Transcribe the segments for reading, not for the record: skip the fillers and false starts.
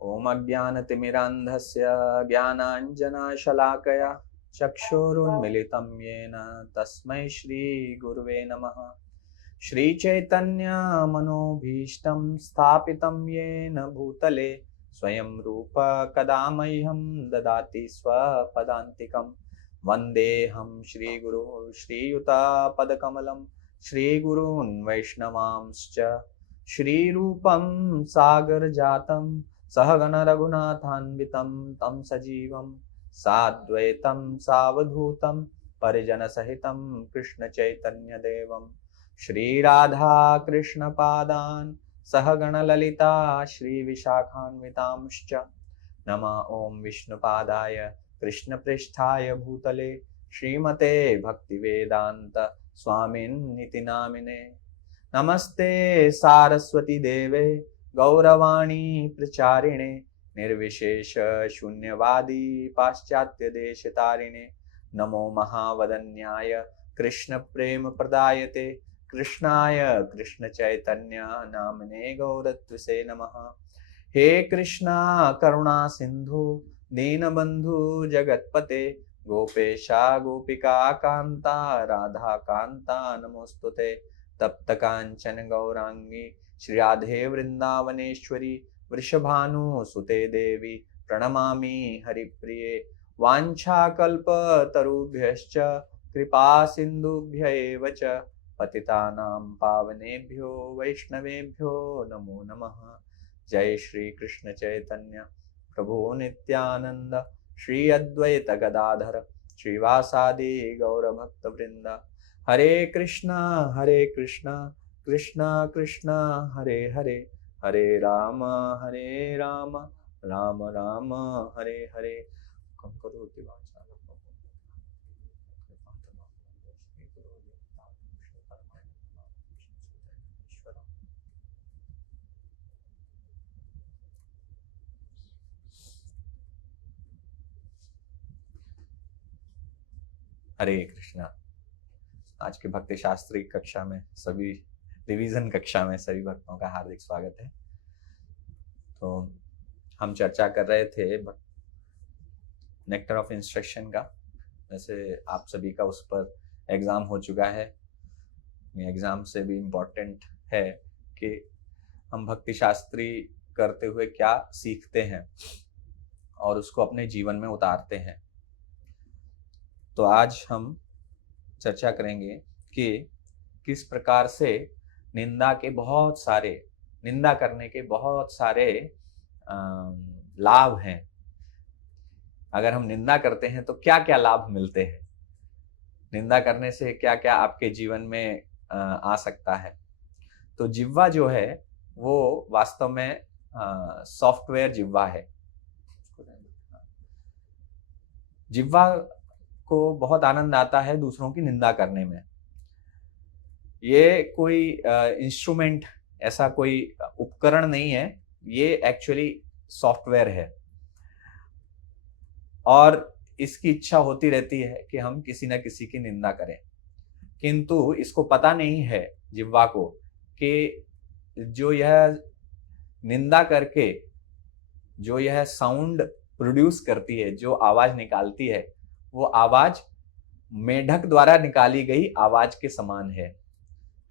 ओम अज्ञानतिमिरान्धस्य ज्ञानाञ्जनशलाकया चक्षुरुन्मिलितं येन तस्मै श्रीगुरुवे नमः। श्रीचैतन्यमनोभीष्टं स्थापितं येन भूतले स्वयं रूप कदा मह्यं ददाति स्वपदान्तिकं। वन्देऽहं श्रीगुरुं श्रीयुतापदकमलं श्रीगुरून् वैष्णवांश्च। श्रीरूपं सागरजातं सहगण रघुनाथान्वितं तं सजीवं साद्वैतं सावधूतं परिजनसहितं कृष्णचैतन्यदेवं श्रीराधा कृष्णपादान् सहगण ललिता श्रीविशाखान्वितांश्च। नमः ओं विष्णुपादाय कृष्णपृष्ठाय भूतले श्रीमते भक्तिवेदान्त स्वामिन्निति नामिने। नमस्ते सारस्वती देवे गौरवाणी प्रचारिणे निर्विशेष शून्यवादी पाश्चात्य देशतारिणे। नमो महावदन्याय कृष्ण प्रेम प्रदायते कृष्णाय कृष्ण चैतन्य नामने गौरत्वसे नमः। हे कृष्णा करुणा सिंधु दीनबंधु जगत्पते गोपेशा गोपिका कांता राधा कांता नमोस्तुते। तप्त कांचन गौरांगी श्री राधे वृंदावनेश्वरी वृषभानुसुते देवी प्रणमामि हरिप्रिये। वाञ्छाकल्पतरुभ्यश्च कृपा सिन्धुभ्यैव च पतितानां पावनेभ्यो वैष्णवेभ्यो नमो नमः। जय श्री कृष्ण चैतन्य प्रभु नित्यानंद श्री अद्वैत गदाधर श्रीवासादि गौरभक्तवृंद। हरे कृष्णा कृष्णा कृष्णा हरे हरे, हरे राम राम राम हरे हरे। हरे कृष्णा। आज के भक्ति शास्त्री कक्षा में सभी रिवीजन कक्षा में सभी भक्तों का हार्दिक स्वागत है। तो हम चर्चा कर रहे थे नेक्टर ऑफ इंस्ट्रक्शन का। वैसे आप सभी का उस पर एग्जाम हो चुका है। एग्जाम से भी इम्पोर्टेंट है कि हम भक्ति शास्त्री करते हुए क्या सीखते हैं और उसको अपने जीवन में उतारते हैं। तो आज हम चर्चा करेंगे कि किस प्रकार से निंदा करने के बहुत सारे लाभ हैं। अगर हम निंदा करते हैं तो क्या क्या लाभ मिलते हैं, निंदा करने से क्या क्या आपके जीवन में आ सकता है। तो जिह्वा जो है वो वास्तव में सॉफ्टवेयर जिह्वा है। जिह्वा को बहुत आनंद आता है दूसरों की निंदा करने में। ये कोई इंस्ट्रूमेंट, ऐसा कोई उपकरण नहीं है, ये एक्चुअली सॉफ्टवेयर है और इसकी इच्छा होती रहती है कि हम किसी न किसी की निंदा करें, किंतु इसको पता नहीं है जिह्वा को कि जो यह निंदा करके जो यह साउंड प्रोड्यूस करती है, जो आवाज निकालती है, वो आवाज मेढक द्वारा निकाली गई आवाज के समान है।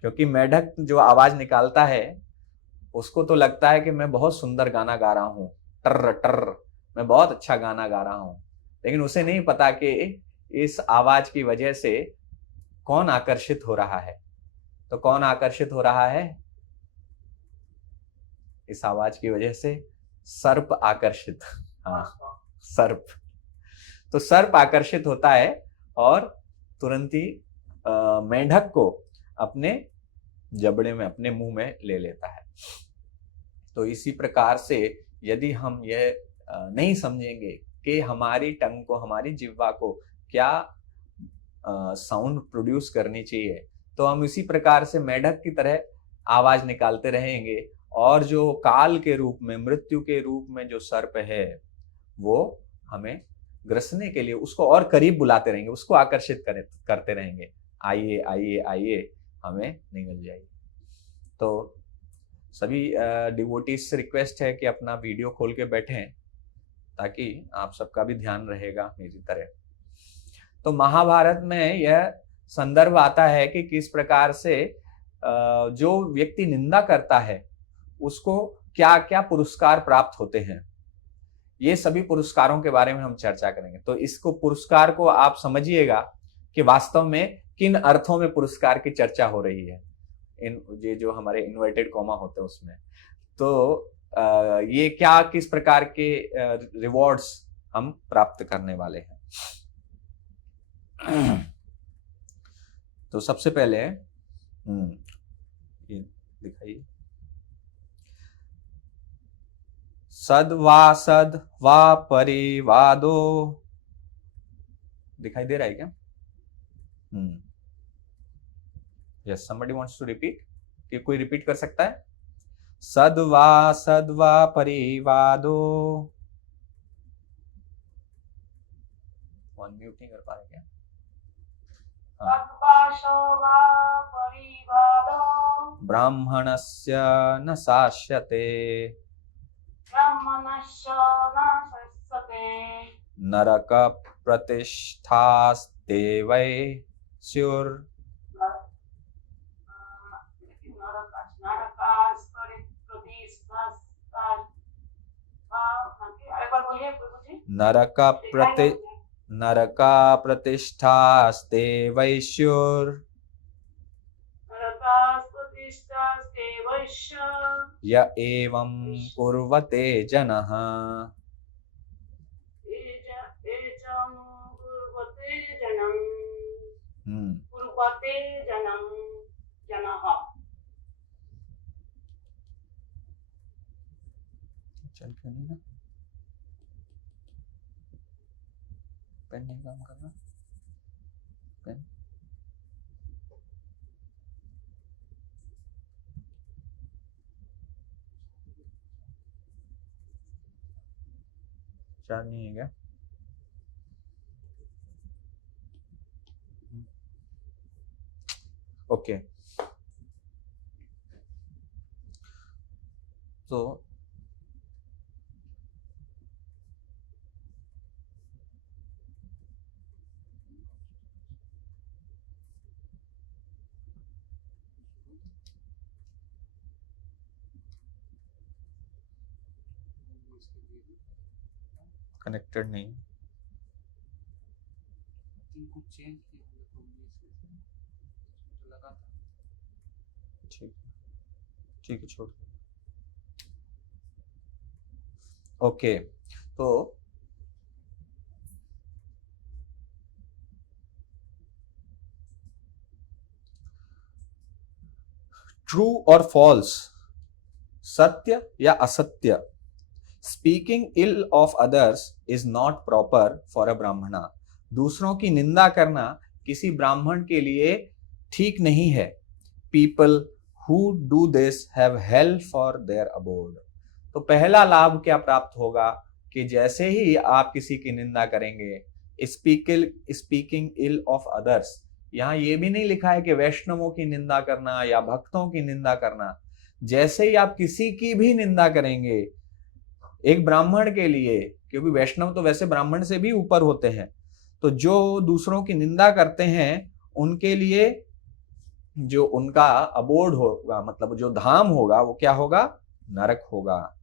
क्योंकि मेढक जो आवाज निकालता है उसको तो लगता है कि मैं बहुत सुंदर गाना गा रहा हूँ, टर्र टर्र, मैं बहुत अच्छा गाना गा रहा हूँ, लेकिन उसे नहीं पता कि इस आवाज की वजह से कौन आकर्षित हो रहा है। तो कौन आकर्षित हो रहा है? इस आवाज की वजह से सर्प आकर्षित, हाँ सर्प। तो सर्प आकर्षित होता है और तुरंत ही मेंढक को अपने जबड़े में, अपने मुंह में ले लेता है। तो इसी प्रकार से यदि हम यह नहीं समझेंगे कि हमारी टंग को, हमारी जिह्वा को क्या साउंड प्रोड्यूस करनी चाहिए, तो हम इसी प्रकार से मेढक की तरह आवाज निकालते रहेंगे और जो काल के रूप में, मृत्यु के रूप में जो सर्प है वो हमें ग्रसने के लिए उसको और करीब बुलाते रहेंगे, उसको आकर्षित करते रहेंगे, आइए आइए आइए हमें निगल जाइए। तो सभी डिवोटीज से रिक्वेस्ट है कि अपना वीडियो खोल के बैठें ताकि आप सबका भी ध्यान रहेगा मेरी तरह। तो महाभारत में यह संदर्भ आता है कि किस प्रकार से जो व्यक्ति निंदा करता है उसको क्या क्या पुरस्कार प्राप्त होते हैं। ये सभी पुरस्कारों के बारे में हम चर्चा करेंगे। तो इसको पुरस्कार को आप समझिएगा कि वास्तव में किन अर्थों में पुरस्कार की चर्चा हो रही है, ये जो हमारे इन्वर्टेड कॉमा होते हैं उसमें। तो ये क्या किस प्रकार के रिवॉर्ड्स हम प्राप्त करने वाले हैं। तो सबसे पहले ये दिखाइए, सद वा परिवादो, दिखाई दे रहा है क्या? Yes, somebody wants to repeat? कि कोई रिपीट कर सकता है? सद वा परिवादो, अनम्यूटिंग कर पा रहे क्या? ब्राह्मणस्य न शास्यते नरक प्रतिष्ठास्ते वै स्युर्। नरक प्रतिष्ठास्ते वैश्युर् य एवं कुर्वते जनः। चल क्यों नहीं ना, पेन नहीं काम कर रहा, पेन चार नहीं है क्या? ओके, तो कनेक्टेड नहीं, ठीक ठीक है, छोड़। ओके, तो ट्रू और फॉल्स, सत्य या असत्य, speaking ill of others is not proper for a brahmana. दूसरों की निंदा करना किसी ब्राह्मण के लिए ठीक नहीं है। People who do this have hell for their abode. तो पहला लाभ क्या प्राप्त होगा कि जैसे ही आप किसी की निंदा करेंगे, स्पीकिंग इल ऑफ अदर्स, यहां ये भी नहीं लिखा है कि वैष्णवों की निंदा करना या भक्तों की निंदा करना। जैसे ही आप किसी की भी निंदा करेंगे एक ब्राह्मण के लिए, क्योंकि वैष्णव तो वैसे ब्राह्मण से भी ऊपर होते हैं, तो जो दूसरों की निंदा करते हैं उनके लिए जो उनका अबोर्ड होगा, मतलब जो धाम होगा, वो क्या होगा? नरक होगा।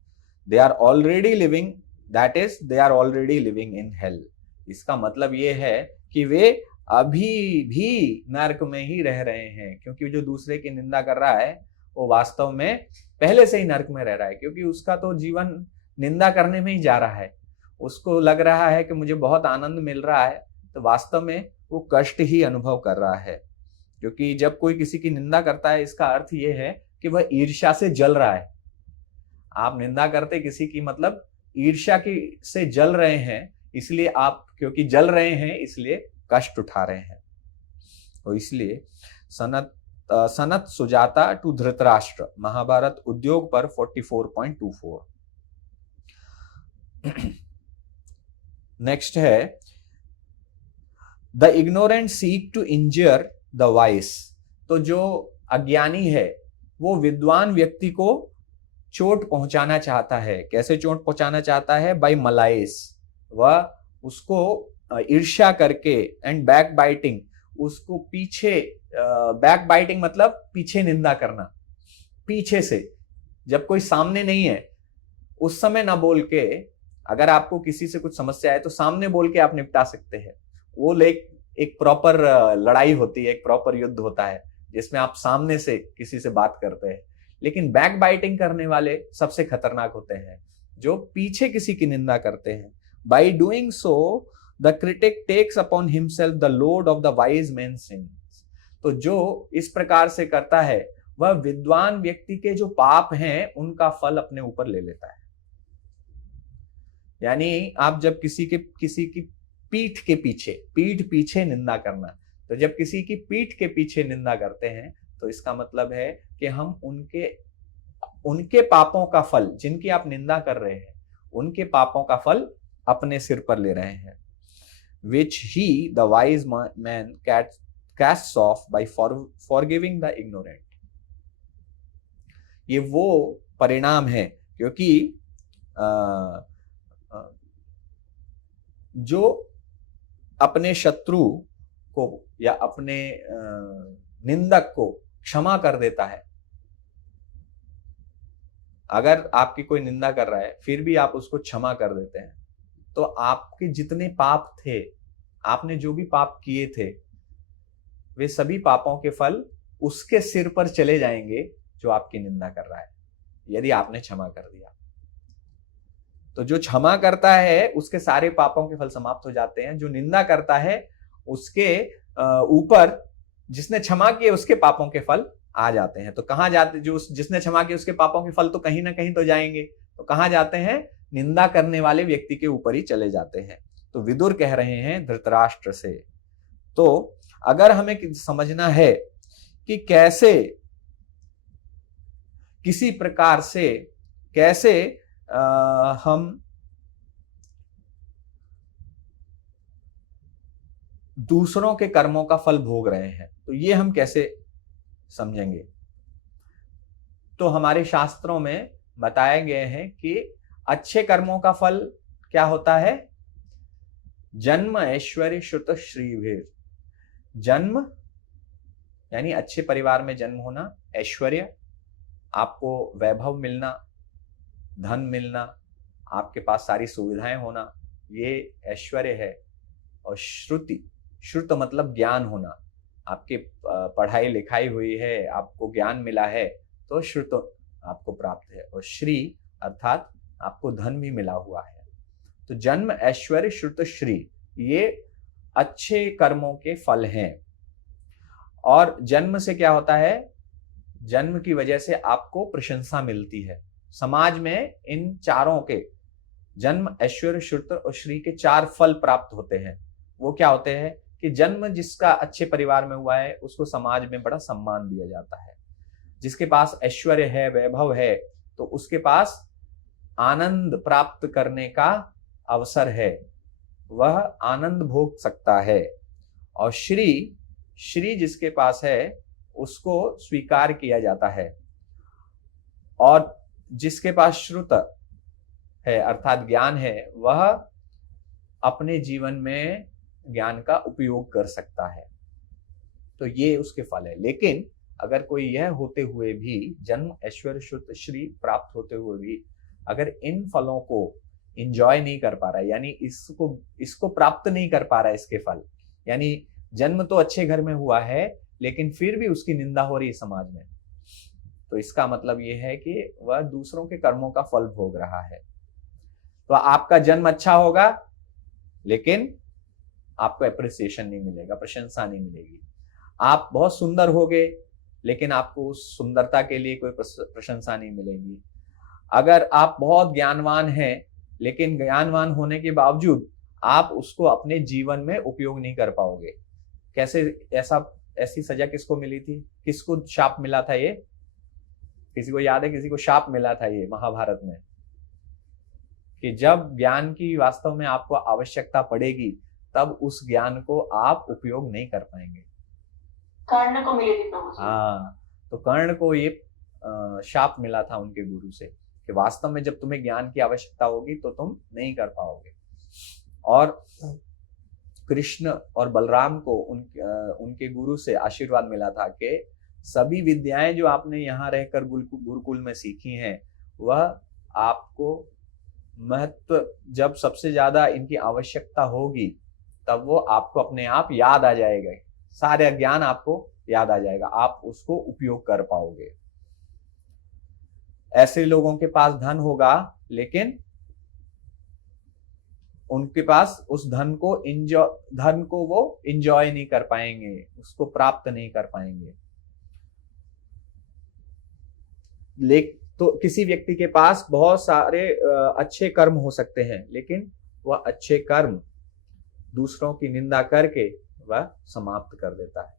They are already living, that is they are already living in hell. इसका मतलब ये है कि वे अभी भी नरक में ही रह रहे हैं, क्योंकि जो दूसरे की निंदा कर रहा है वो वास्तव में पहले से ही नरक में रह रहा है, क्योंकि उसका तो जीवन निंदा करने में ही जा रहा है। उसको लग रहा है कि मुझे बहुत आनंद मिल रहा है, तो वास्तव में वो कष्ट ही अनुभव कर रहा है। क्योंकि जब कोई किसी की निंदा करता है, इसका अर्थ ये है कि वह ईर्ष्या से जल रहा है। आप निंदा करते किसी की, मतलब ईर्ष्या की से जल रहे हैं, इसलिए आप क्योंकि जल रहे हैं इसलिए कष्ट उठा रहे हैं। तो इसलिए सनत सुजाता टू धृतराष्ट्र, महाभारत उद्योग पर 44.24। नेक्स्ट है the ignorant seek to injure the wise. तो जो अज्ञानी है वो विद्वान व्यक्ति को चोट पहुंचाना चाहता है। कैसे चोट पहुंचाना चाहता है? बाय मलाइस, वह उसको ईर्ष्या करके, एंड बैक बाइटिंग, उसको पीछे, बैक बाइटिंग मतलब पीछे निंदा करना, पीछे से, जब कोई सामने नहीं है उस समय ना बोल के, अगर आपको किसी से कुछ समस्या है तो सामने बोल के आप निपटा सकते हैं। वो एक प्रॉपर लड़ाई होती है, एक प्रॉपर युद्ध होता है जिसमें आप सामने से किसी से बात करते हैं। लेकिन बैक बाइटिंग करने वाले सबसे खतरनाक होते हैं, जो पीछे किसी की निंदा करते हैं। By doing so the critic takes upon himself the load of the wise man sins. तो जो इस प्रकार से करता है वह विद्वान व्यक्ति के जो पाप हैं उनका फल अपने ऊपर ले लेता है। यानी आप जब किसी की पीठ पीछे निंदा करना, तो जब किसी की पीठ के पीछे निंदा करते हैं तो इसका मतलब है कि हम उनके पापों का फल, जिनकी आप निंदा कर रहे हैं उनके पापों का फल अपने सिर पर ले रहे हैं। Which he the wise man casts off by forgiving the ignorant। ये वो परिणाम है, क्योंकि जो अपने शत्रु को या अपने निंदक को क्षमा कर देता है, अगर आपकी कोई निंदा कर रहा है फिर भी आप उसको क्षमा कर देते हैं, तो आपके जितने पाप थे, आपने जो भी पाप किए थे, वे सभी पापों के फल उसके सिर पर चले जाएंगे जो आपकी निंदा कर रहा है, यदि आपने क्षमा कर दिया। तो जो क्षमा करता है उसके सारे पापों के फल समाप्त हो जाते हैं। जो निंदा करता है उसके ऊपर जिसने क्षमा किए उसके पापों के फल आ जाते हैं। तो कहां जाते, जो जिसने क्षमा किए उसके पापों के फल तो कहीं ना कहीं तो जाएंगे। तो कहां जाते हैं? निंदा करने वाले व्यक्ति के ऊपर ही चले जाते हैं। तो विदुर कह रहे हैं धृतराष्ट्र से। तो अगर हमें समझना है कि कैसे किसी प्रकार से कैसे हम दूसरों के कर्मों का फल भोग रहे हैं, तो ये हम कैसे समझेंगे? तो हमारे शास्त्रों में बताए गए हैं कि अच्छे कर्मों का फल क्या होता है? जन्म ऐश्वर्य श्रुत श्रीभीर। जन्म यानी अच्छे परिवार में जन्म होना, ऐश्वर्य, आपको वैभव मिलना, धन मिलना, आपके पास सारी सुविधाएं होना, ये ऐश्वर्य है। और श्रुति, श्रुत मतलब ज्ञान होना, आपकी पढ़ाई लिखाई हुई है, आपको ज्ञान मिला है तो श्रुत आपको प्राप्त है। और श्री अर्थात आपको धन भी मिला हुआ है। तो जन्म ऐश्वर्य श्रुत श्री, ये अच्छे कर्मों के फल हैं। और जन्म से क्या होता है? जन्म की वजह से आपको प्रशंसा मिलती है समाज में। इन चारों के, जन्म ऐश्वर्य श्रुत और श्री के 4 फल प्राप्त होते हैं। वो क्या होते हैं कि जन्म जिसका अच्छे परिवार में हुआ है उसको समाज में बड़ा सम्मान दिया जाता है। जिसके पास ऐश्वर्य है, वैभव है, तो उसके पास आनंद प्राप्त करने का अवसर है, वह आनंद भोग सकता है। और श्री जिसके पास है उसको स्वीकार किया जाता है। और जिसके पास श्रुत है अर्थात ज्ञान है, वह अपने जीवन में ज्ञान का उपयोग कर सकता है। तो ये उसके फल है। लेकिन अगर कोई यह होते हुए भी, जन्म ऐश्वर्य श्रुत श्री प्राप्त होते हुए भी, अगर इन फलों को एंजॉय नहीं कर पा रहा है, यानी इसको प्राप्त नहीं कर पा रहा है, इसके फल, यानी जन्म तो अच्छे घर में हुआ है लेकिन फिर भी उसकी निंदा हो रही है समाज में, तो इसका मतलब यह है कि वह दूसरों के कर्मों का फल भोग रहा है। तो आपका जन्म अच्छा होगा लेकिन आपको एप्रिसिएशन नहीं मिलेगा, प्रशंसा नहीं मिलेगी। आप बहुत सुंदर होगे लेकिन आपको उस सुंदरता के लिए कोई प्रशंसा नहीं मिलेगी। अगर आप बहुत ज्ञानवान हैं लेकिन ज्ञानवान होने के बावजूद आप उसको अपने जीवन में उपयोग नहीं कर पाओगे। कैसे? ऐसी सजा किसको मिली थी? किसको शाप मिला था? ये किसी को याद है? किसी को शाप मिला था ये महाभारत में, कि जब ज्ञान की वास्तव में आपको आवश्यकता पड़ेगी तब उस ज्ञान को आप उपयोग नहीं कर पाएंगे। कर्ण को मिली थी प्रभु जी। हाँ, तो कर्ण को ये शाप मिला था उनके गुरु से कि वास्तव में जब तुम्हें ज्ञान की आवश्यकता होगी तो तुम नहीं कर पाओगे। और कृष्ण और बलराम को उनके गुरु से आशीर्वाद मिला था कि सभी विद्याएं जो आपने यहाँ रहकर गुरुकुल में सीखी हैं वह आपको महत्व, जब सबसे ज्यादा इनकी आवश्यकता होगी तब वो आपको अपने आप याद आ जाएगा, सारे ज्ञान आपको याद आ जाएगा, आप उसको उपयोग कर पाओगे। ऐसे लोगों के पास धन होगा लेकिन उनके पास उस धन को वो इंजॉय नहीं कर पाएंगे, उसको प्राप्त नहीं कर पाएंगे। तो किसी व्यक्ति के पास बहुत सारे अच्छे कर्म हो सकते हैं लेकिन वह अच्छे कर्म दूसरों की निंदा करके वह समाप्त कर देता है,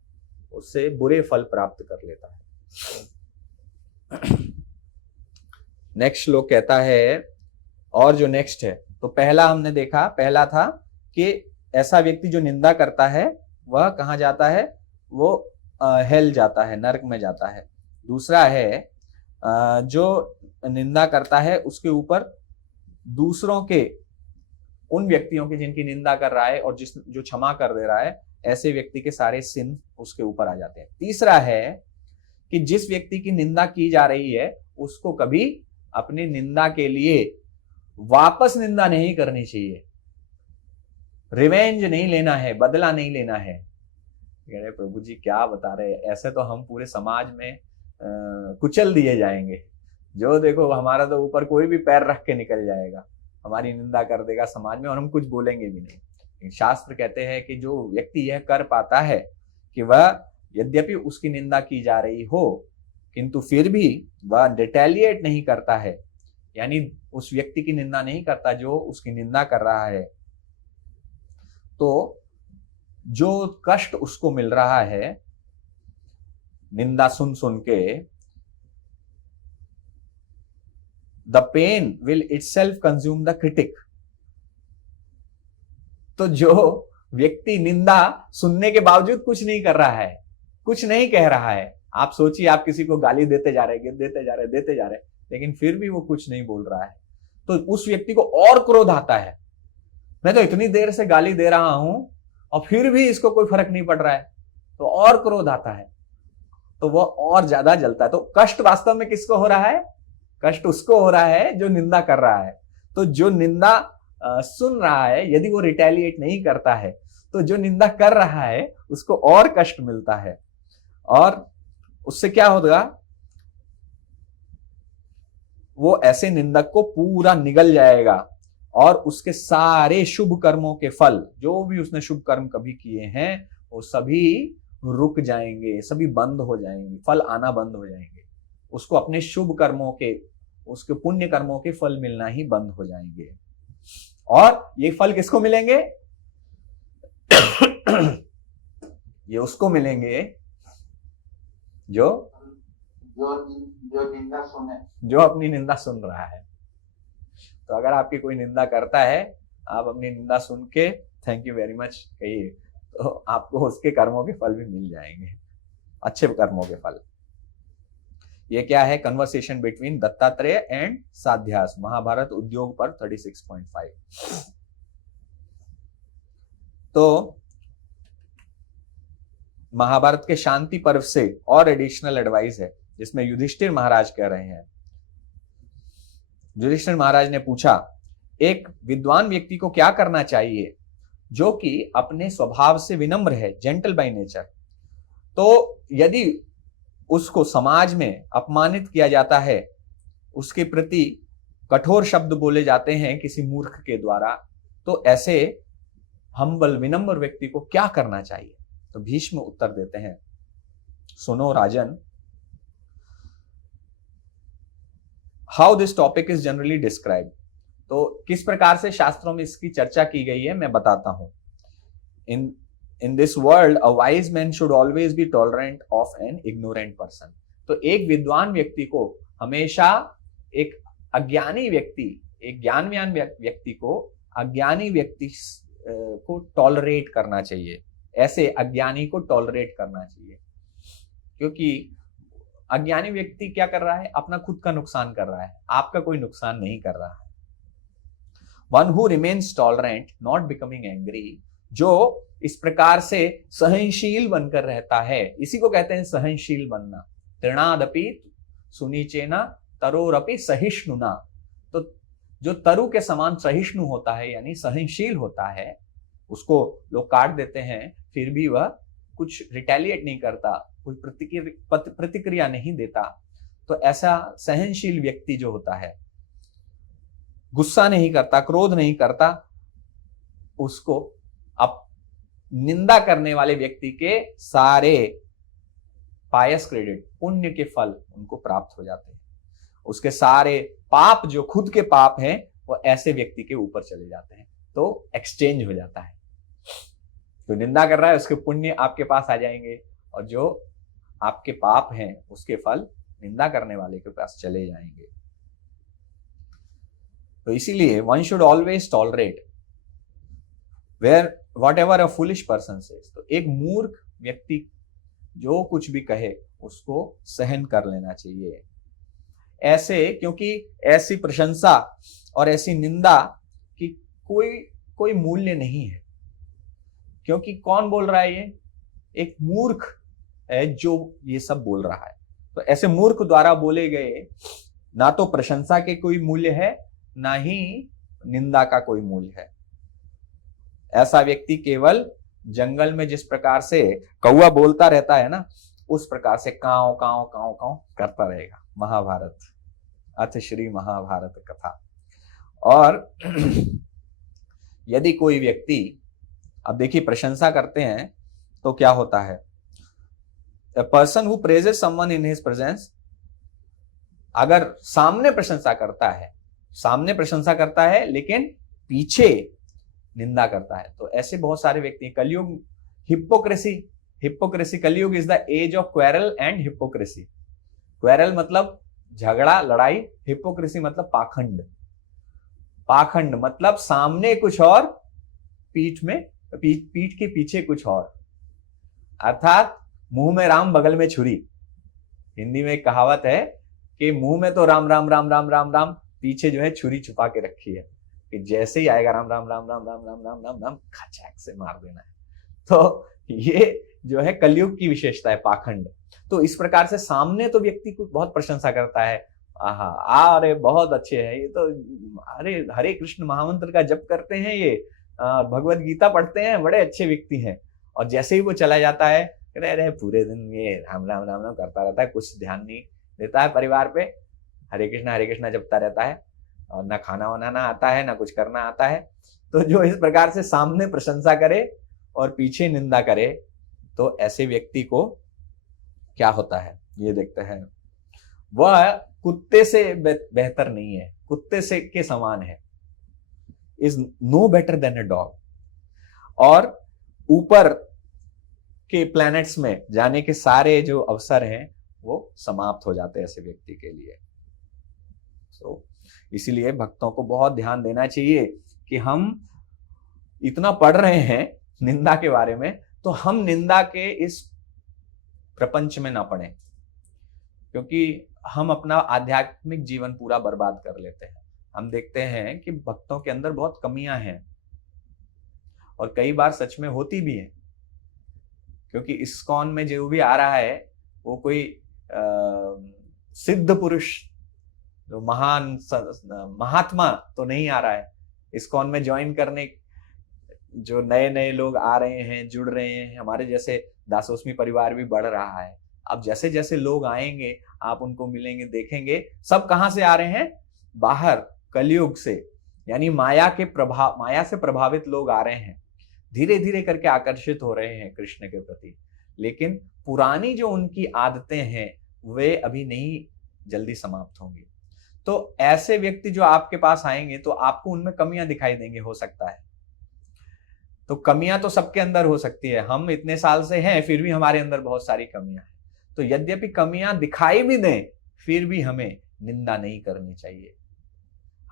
उससे बुरे फल प्राप्त कर लेता है। नेक्स्ट श्लोक कहता है, और जो नेक्स्ट है, तो पहला हमने देखा, पहला था कि ऐसा व्यक्ति जो निंदा करता है वह कहाँ जाता है, वो हेल जाता है, नरक में जाता है। दूसरा है जो निंदा करता है उसके ऊपर दूसरों के, उन व्यक्तियों के जिनकी निंदा कर रहा है और जो क्षमा कर दे रहा है, ऐसे व्यक्ति के सारे सिन उसके ऊपर आ जाते हैं। तीसरा है कि जिस व्यक्ति की निंदा की जा रही है उसको कभी अपनी निंदा के लिए वापस निंदा नहीं करनी चाहिए, रिवेंज नहीं लेना है, बदला नहीं लेना है। अरे प्रभु जी क्या बता रहे हैं, ऐसे तो हम पूरे समाज में कुचल दिए जाएंगे, जो देखो हमारा तो ऊपर कोई भी पैर रख के निकल जाएगा, हमारी निंदा कर देगा समाज में और हम कुछ बोलेंगे भी नहीं। शास्त्र कहते हैं कि जो व्यक्ति यह कर पाता है कि वह यद्यपि उसकी निंदा की जा रही हो किंतु फिर भी वह रिटेलिएट नहीं करता है, यानी उस व्यक्ति की निंदा नहीं करता जो उसकी निंदा कर रहा है, तो जो कष्ट उसको मिल रहा है निंदा सुन सुन के, the pain will itself consume the critic. तो जो व्यक्ति निंदा सुनने के बावजूद कुछ नहीं कर रहा है, कुछ नहीं कह रहा है, आप सोचिए आप किसी को गाली देते जा रहे, लेकिन फिर भी वो कुछ नहीं बोल रहा है, तो उस व्यक्ति को और क्रोध आता है, मैं तो इतनी देर से गाली दे रहा हूं और फिर भी इसको कोई फर्क नहीं पड़ रहा है, तो और क्रोध आता है, तो वह और ज्यादा जलता है। तो कष्ट वास्तव में किसको हो रहा है, कष्ट उसको हो रहा है जो निंदा कर रहा है। तो जो निंदा सुन रहा है यदि वो रिटेलिएट नहीं करता है तो जो निंदा कर रहा है उसको और कष्ट मिलता है, और उससे क्या होगा, वो ऐसे निंदक को पूरा निगल जाएगा और उसके सारे शुभ कर्मों के फल, जो भी उसने शुभ कर्म कभी किए हैं वो सभी रुक जाएंगे, सभी बंद हो जाएंगे, फल आना बंद हो जाएंगे, उसको अपने शुभ कर्मों के, उसके पुण्य कर्मों के फल मिलना ही बंद हो जाएंगे। और ये फल किसको मिलेंगे ये उसको मिलेंगे जो निंदा सुने, जो अपनी निंदा सुन रहा है। तो अगर आपकी कोई निंदा करता है, आप अपनी निंदा सुन के थैंक यू वेरी मच कहिए, तो आपको उसके कर्मों के फल भी मिल जाएंगे, अच्छे कर्मों के फल। ये क्या है, conversation between Dattatreya and Sadhyas, Mahabharata Udyoga पर 36.5। तो महाभारत के शांति पर्व से और एडिशनल एडवाइस है जिसमें युधिष्ठिर महाराज कह रहे हैं, युधिष्ठिर महाराज ने पूछा, एक विद्वान व्यक्ति को क्या करना चाहिए जो कि अपने स्वभाव से विनम्र है, जेंटल बाय नेचर। तो यदि उसको समाज में अपमानित किया जाता है, उसके प्रति कठोर शब्द बोले जाते हैं किसी मूर्ख के द्वारा, तो ऐसे हम्बल विनम्र व्यक्ति को क्या करना चाहिए। तो भीष्म उत्तर देते हैं, सुनो राजन, how this topic is generally describe. तो किस प्रकार से शास्त्रों में इसकी चर्चा की गई है मैं बताता हूं। In this world a wise man should always be tolerant of an ignorant person. तो एक विद्वान व्यक्ति को हमेशा एक अज्ञानी व्यक्ति, एक ज्ञानवान व्यक्ति को अज्ञानी व्यक्ति को टॉलरेट करना चाहिए, ऐसे अज्ञानी को टॉलरेट करना चाहिए, क्योंकि अज्ञानी व्यक्ति क्या कर रहा है, अपना खुद का नुकसान कर रहा है, आपका कोई नुकसान नहीं कर रहा है। One who remains tolerant not becoming angry, जो इस प्रकार से सहनशील बनकर रहता है, इसी को कहते हैं सहनशील बनना। तृणादपि सुनीचेना तरोरपि सहिष्णुना, तो जो तरु के समान सहिष्णु होता है यानी सहनशील होता है, उसको लोग काट देते हैं फिर भी वह कुछ रिटेलिएट नहीं करता, कुछ प्रतिक्रिया नहीं देता, तो ऐसा सहनशील व्यक्ति जो होता है, गुस्सा नहीं करता, क्रोध नहीं करता, उसको अब निंदा करने वाले व्यक्ति के सारे पायस क्रेडिट, पुण्य के फल उनको प्राप्त हो जाते हैं। उसके सारे पाप जो खुद के पाप हैं वो ऐसे व्यक्ति के ऊपर चले जाते हैं, तो एक्सचेंज हो जाता है। तो निंदा कर रहा है उसके पुण्य आपके पास आ जाएंगे, और जो आपके पाप हैं उसके फल निंदा करने वाले के पास चले जाएंगे। तो इसीलिए one should always tolerate where whatever a foolish person says. तो एक मूर्ख व्यक्ति जो कुछ भी कहे उसको सहन कर लेना चाहिए। ऐसे, क्योंकि ऐसी प्रशंसा और ऐसी निंदा की कोई मूल्य नहीं है, क्योंकि कौन बोल रहा है, ये एक मूर्ख है जो ये सब बोल रहा है। तो ऐसे मूर्ख द्वारा बोले गए ना तो प्रशंसा के कोई मूल्य है, ना ही निंदा का कोई मूल्य है। ऐसा व्यक्ति केवल जंगल में जिस प्रकार से कौवा बोलता रहता है ना, उस प्रकार से कांव कांव कांव कांव करता रहेगा। महाभारत, अथ श्री महाभारत कथा। और यदि कोई व्यक्ति, अब देखिए प्रशंसा करते हैं तो क्या होता है, a person who praises someone in his presence, अगर सामने प्रशंसा करता है लेकिन पीछे निंदा करता है, तो ऐसे बहुत सारे व्यक्ति हैं। Kaliyuga hypocrisy, Kaliyuga is the age of quarrel and hypocrisy. Quarrel मतलब झगड़ा, लड़ाई, हिपोक्रेसी मतलब पाखंड मतलब सामने कुछ और पीठ के पीछे कुछ और, अर्थात मुंह में राम बगल में छुरी। हिंदी में एक कहावत है कि मुंह में तो राम राम राम राम राम राम, पीछे जो है छुरी छुपा के रखी है कि जैसे ही आएगा राम राम राम राम राम राम राम राम राम खचाक से मार देना है। तो ये जो है कलयुग की विशेषता है, पाखंड। तो इस प्रकार से सामने तो व्यक्ति को बहुत प्रशंसा करता है, अरे बहुत अच्छे हैं ये तो, अरे हरे कृष्ण महामंत्र का जप करते हैं, ये भगवत गीता पढ़ते हैं, बड़े अच्छे व्यक्ति हैं। और जैसे ही वो चला जाता है, अरे पूरे दिन ये राम राम राम राम करता रहता है, कुछ ध्यान नहीं देता है परिवार पे, हरे कृष्णा जपता रहता है, और ना खाना बनाना आता है, ना कुछ करना आता है। तो जो इस प्रकार से सामने प्रशंसा करे और पीछे निंदा करे, तो ऐसे व्यक्ति को क्या होता है ये देखते हैं, वह कुत्ते से बेहतर नहीं है, कुत्ते से के समान है, is no better than a dog. और ऊपर के प्लैनेट्स में जाने के सारे जो अवसर हैं वो समाप्त हो जाते हैं ऐसे व्यक्ति के लिए। तो इसीलिए भक्तों को बहुत ध्यान देना चाहिए कि हम इतना पढ़ रहे हैं निंदा के बारे में, तो हम निंदा के इस प्रपंच में ना पड़ें, क्योंकि हम अपना आध्यात्मिक जीवन पूरा बर्बाद कर लेते हैं। हम देखते हैं कि भक्तों के अंदर बहुत कमियां हैं, और कई बार सच में होती भी है, क्योंकि इस्कॉन में जो भी आ रहा है वो कोई सिद्ध पुरुष, जो महान महात्मा तो नहीं आ रहा है। इस्कॉन में ज्वाइन करने जो नए नए लोग आ रहे हैं, जुड़ रहे हैं, हमारे जैसे दासोस्मी परिवार भी बढ़ रहा है। अब जैसे जैसे लोग आएंगे, आप उनको मिलेंगे, देखेंगे, सब कहां से आ रहे हैं, बाहर कलयुग से, यानी माया से प्रभावित लोग आ रहे हैं, धीरे धीरे करके आकर्षित हो रहे हैं कृष्ण के प्रति। लेकिन पुरानी जो उनकी आदतें हैं वे अभी नहीं जल्दी समाप्त होंगी। तो ऐसे व्यक्ति जो आपके पास आएंगे तो आपको उनमें कमियां दिखाई देंगे, हो सकता है। तो कमियां तो सबके अंदर हो सकती है, हम इतने साल से हैं फिर भी हमारे अंदर बहुत सारी कमियां हैं। तो यद्यपि कमियां दिखाई भी दें, फिर भी हमें निंदा नहीं करनी चाहिए,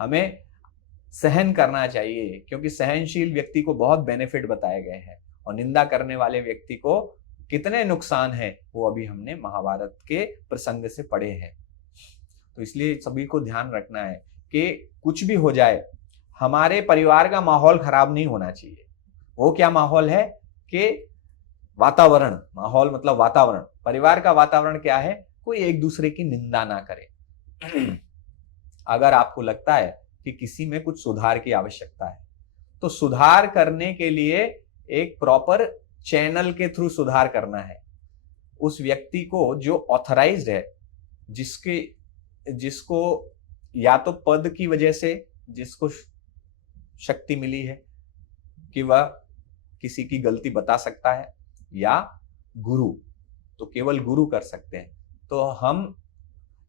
हमें सहन करना चाहिए, क्योंकि सहनशील व्यक्ति को बहुत बेनिफिट बताए गए हैं, और निंदा करने वाले व्यक्ति को कितने नुकसान है वो अभी हमने महाभारत के प्रसंग से पढ़े हैं। तो इसलिए सभी को ध्यान रखना है कि कुछ भी हो जाए हमारे परिवार का माहौल खराब नहीं होना चाहिए। वो क्या माहौल है कि वातावरण, माहौल मतलब वातावरण, परिवार का वातावरण क्या है, कोई एक दूसरे की निंदा ना करे। अगर आपको लगता है कि किसी में कुछ सुधार की आवश्यकता है तो सुधार करने के लिए एक प्रॉपर चैनल के थ्रू सुधार करना है। उस व्यक्ति को जो ऑथराइज्ड है, जिसको या तो पद की वजह से जिसको शक्ति मिली है कि वह किसी की गलती बता सकता है, या गुरु, तो केवल गुरु कर सकते हैं। तो हम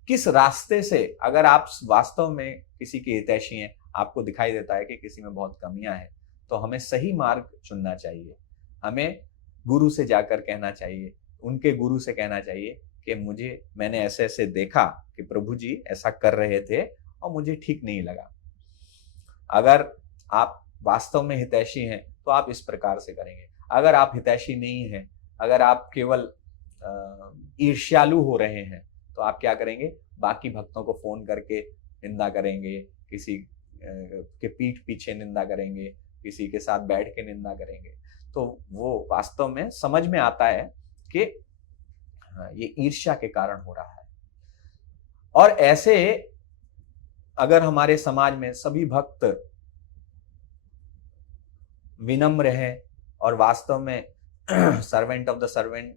किस रास्ते से, अगर आप वास्तव में किसी के हितैषी हैं, आपको दिखाई देता है कि किसी में बहुत कमियां हैं, तो हमें सही मार्ग चुनना चाहिए। हमें गुरु से जाकर कहना चाहिए, उनके गुरु से कहना चाहिए कि मैंने ऐसे ऐसे देखा कि प्रभु जी ऐसा कर रहे थे और मुझे ठीक नहीं लगा। अगर आप वास्तव में हितैषी हैं तो आप इस प्रकार से करेंगे। अगर आप हितैषी नहीं हैं, अगर आप केवल ईर्ष्यालु हो रहे हैं, तो आप क्या करेंगे, बाकी भक्तों को फोन करके निंदा करेंगे, किसी के पीठ पीछे निंदा करेंगे, किसी के साथ बैठ के निंदा करेंगे। तो वो वास्तव में समझ में आता है कि ये ईर्ष्या के कारण हो रहा है। और ऐसे अगर हमारे समाज में सभी भक्त विनम्र हैं और वास्तव में सर्वेंट ऑफ द सर्वेंट,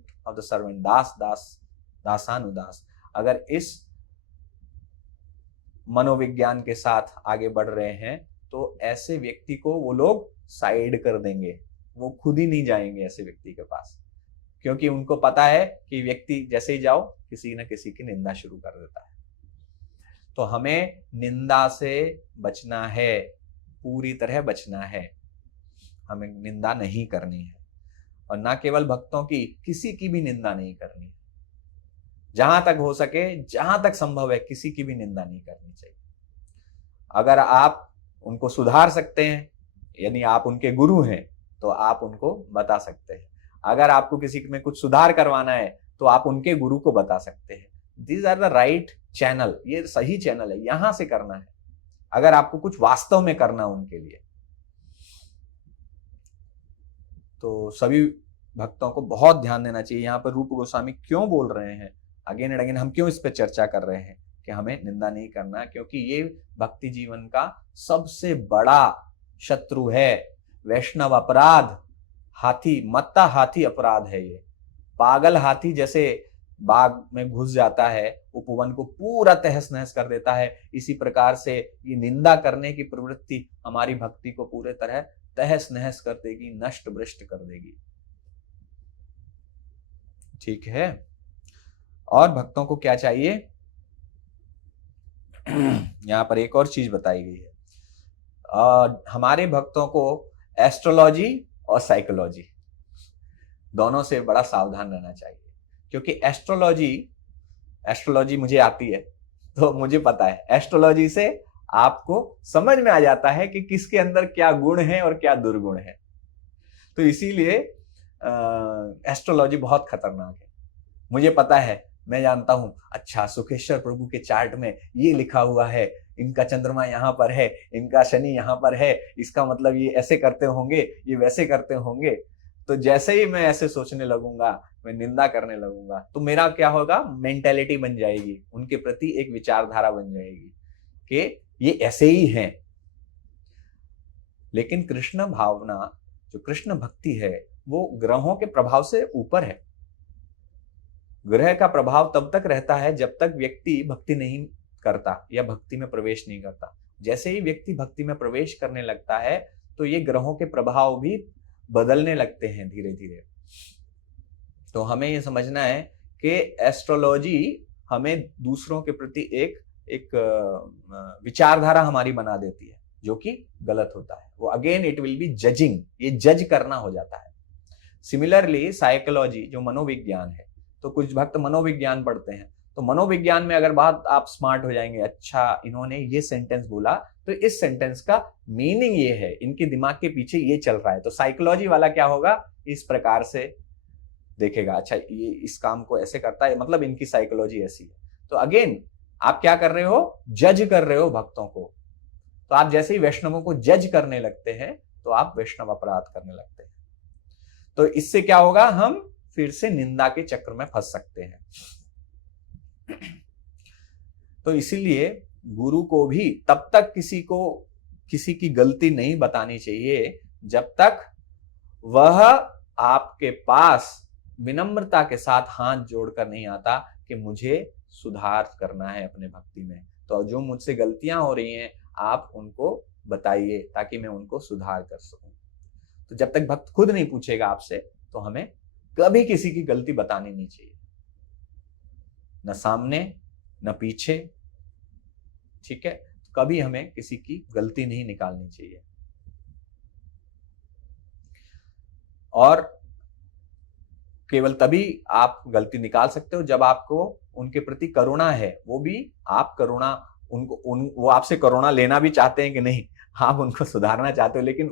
दासानुदास, अगर इस मनोविज्ञान के साथ आगे बढ़ रहे हैं तो ऐसे व्यक्ति को वो लोग साइड कर देंगे, वो खुद ही नहीं जाएंगे ऐसे व्यक्ति के पास, क्योंकि उनको पता है कि व्यक्ति जैसे ही जाओ किसी न किसी की निंदा शुरू कर देता है। तो हमें निंदा से बचना है, पूरी तरह बचना है, हमें निंदा नहीं करनी है, और ना केवल भक्तों की, किसी की भी निंदा नहीं करनी है। जहां तक हो सके, जहां तक संभव है, किसी की भी निंदा नहीं करनी चाहिए। अगर आप उनको सुधार सकते हैं, यानी आप उनके गुरु हैं, तो आप उनको बता सकते हैं। अगर आपको किसी में कुछ सुधार करवाना है तो आप उनके गुरु को बता सकते हैं। These are the right channel, ये सही चैनल है, यहां से करना है अगर आपको कुछ वास्तव में करना उनके लिए। तो सभी भक्तों को बहुत ध्यान देना चाहिए। यहाँ पर रूप गोस्वामी क्यों बोल रहे हैं, अगेन एंड अगेन हम क्यों इस पर चर्चा कर रहे हैं कि हमें निंदा नहीं करना, क्योंकि ये भक्ति जीवन का सबसे बड़ा शत्रु है। वैष्णव अपराध, मत्ता हाथी अपराध है ये। पागल हाथी जैसे बाग में घुस जाता है, उपवन को पूरा तहस नहस कर देता है, इसी प्रकार से ये निंदा करने की प्रवृत्ति हमारी भक्ति को पूरे तरह तहस नहस कर देगी, नष्ट भ्रष्ट कर देगी। ठीक है। और भक्तों को क्या चाहिए, यहां पर एक और चीज बताई गई है, हमारे भक्तों को एस्ट्रोलॉजी और साइकोलॉजी दोनों से बड़ा सावधान रहना चाहिए, क्योंकि एस्ट्रोलॉजी मुझे आती है तो मुझे पता है, एस्ट्रोलॉजी से आपको समझ में आ जाता है कि किसके अंदर क्या गुण है और क्या दुर्गुण है। तो इसीलिए एस्ट्रोलॉजी बहुत खतरनाक है। मुझे पता है, मैं जानता हूं, अच्छा सुखेश्वर प्रभु के चार्ट में ये लिखा हुआ है, इनका चंद्रमा यहाँ पर है, इनका शनि यहाँ पर है, इसका मतलब ये ऐसे करते होंगे, ये वैसे करते होंगे। तो जैसे ही मैं ऐसे सोचने लगूंगा, मैं निंदा करने लगूंगा, तो मेरा क्या होगा, मेंटेलिटी बन जाएगी, उनके प्रति एक विचारधारा बन जाएगी कि ये ऐसे ही हैं। लेकिन कृष्ण भावना, जो कृष्ण भक्ति है, वो ग्रहों के प्रभाव से ऊपर है। ग्रह का प्रभाव तब तक रहता है जब तक व्यक्ति भक्ति नहीं करता या भक्ति में प्रवेश नहीं करता। जैसे ही व्यक्ति भक्ति में प्रवेश करने लगता है तो ये ग्रहों के प्रभाव भी बदलने लगते हैं धीरे धीरे। तो हमें ये समझना है कि एस्ट्रोलॉजी हमें दूसरों के प्रति एक विचारधारा हमारी बना देती है, जो कि गलत होता है। वो again it will be judging, ये जज करना हो जाता है। सिमिलरली साइकोलॉजी जो मनोविज्ञान है, तो कुछ भक्त मनोविज्ञान पढ़ते हैं, तो मनोविज्ञान में अगर बात आप स्मार्ट हो जाएंगे, अच्छा इन्होंने ये सेंटेंस बोला तो इस सेंटेंस का मीनिंग ये है, इनके दिमाग के पीछे ये चल रहा है। तो साइकोलॉजी वाला क्या होगा, इस प्रकार से देखेगा, अच्छा ये इस काम को ऐसे करता है, मतलब इनकी साइकोलॉजी ऐसी है। तो अगेन आप क्या कर रहे हो, जज कर रहे हो भक्तों को। तो आप जैसे ही वैष्णवों को जज करने लगते हैं तो आप वैष्णव अपराध करने लगते हैं। तो इससे क्या होगा, हम फिर से निंदा के चक्र में फंस सकते हैं। तो इसीलिए गुरु को भी तब तक किसी की गलती नहीं बतानी चाहिए जब तक वह आपके पास विनम्रता के साथ हाथ जोड़कर नहीं आता कि मुझे सुधार करना है अपने भक्ति में। तो जो मुझसे गलतियां हो रही हैं आप उनको बताइए ताकि मैं उनको सुधार कर सकूं। तो जब तक भक्त खुद नहीं पूछेगा आपसे तो हमें कभी किसी की गलती बतानी नहीं चाहिए, न सामने न पीछे, ठीक है। कभी हमें किसी की गलती नहीं निकालनी चाहिए। और केवल तभी आप गलती निकाल सकते हो जब आपको उनके प्रति करुणा है। वो भी आप करुणा वो आपसे करुणा लेना भी चाहते हैं कि नहीं, आप उनको सुधारना चाहते हो, लेकिन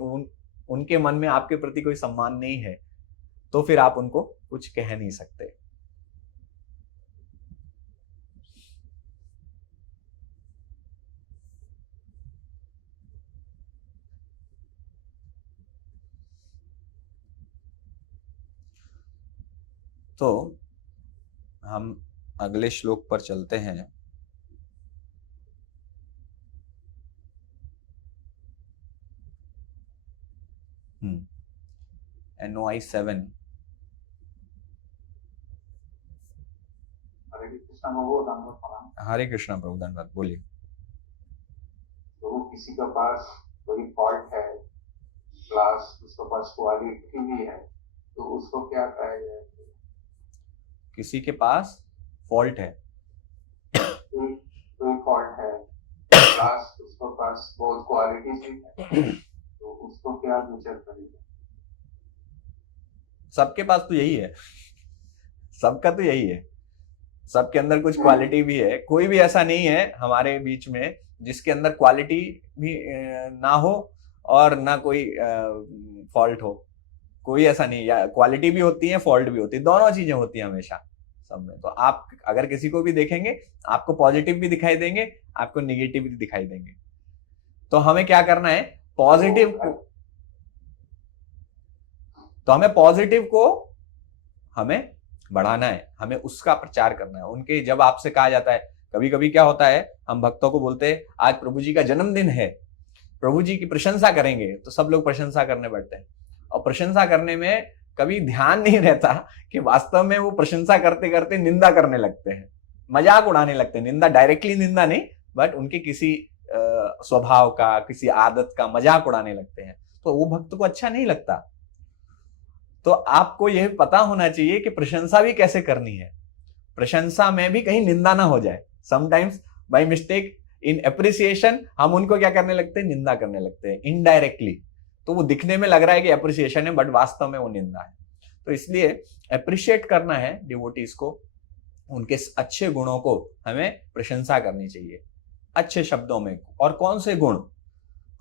उनके मन में आपके प्रति कोई सम्मान नहीं है, तो फिर आप उनको कुछ कह नहीं सकते। तो हम अगले श्लोक पर चलते हैं। NOI 7। हरे कृष्णा प्रभु, धन्यवाद, बोलिए। तो किसी के पास कोई फॉल्ट है, क्लास उसके पास क्वालिटी भी है, तो उसको क्या कहा जाए? किसी के पास फॉल्ट है, कोई फॉल्ट है, क्लास उसके पास बहुत क्वालिटी भी है, तो उसको क्या विचार करेंगे? सबके पास तो यही है, सबका तो यही है, सबके अंदर कुछ क्वालिटी भी है। कोई भी ऐसा नहीं है हमारे बीच में जिसके अंदर क्वालिटी भी ना हो और ना कोई फॉल्ट हो। कोई ऐसा नहीं, या क्वालिटी भी होती है, फॉल्ट भी होती है, दोनों चीजें होती हैं हमेशा सब में। तो आप अगर किसी को भी देखेंगे आपको पॉजिटिव भी दिखाई देंगे, आपको निगेटिव भी दिखाई देंगे। तो हमें क्या करना है, पॉजिटिव को हमें बढ़ाना है, हमें उसका प्रचार करना है। उनके जब आपसे कहा जाता है, कभी कभी क्या होता है, हम भक्तों को बोलते हैं आज प्रभु जी का जन्मदिन है, प्रभु जी की प्रशंसा करेंगे, तो सब लोग प्रशंसा करने बैठते हैं। और प्रशंसा करने में कभी ध्यान नहीं रहता कि वास्तव में वो प्रशंसा करते करते निंदा करने लगते हैं, मजाक उड़ाने लगते हैं। निंदा डायरेक्टली निंदा नहीं, बट उनके किसी स्वभाव का, किसी आदत का मजाक उड़ाने लगते हैं, तो वो भक्त को अच्छा नहीं लगता। तो आपको यह पता होना चाहिए कि प्रशंसा भी कैसे करनी है, प्रशंसा में भी कहीं निंदा ना हो जाए। Sometimes by mistake in appreciation हम उनको क्या करने लगते हैं, निंदा करने लगते हैं इनडायरेक्टली। तो वो दिखने में लग रहा है कि एप्रिसिएशन है, बट वास्तव में वो निंदा है। तो इसलिए अप्रिशिएट करना है डिवोटीज को, उनके अच्छे गुणों को हमें प्रशंसा करनी चाहिए अच्छे शब्दों में। और कौन से गुण,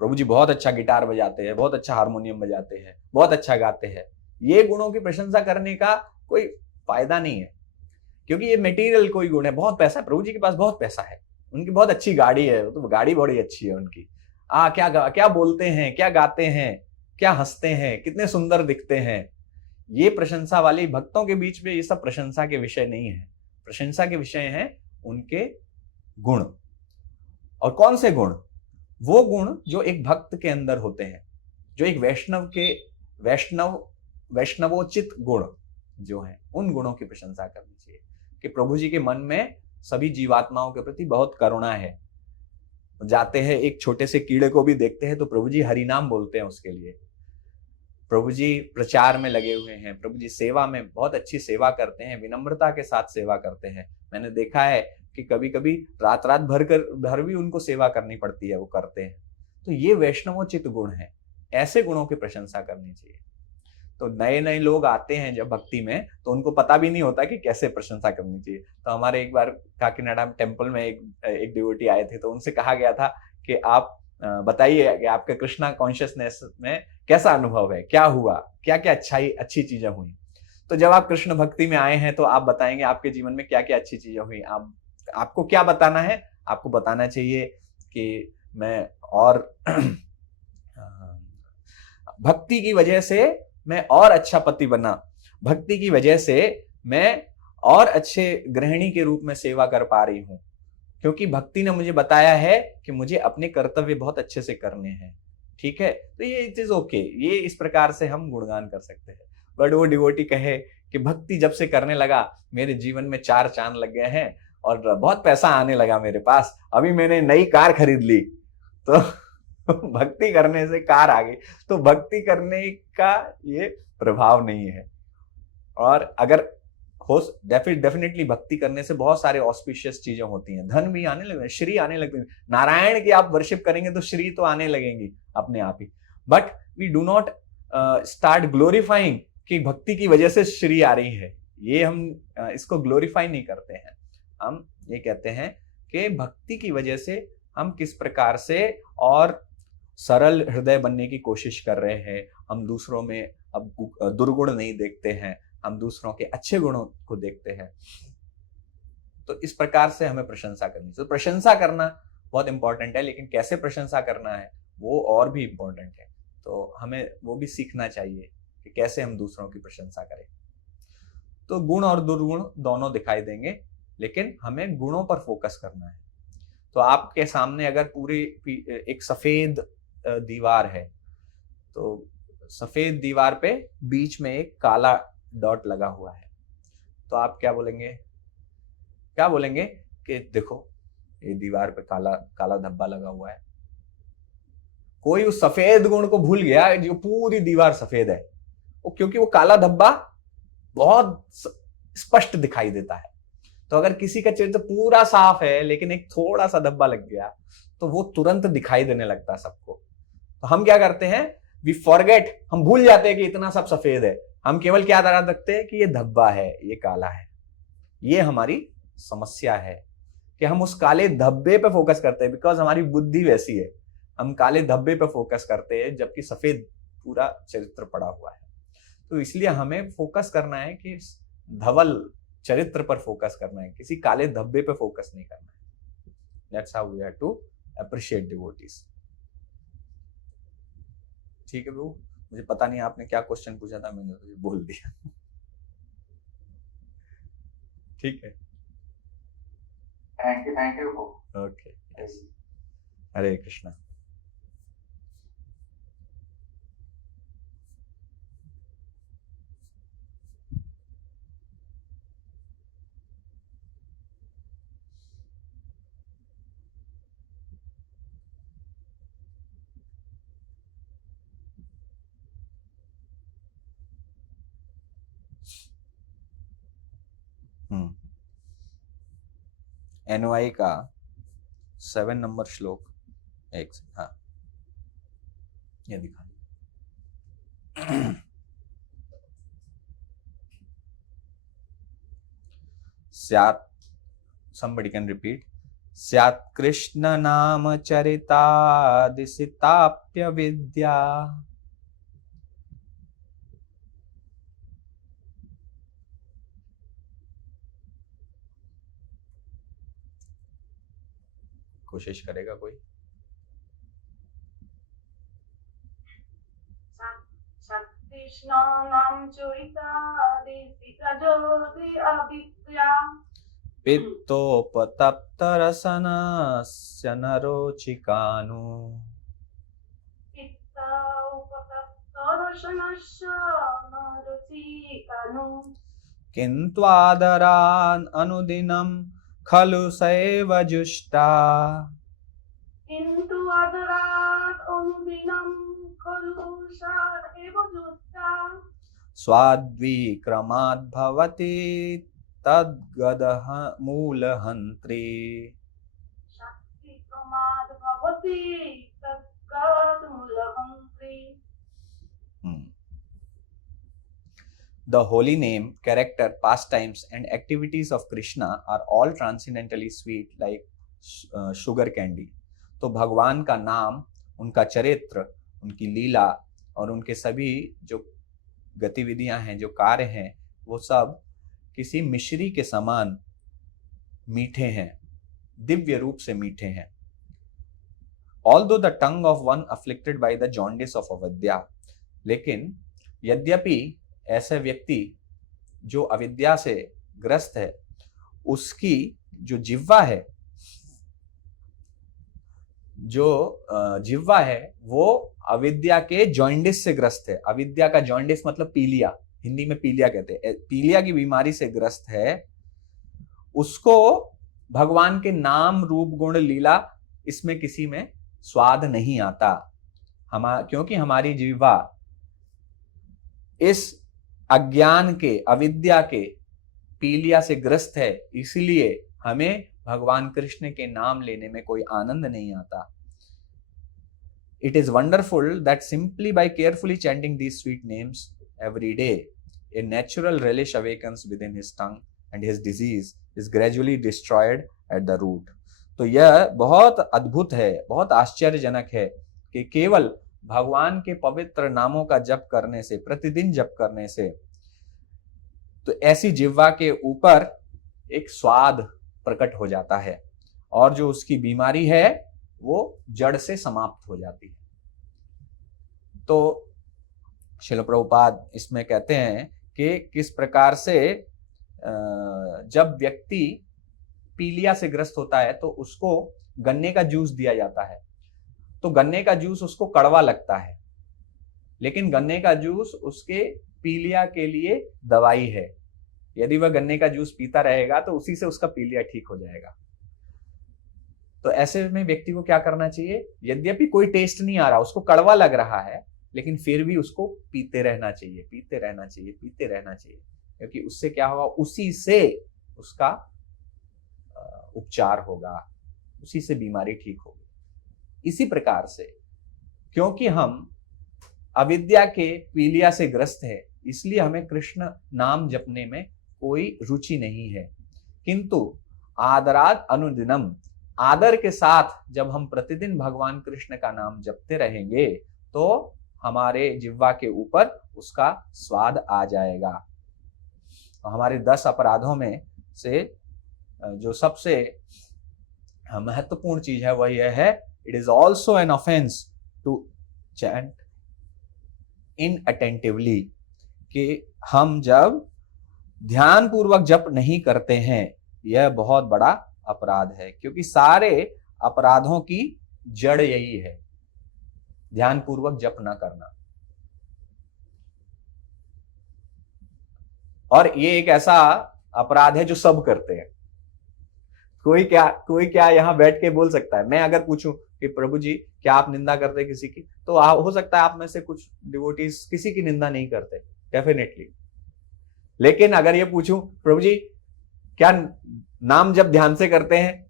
प्रभु जी बहुत अच्छा गिटार बजाते हैं, बहुत अच्छा हारमोनियम बजाते हैं, बहुत अच्छा गाते हैं, ये गुणों की प्रशंसा करने का कोई फायदा नहीं है, क्योंकि ये मटेरियल कोई गुण है। बहुत पैसा है, प्रभु जी के पास बहुत पैसा है, उनकी बहुत अच्छी गाड़ी है, तो गाड़ी बड़ी अच्छी है उनकी, क्या बोलते हैं, क्या गाते हैं, क्या हंसते हैं, कितने सुंदर दिखते हैं। ये प्रशंसा वाली भक्तों के बीच में ये सब प्रशंसा के विषय नहीं है। प्रशंसा के विषय हैं उनके गुण। और कौन से गुण, वो गुण जो एक भक्त के अंदर होते हैं, जो एक वैष्णवोचित गुण जो है, उन गुणों की प्रशंसा करनी चाहिए कि प्रभु जी के मन में सभी जीवात्माओं के प्रति बहुत करुणा है। जाते हैं एक छोटे से कीड़े को भी देखते हैं तो प्रभु जी हरि नाम बोलते हैं उसके लिए। प्रभु जी प्रचार में लगे हुए हैं, प्रभु जी सेवा में बहुत अच्छी सेवा करते हैं, विनम्रता के साथ सेवा करते हैं। मैंने देखा है कि कभी कभी रात रात भर भी उनको सेवा करनी पड़ती है, वो करते हैं। तो ये वैष्णवोचित गुण है, ऐसे गुणों की प्रशंसा करनी चाहिए। तो नए नए लोग आते हैं जब भक्ति में, तो उनको पता भी नहीं होता कि कैसे प्रशंसा करनी चाहिए। तो हमारे एक बार काकीनाडा टेम्पल में एक डिवोटी आए थे, तो उनसे कहा गया था कि आप बताइए कि आपके कृष्णा कॉन्शियसनेस में कैसा अनुभव है, क्या हुआ, क्या क्या अच्छी चीजें हुई। तो जब आप कृष्ण भक्ति में आए हैं तो आप बताएंगे आपके जीवन में क्या क्या अच्छी चीजें हुई। आपको क्या बताना है? आपको बताना चाहिए कि मैं और भक्ति की वजह से मैं और अच्छा पति बना, भक्ति की वजह से मैं और अच्छे गृहिणी के रूप में सेवा कर पा रही हूं, क्योंकि भक्ति ने मुझे बताया है कि मुझे अपने कर्तव्य बहुत अच्छे से करने हैं। ठीक है, तो ये इट इज ओके, ये इस प्रकार से हम गुणगान कर सकते हैं। बट वो डिवोटी कहे कि भक्ति जब से करने लगा मेरे जीवन में 4 चांद लग गए हैं और बहुत पैसा आने लगा मेरे पास, अभी मैंने नई कार खरीद ली, तो भक्ति करने से कार आ गई। तो भक्ति करने का ये प्रभाव नहीं है। और अगर हो डेफिनेटली भक्ति करने से बहुत सारे ऑस्पिशियस चीजें होती हैं, धन भी आने लगे, श्री आने लगते हैं। नारायण की आप वर्शिप करेंगे तो श्री तो आने लगेंगी अपने आप ही। But we do not start glorifying कि भक्ति की वजह से श्री आ रही है। ये हम इसको ग्लोरीफाई नहीं करते हैं। हम ये कहते हैं कि भक्ति की वजह से हम किस प्रकार से और सरल हृदय बनने की कोशिश कर रहे हैं। हम दूसरों में अब दुर्गुण नहीं देखते हैं, हम दूसरों के अच्छे गुणों को देखते हैं। तो इस प्रकार से हमें प्रशंसा करनी चाहिए। तो प्रशंसा करना बहुत इंपॉर्टेंट है, लेकिन कैसे प्रशंसा करना है वो और भी इंपॉर्टेंट है। तो हमें वो भी सीखना चाहिए कि कैसे हम दूसरों की प्रशंसा करें। तो गुण और दुर्गुण दोनों दिखाई देंगे, लेकिन हमें गुणों पर फोकस करना है। तो आपके सामने अगर पूरी एक सफेद दीवार है, तो सफेद दीवार पे बीच में एक काला डॉट लगा हुआ है, तो आप क्या बोलेंगे? क्या बोलेंगे कि देखो ये दीवार पे काला काला धब्बा लगा हुआ है। कोई उस सफेद गुण को भूल गया जो पूरी दीवार सफेद है, क्योंकि वो काला धब्बा बहुत स्पष्ट दिखाई देता है। तो अगर किसी का चरित्र पूरा साफ है लेकिन एक थोड़ा सा धब्बा लग गया तो वो तुरंत दिखाई देने लगता है सबको। तो हम क्या करते हैं? वी फॉरगेट, हम भूल जाते हैं कि इतना सब सफेद है। हम केवल क्या याद रखते हैं कि ये धब्बा है, ये काला है। ये हमारी समस्या है कि हम उस काले धब्बे पे फोकस करते हैं, बिकॉज हमारी बुद्धि वैसी है। हम काले धब्बे पे फोकस करते हैं जबकि सफेद पूरा चरित्र पड़ा हुआ है। तो इसलिए हमें फोकस करना है कि धवल चरित्र पर फोकस करना है, किसी काले धब्बे पे फोकस नहीं करना है। That's how we have to appreciate devotees. ठीक है प्रभु, मुझे पता नहीं आपने क्या क्वेश्चन पूछा था, मैंने तो बोल दिया। ठीक है, thank you. Okay, Hare Krishna. NY का 7 नंबर श्लोक, एक से, हाँ ये दिखा। स्यात्, somebody can repeat, स्यात् कृष्ण नाम चरितादिसिताप्य विद्या। कोशिश करेगा कोई? कृष्ण नाम चरितादिसिताजोति अविद्या। पित्तोपतप्तरसनस्य नरोचिकानु। किन्त्वादरान् अनुदिनं खलु सैव जुष्टा। किन्तु आदरात् अनुदिनं खलु सैव जुष्टा। स्वाद्विक्रमाद् भवति तद्गदः मूलहन्त्री। स्वाद्विक्रमाद् भवति तद्गद मूलहन्त्री। The holy name, character, pastimes and activities of Krishna are all transcendently sweet like sugar candy. तो भगवान का नाम, उनका चरित्र, उनकी लीला और उनके सभी जो गतिविधियां हैं, जो कार्य हैं, वो सब किसी मिश्री के समान मीठे हैं, दिव्य रूप से मीठे हैं। Although the tongue of one afflicted by the jaundice of avidya, लेकिन यद्यपि ऐसे व्यक्ति जो अविद्या से ग्रस्त है, उसकी जो जिह्वा है, वो अविद्या के जॉन्डिस से ग्रस्त है। अविद्या का जॉन्डिस मतलब पीलिया, हिंदी में पीलिया कहते हैं, पीलिया की बीमारी से ग्रस्त है। उसको भगवान के नाम रूप गुण लीला इसमें किसी में स्वाद नहीं आता। क्योंकि हमारी जिह्वा इस अज्ञान के, अविद्या के पीलिया से ग्रस्त है, इसलिए हमें भगवान कृष्ण के नाम लेने में कोई आनंद नहीं आता। It is wonderful that simply by carefully chanting these sweet names every day, a natural relish awakens within his tongue and his disease is gradually destroyed at the root. तो यह बहुत अद्भुत है, बहुत आश्चर्यजनक है कि केवल भगवान के पवित्र नामों का जप करने से, प्रतिदिन जप करने से, तो ऐसी जिह्वा के ऊपर एक स्वाद प्रकट हो जाता है और जो उसकी बीमारी है वो जड़ से समाप्त हो जाती है। तो श्रील प्रभुपाद इसमें कहते हैं कि किस प्रकार से जब व्यक्ति पीलिया से ग्रस्त होता है तो उसको गन्ने का जूस दिया जाता है, तो गन्ने का जूस उसको कड़वा लगता है, लेकिन गन्ने का जूस उसके पीलिया के लिए दवाई है। यदि वह गन्ने का जूस पीता रहेगा तो उसी से उसका पीलिया ठीक हो जाएगा। तो ऐसे में व्यक्ति को क्या करना चाहिए? यद्यपि कोई टेस्ट नहीं आ रहा, उसको कड़वा लग रहा है, लेकिन फिर भी उसको पीते रहना चाहिए, पीते रहना चाहिए, पीते रहना चाहिए, क्योंकि उससे क्या होगा? उसी से उसका उपचार होगा, उसी से बीमारी ठीक होगी। इसी प्रकार से क्योंकि हम अविद्या के पीलिया से ग्रस्त है, इसलिए हमें कृष्ण नाम जपने में कोई रुचि नहीं है, किंतु आदराद अनुदिनम, आदर के साथ जब हम प्रतिदिन भगवान कृष्ण का नाम जपते रहेंगे तो हमारे जिह्वा के ऊपर उसका स्वाद आ जाएगा। हमारे 10 अपराधों में से जो सबसे महत्वपूर्ण चीज है वह यह है, it is also an offence to chant inattentively, कि हम जब ध्यान पूर्वक जप नहीं करते हैं, यह बहुत बड़ा अपराध है, क्योंकि सारे अपराधों की जड़ यही है, ध्यान पूर्वक जप ना करना। और ये एक ऐसा अपराध है जो सब करते हैं। कोई क्या यहां बैठ के बोल सकता है? मैं अगर पूछूं कि प्रभु जी क्या आप निंदा करते हैं किसी की, तो हो सकता है आप में से कुछ डिवोटीज किसी की निंदा नहीं करते, डेफिनेटली। लेकिन अगर ये पूछूं, प्रभु जी क्या नाम जप ध्यान से करते हैं?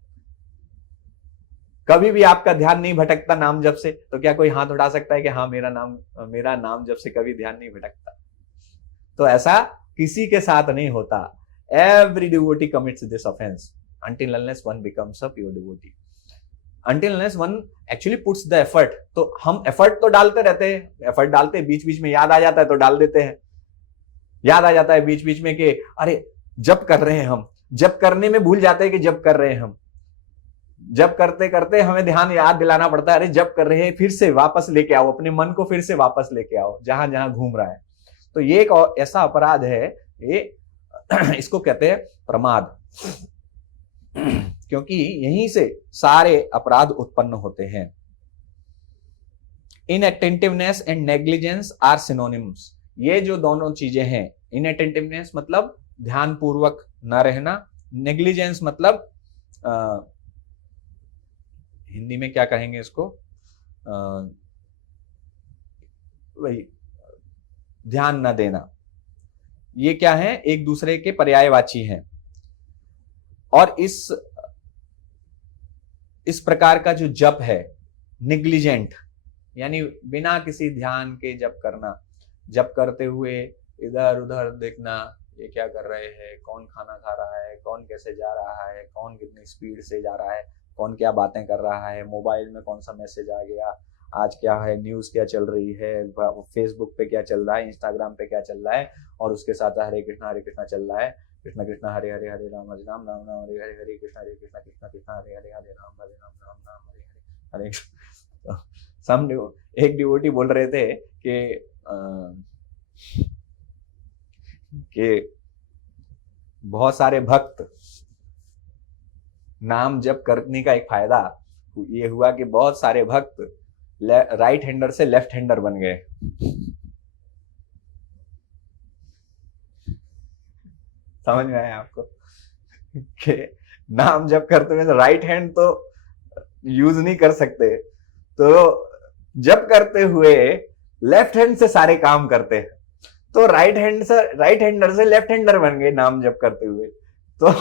कभी भी आपका ध्यान नहीं भटकता नाम जप से? तो क्या कोई हाथ उठा सकता है कि हाँ मेरा नाम जप से कभी ध्यान नहीं भटकता? तो ऐसा किसी के साथ नहीं होता। Every devotee commits this offense until unless one becomes a pure devotee. Until unless one actually puts the effort. तो हम एफर्ट तो डालते रहते हैं, एफर्ट डालते हैं, बीच बीच में याद आ जाता है तो डाल देते हैं। याद आ जाता है बीच बीच में कि अरे जप कर रहे हैं हम, जप करने में भूल जाते हैं कि जप कर रहे हैं हम। जप करते करते हमें ध्यान याद दिलाना पड़ता है, अरे जप कर रहे हैं, फिर से वापस लेके आओ, अपने मन को फिर से वापस लेके आओ जहां जहां घूम रहा है। तो ये एक ऐसा अपराध है, ये इसको कहते हैं प्रमाद, क्योंकि यहीं से सारे अपराध उत्पन्न होते हैं। इनअटेंटिवनेस एंड नेग्लिजेंस आर सिनोनिम्स। ये जो दोनों चीजें हैं, इनअटेंटिवनेस मतलब ध्यान पूर्वक न रहना, नेग्लिजेंस मतलब हिंदी में क्या कहेंगे इसको, वही ध्यान न देना। ये क्या है? एक दूसरे के पर्यायवाची हैं। और इस प्रकार का जो जप है, निग्लिजेंट यानी बिना किसी ध्यान के जप करना, जप करते हुए इधर उधर देखना, ये क्या कर रहे हैं, कौन खाना खा रहा है, कौन कैसे जा रहा है, कौन कितनी स्पीड से जा रहा है, कौन क्या बातें कर रहा है, मोबाइल में कौन सा मैसेज आ गया, आज क्या है, न्यूज क्या चल रही है, फेसबुक पे क्या चल रहा है, इंस्टाग्राम पे क्या चल रहा है, और उसके साथ हरे कृष्णा चल रहा है, कृष्ण कृष्ण हरे हरे हरे राम राम राम राम हरे हरे हरे कृष्ण कृष्ण कृष्ण हरे हरे हरे राम राम राम हरे हरे हरे। सम एक डिवोटी बोल रहे थे कि बहुत सारे भक्त, नाम जप करने का एक फायदा ये हुआ कि बहुत सारे भक्त राइट हैंडर से लेफ्ट हैंडर बन गए। समझ में आया आपको कि नाम जप करते हुए तो राइट हैंड तो यूज नहीं कर सकते, तो जप करते हुए लेफ्ट हैंड से सारे काम करते हैं, तो राइट हैंडर से लेफ्ट हैंडर बन गए नाम जप करते हुए। तो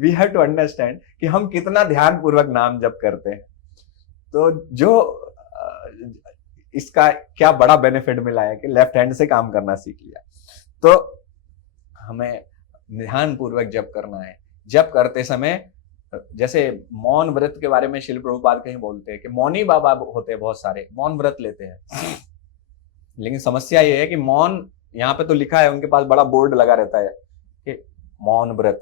वी हैव टू अंडरस्टैंड कि हम कितना ध्यान पूर्वक नाम जप करते हैं। तो जो इसका क्या बड़ा बेनिफिट मिला है कि लेफ्ट हैंड से काम करना सीख लिया। तो हमें ध्यान पूर्वक जप करना है। जप करते समय जैसे मौन व्रत के बारे में श्रील प्रभुपाद कहीं बोलते हैं कि मौनी बाबा होते हैं, बहुत सारे मौन व्रत लेते हैं, लेकिन समस्या ये है कि मौन, यहाँ पे तो लिखा है, उनके पास बड़ा बोर्ड लगा रहता है कि मौन व्रत,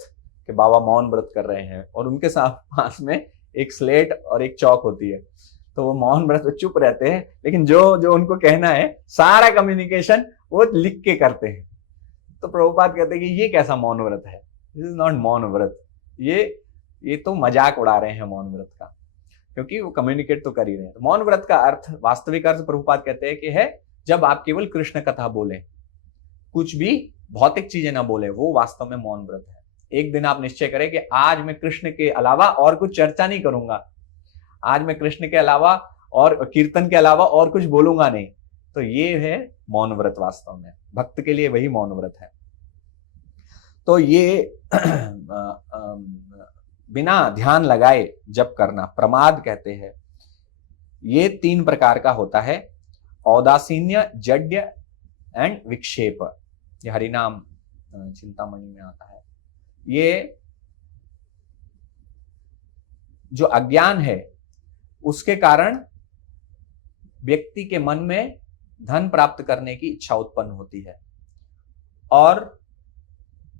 कि बाबा मौन व्रत कर रहे हैं, और उनके साथ पास में एक स्लेट और एक चौक होती है, तो वो मौन व्रत में चुप रहते हैं, लेकिन जो जो उनको कहना है सारा कम्युनिकेशन वो लिख के करते हैं। तो प्रभुपाद कहते हैं कि ये कैसा मौन व्रत है, दिस इज नॉट मौन व्रत, ये तो मजाक उड़ा रहे हैं मौन व्रत का, क्योंकि वो कम्युनिकेट तो कर ही रहे हैं। तो मौन व्रत का अर्थ, वास्तविक अर्थ प्रभुपाद कहते हैं कि है जब आप केवल कृष्ण कथा बोले, कुछ भी भौतिक चीजें ना बोले, वो वास्तव में मौन व्रत है। एक दिन आप निश्चय करें कि आज मैं कृष्ण के अलावा और कुछ चर्चा नहीं करूंगा, आज मैं कृष्ण के अलावा और कीर्तन के अलावा और कुछ बोलूंगा नहीं, तो ये है मौन व्रत। वास्तव में भक्त के लिए वही मौन व्रत है। तो ये बिना ध्यान लगाए जप करना प्रमाद कहते हैं। ये 3 प्रकार का होता है, औदासीन्य, जड्य एंड विक्षेप। ये हरिनाम चिंतामणि में आता है। ये जो अज्ञान है उसके कारण व्यक्ति के मन में धन प्राप्त करने की इच्छा उत्पन्न होती है, और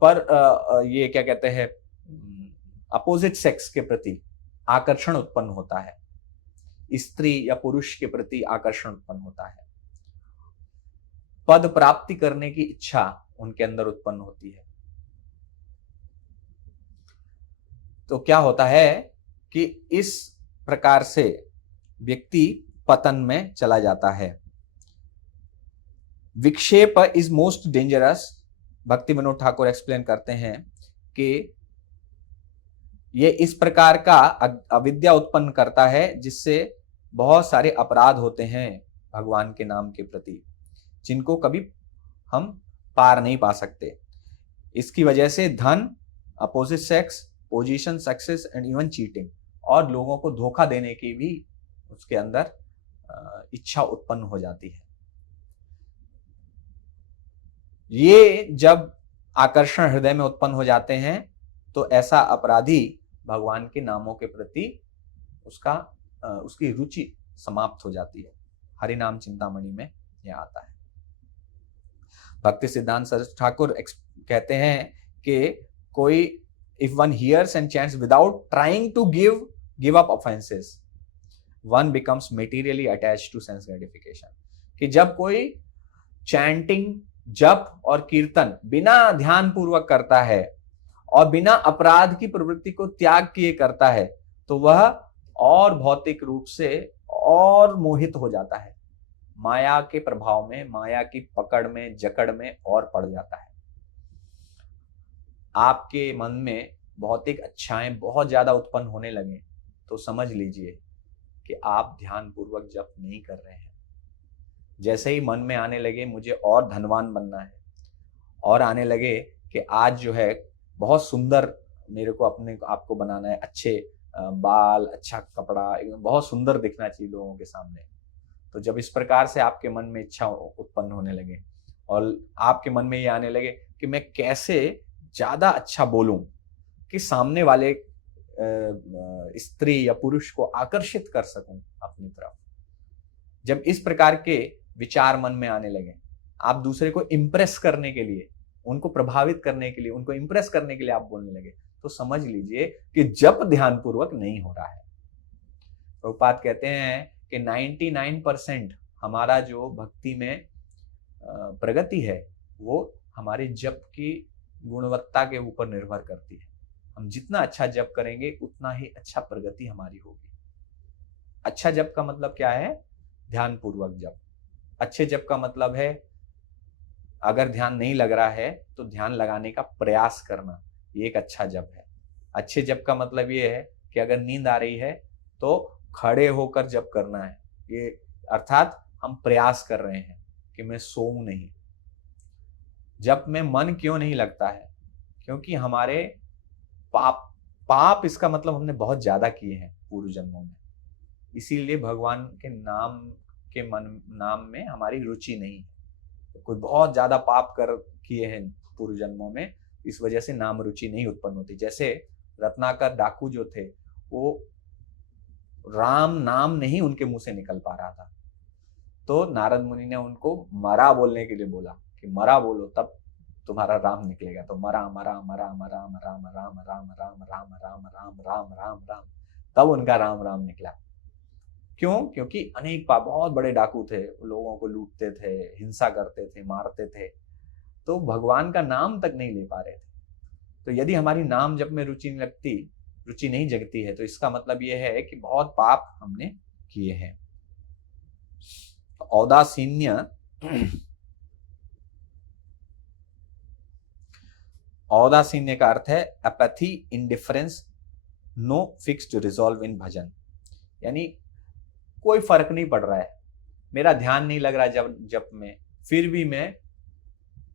पर ये क्या कहते हैं, अपोजिट सेक्स के प्रति आकर्षण उत्पन्न होता है, स्त्री या पुरुष के प्रति आकर्षण उत्पन्न होता है, पद प्राप्ति करने की इच्छा उनके अंदर उत्पन्न होती है। तो क्या होता है कि इस प्रकार से व्यक्ति पतन में चला जाता है। विक्षेप इज मोस्ट डेंजरस। भक्ति मनोज ठाकुर एक्सप्लेन करते हैं कि ये इस प्रकार का अविद्या उत्पन्न करता है जिससे बहुत सारे अपराध होते हैं भगवान के नाम के प्रति, जिनको कभी हम पार नहीं पा सकते। इसकी वजह से धन, opposite sex, position, success and even cheating, और लोगों को धोखा देने की भी उसके अंदर इच्छा उत्पन्न हो जाती है। ये जब आकर्षण हृदय में उत्पन्न हो जाते हैं तो ऐसा अपराधी भगवान के नामों के प्रति उसकी रुचि समाप्त हो जाती है। हरिनाम चिंतामणि में यह आता है। भक्ति सिद्धांत सरस्वती ठाकुर कहते हैं कि कोई if one hears and chants without trying to give up offenses, one becomes materially attached to sense gratification। कि जब कोई चैंटिंग, जप और कीर्तन बिना ध्यान पूर्वक करता है और बिना अपराध की प्रवृत्ति को त्याग किए करता है, तो वह और भौतिक रूप से और मोहित हो जाता है, माया के प्रभाव में, माया की पकड़ में, जकड़ में और पड़ जाता है। आपके मन में भौतिक अच्छाएं बहुत ज्यादा उत्पन्न होने लगे तो समझ लीजिए कि आप ध्यान पूर्वक जप नहीं कर रहे हैं। जैसे ही मन में आने लगे मुझे और धनवान बनना है, और आने लगे कि आज जो है बहुत सुंदर मेरे को अपने आपको बनाना है, अच्छे बाल, अच्छा कपड़ा, एकदम बहुत सुंदर दिखना चाहिए लोगों के सामने, तो जब इस प्रकार से आपके मन में इच्छा उत्पन्न होने लगे और आपके मन में ये आने लगे कि मैं कैसे ज्यादा अच्छा बोलूं कि सामने वाले स्त्री या पुरुष को आकर्षित कर सकूं अपनी तरफ, जब इस प्रकार के विचार मन में आने लगे, आप दूसरे को इंप्रेस करने के लिए, उनको प्रभावित करने के लिए, उनको इंप्रेस करने के लिए आप बोलने लगे, तो समझ लीजिए कि जप ध्यानपूर्वक नहीं हो रहा है। प्रभुपाद कहते हैं कि 99% हमारा जो भक्ति में प्रगति है वो हमारे जप की गुणवत्ता के ऊपर निर्भर करती है। हम जितना अच्छा जप करेंगे उतना ही अच्छा प्रगति हमारी होगी। अच्छा जप का मतलब क्या है? ध्यानपूर्वक जप। अच्छे जप का मतलब है अगर ध्यान नहीं लग रहा है तो ध्यान लगाने का प्रयास करना, ये एक अच्छा जप है। अच्छे जप का मतलब ये है कि अगर नींद आ रही है तो खड़े होकर जप करना है, ये अर्थात हम प्रयास कर रहे हैं कि मैं सोऊं नहीं। जप में मन क्यों नहीं लगता है? क्योंकि हमारे पाप इसका मतलब हमने बहुत ज्यादा किए हैं पूर्व जन्मों में, इसीलिए भगवान के नाम में हमारी रुचि नहीं है। कोई बहुत ज्यादा पाप किए हैं पूर्व जन्मों में, इस वजह से नाम रुचि नहीं उत्पन्न होती। जैसे रत्नाकर डाकू जो थे, वो राम नाम नहीं उनके मुंह से निकल पा रहा था, तो नारद मुनि ने उनको मरा बोलने के लिए बोला कि मरा बोलो तब तुम्हारा राम निकलेगा। तो मरा मरा मरा मरा मरा राम राम राम राम राम राम राम राम राम, तब उनका राम राम निकला। क्यों? क्योंकि अनेक पाप, बहुत बड़े डाकू थे, लोगों को लूटते थे, हिंसा करते थे, मारते थे, तो भगवान का नाम तक नहीं ले पा रहे थे। तो यदि हमारी नाम जप में रुचि नहीं जगती है तो इसका मतलब यह है कि बहुत पाप हमने किए हैं। औदासीन्य का अर्थ है apathy, indifference, no fixed resolve in bhajan. यानी कोई फर्क नहीं पड़ रहा है, मेरा ध्यान नहीं लग रहा है जप में, फिर भी मैं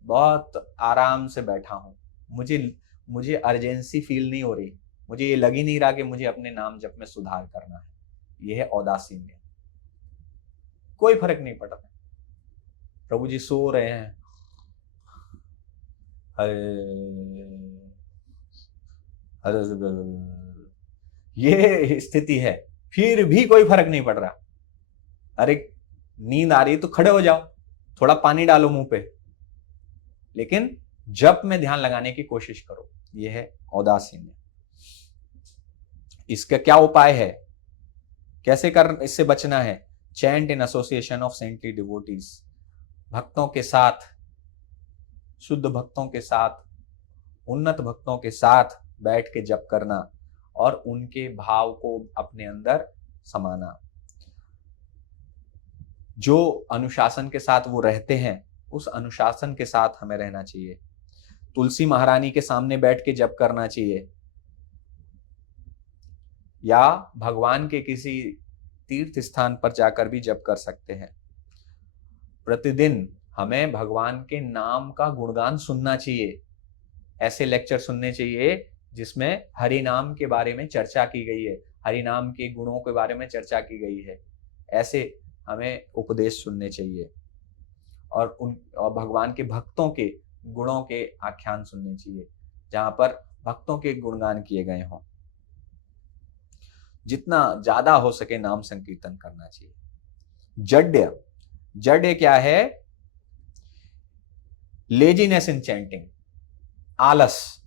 बहुत आराम से बैठा हूं, मुझे अर्जेंसी फील नहीं हो रही, मुझे ये लग ही नहीं रहा कि मुझे अपने नाम जप में सुधार करना है। यह है औदासीन्य। कोई फर्क नहीं पड़ रहा। प्रभु जी सो रहे हैं, हरे ये स्थिति है, फिर भी कोई फर्क नहीं पड़ रहा। अरे नींद आ रही तो खड़े हो जाओ, थोड़ा पानी डालो मुंह पे, लेकिन जप में ध्यान लगाने की कोशिश करो। यह है औदासीन्य। इसका क्या उपाय है? कैसे इससे बचना है? Chant in association of saintly devotees. भक्तों के साथ, शुद्ध भक्तों के साथ, उन्नत भक्तों के साथ बैठ के जप करना और उनके भाव को अपने अंदर समाना। जो अनुशासन के साथ वो रहते हैं उस अनुशासन के साथ हमें रहना चाहिए। तुलसी महारानी के सामने बैठ के जप करना चाहिए, या भगवान के किसी तीर्थ स्थान पर जाकर भी जप कर सकते हैं। प्रतिदिन हमें भगवान के नाम का गुणगान सुनना चाहिए। ऐसे लेक्चर सुनने चाहिए जिसमें हरि नाम के बारे में चर्चा की गई है, हरि नाम के गुणों के बारे में चर्चा की गई है। ऐसे हमें उपदेश सुनने चाहिए और भगवान के भक्तों के गुणों के आख्यान सुनने चाहिए, जहां पर भक्तों के गुणगान किए गए हों। जितना ज्यादा हो सके नाम संकीर्तन करना चाहिए। जड्य क्या है? लेजीनेस इन चैंटिंग, आलस,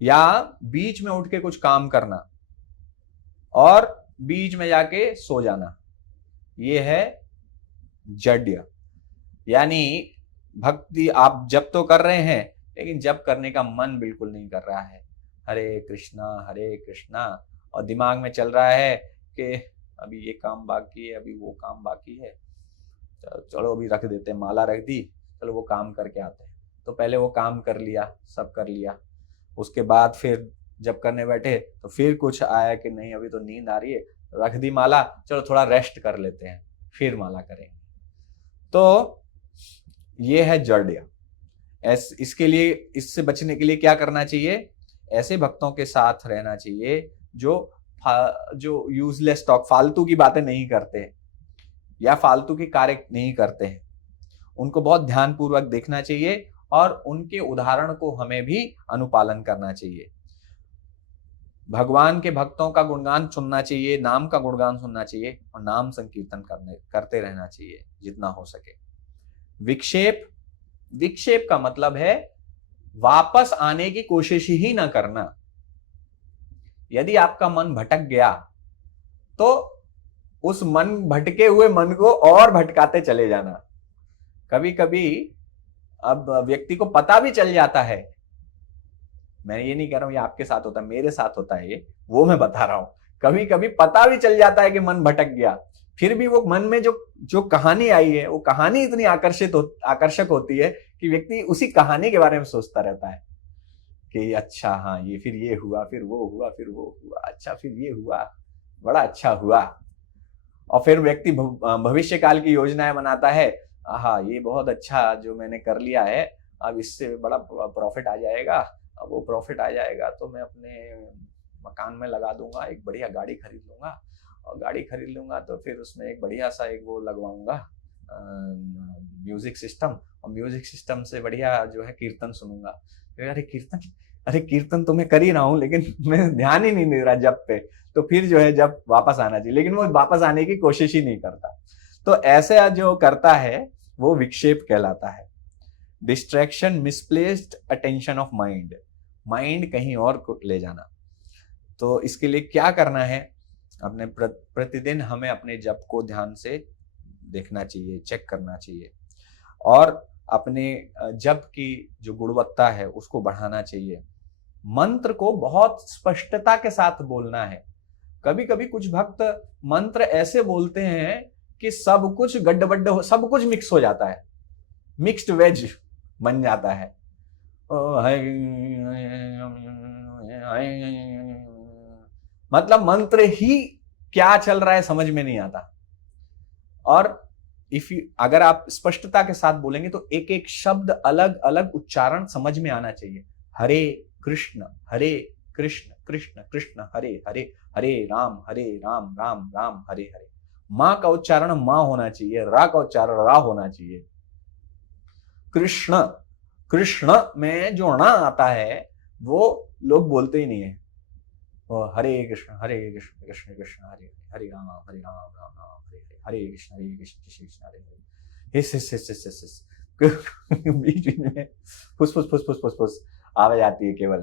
या बीच में उठ के कुछ काम करना और बीच में जाके सो जाना, ये है जड्य। यानी भक्ति आप जप तो कर रहे हैं लेकिन जप करने का मन बिल्कुल नहीं कर रहा है। हरे कृष्णा, और दिमाग में चल रहा है कि अभी ये काम बाकी है, अभी वो काम बाकी है, चलो अभी रख देते हैं, माला रख दी, चलो वो काम करके आते हैं। तो पहले वो काम कर लिया, सब कर लिया, उसके बाद फिर जब करने बैठे तो फिर कुछ आया कि नहीं अभी तो नींद आ रही है, रख दी माला, चलो थोड़ा रेस्ट कर लेते हैं, फिर माला करेंगे। तो ये है जड्य। इसके लिए, इससे बचने के लिए क्या करना चाहिए? ऐसे भक्तों के साथ रहना चाहिए जो यूजलेस टॉक, फालतू की बातें नहीं करते या फालतू के कार्य नहीं करते हैं। उनको बहुत ध्यानपूर्वक देखना चाहिए और उनके उदाहरण को हमें भी अनुपालन करना चाहिए। भगवान के भक्तों का गुणगान सुनना चाहिए, नाम का गुणगान सुनना चाहिए और नाम संकीर्तन करते रहना चाहिए जितना हो सके। विक्षेप, विक्षेप का मतलब है वापस आने की कोशिश ही ना करना। यदि आपका मन भटक गया तो उस मन भटके हुए मन को और भटकाते चले जाना। कभी कभी अब व्यक्ति को पता भी चल जाता है, मैं ये नहीं कह रहा हूं ये आपके साथ होता है, मेरे साथ होता है ये, वो मैं बता रहा हूं। कभी कभी पता भी चल जाता है कि मन भटक गया, फिर भी वो मन में जो जो कहानी आई है वो कहानी इतनी आकर्षक होती है कि व्यक्ति उसी कहानी के बारे में सोचता रहता है कि अच्छा हाँ ये फिर ये हुआ, फिर वो हुआ, फिर वो हुआ, अच्छा फिर ये हुआ, बड़ा अच्छा हुआ। और फिर व्यक्ति भविष्य काल की योजनाएं बनाता है, हाँ ये बहुत अच्छा जो मैंने कर लिया है, अब इससे बड़ा प्रॉफिट आ जाएगा, अब वो प्रॉफिट आ जाएगा तो मैं अपने मकान में लगा दूंगा, एक बढ़िया गाड़ी खरीद लूंगा, और गाड़ी खरीद लूंगा तो फिर उसमें एक बढ़िया सा एक वो लगवाऊंगा म्यूजिक सिस्टम, और म्यूजिक सिस्टम से बढ़िया जो है कीर्तन सुनूंगा। अरे कीर्तन तो मैं कर ही रहा हूँ लेकिन मैं ध्यान ही नहीं दे रहा जब पे, तो फिर जो है जब वापस आना चाहिए लेकिन वो वापस आने की कोशिश ही नहीं करता। तो ऐसे जो करता है वो विक्षेप कहलाता है। Distraction, misplaced attention of mind, mind कहीं और को ले जाना। तो इसके लिए क्या करना है, अपने प्रतिदिन हमें अपने जप को ध्यान से देखना चाहिए, चेक करना चाहिए, और अपने जप की जो गुणवत्ता है उसको बढ़ाना चाहिए। मंत्र को बहुत स्पष्टता के साथ बोलना है। कभी कभी कुछ भक्त मंत्र ऐसे बोलते हैं कि सब कुछ गड्ढ-बड्ढ हो, सब कुछ मिक्स हो जाता है, मिक्स्ड वेज बन जाता है। मतलब मंत्र ही क्या चल रहा है समझ में नहीं आता। और अगर आप स्पष्टता के साथ बोलेंगे तो एक एक शब्द अलग अलग उच्चारण समझ में आना चाहिए। हरे कृष्ण कृष्ण कृष्ण हरे हरे, हरे राम राम राम हरे हरे। मां का उच्चारण मां होना चाहिए, रा का उच्चारण रा होना चाहिए। कृष्ण, कृष्ण में जो ण आता है वो लोग बोलते ही नहीं है। हरे कृष्ण कृष्ण कृष्ण हरे हरे राम राम राम हरे हरे, हरे कृष्ण कृष्ण कृष्ण हरे हरे। हिस बीच में फुस फुस फुस फुस फुस फुस आवाज आती है केवल।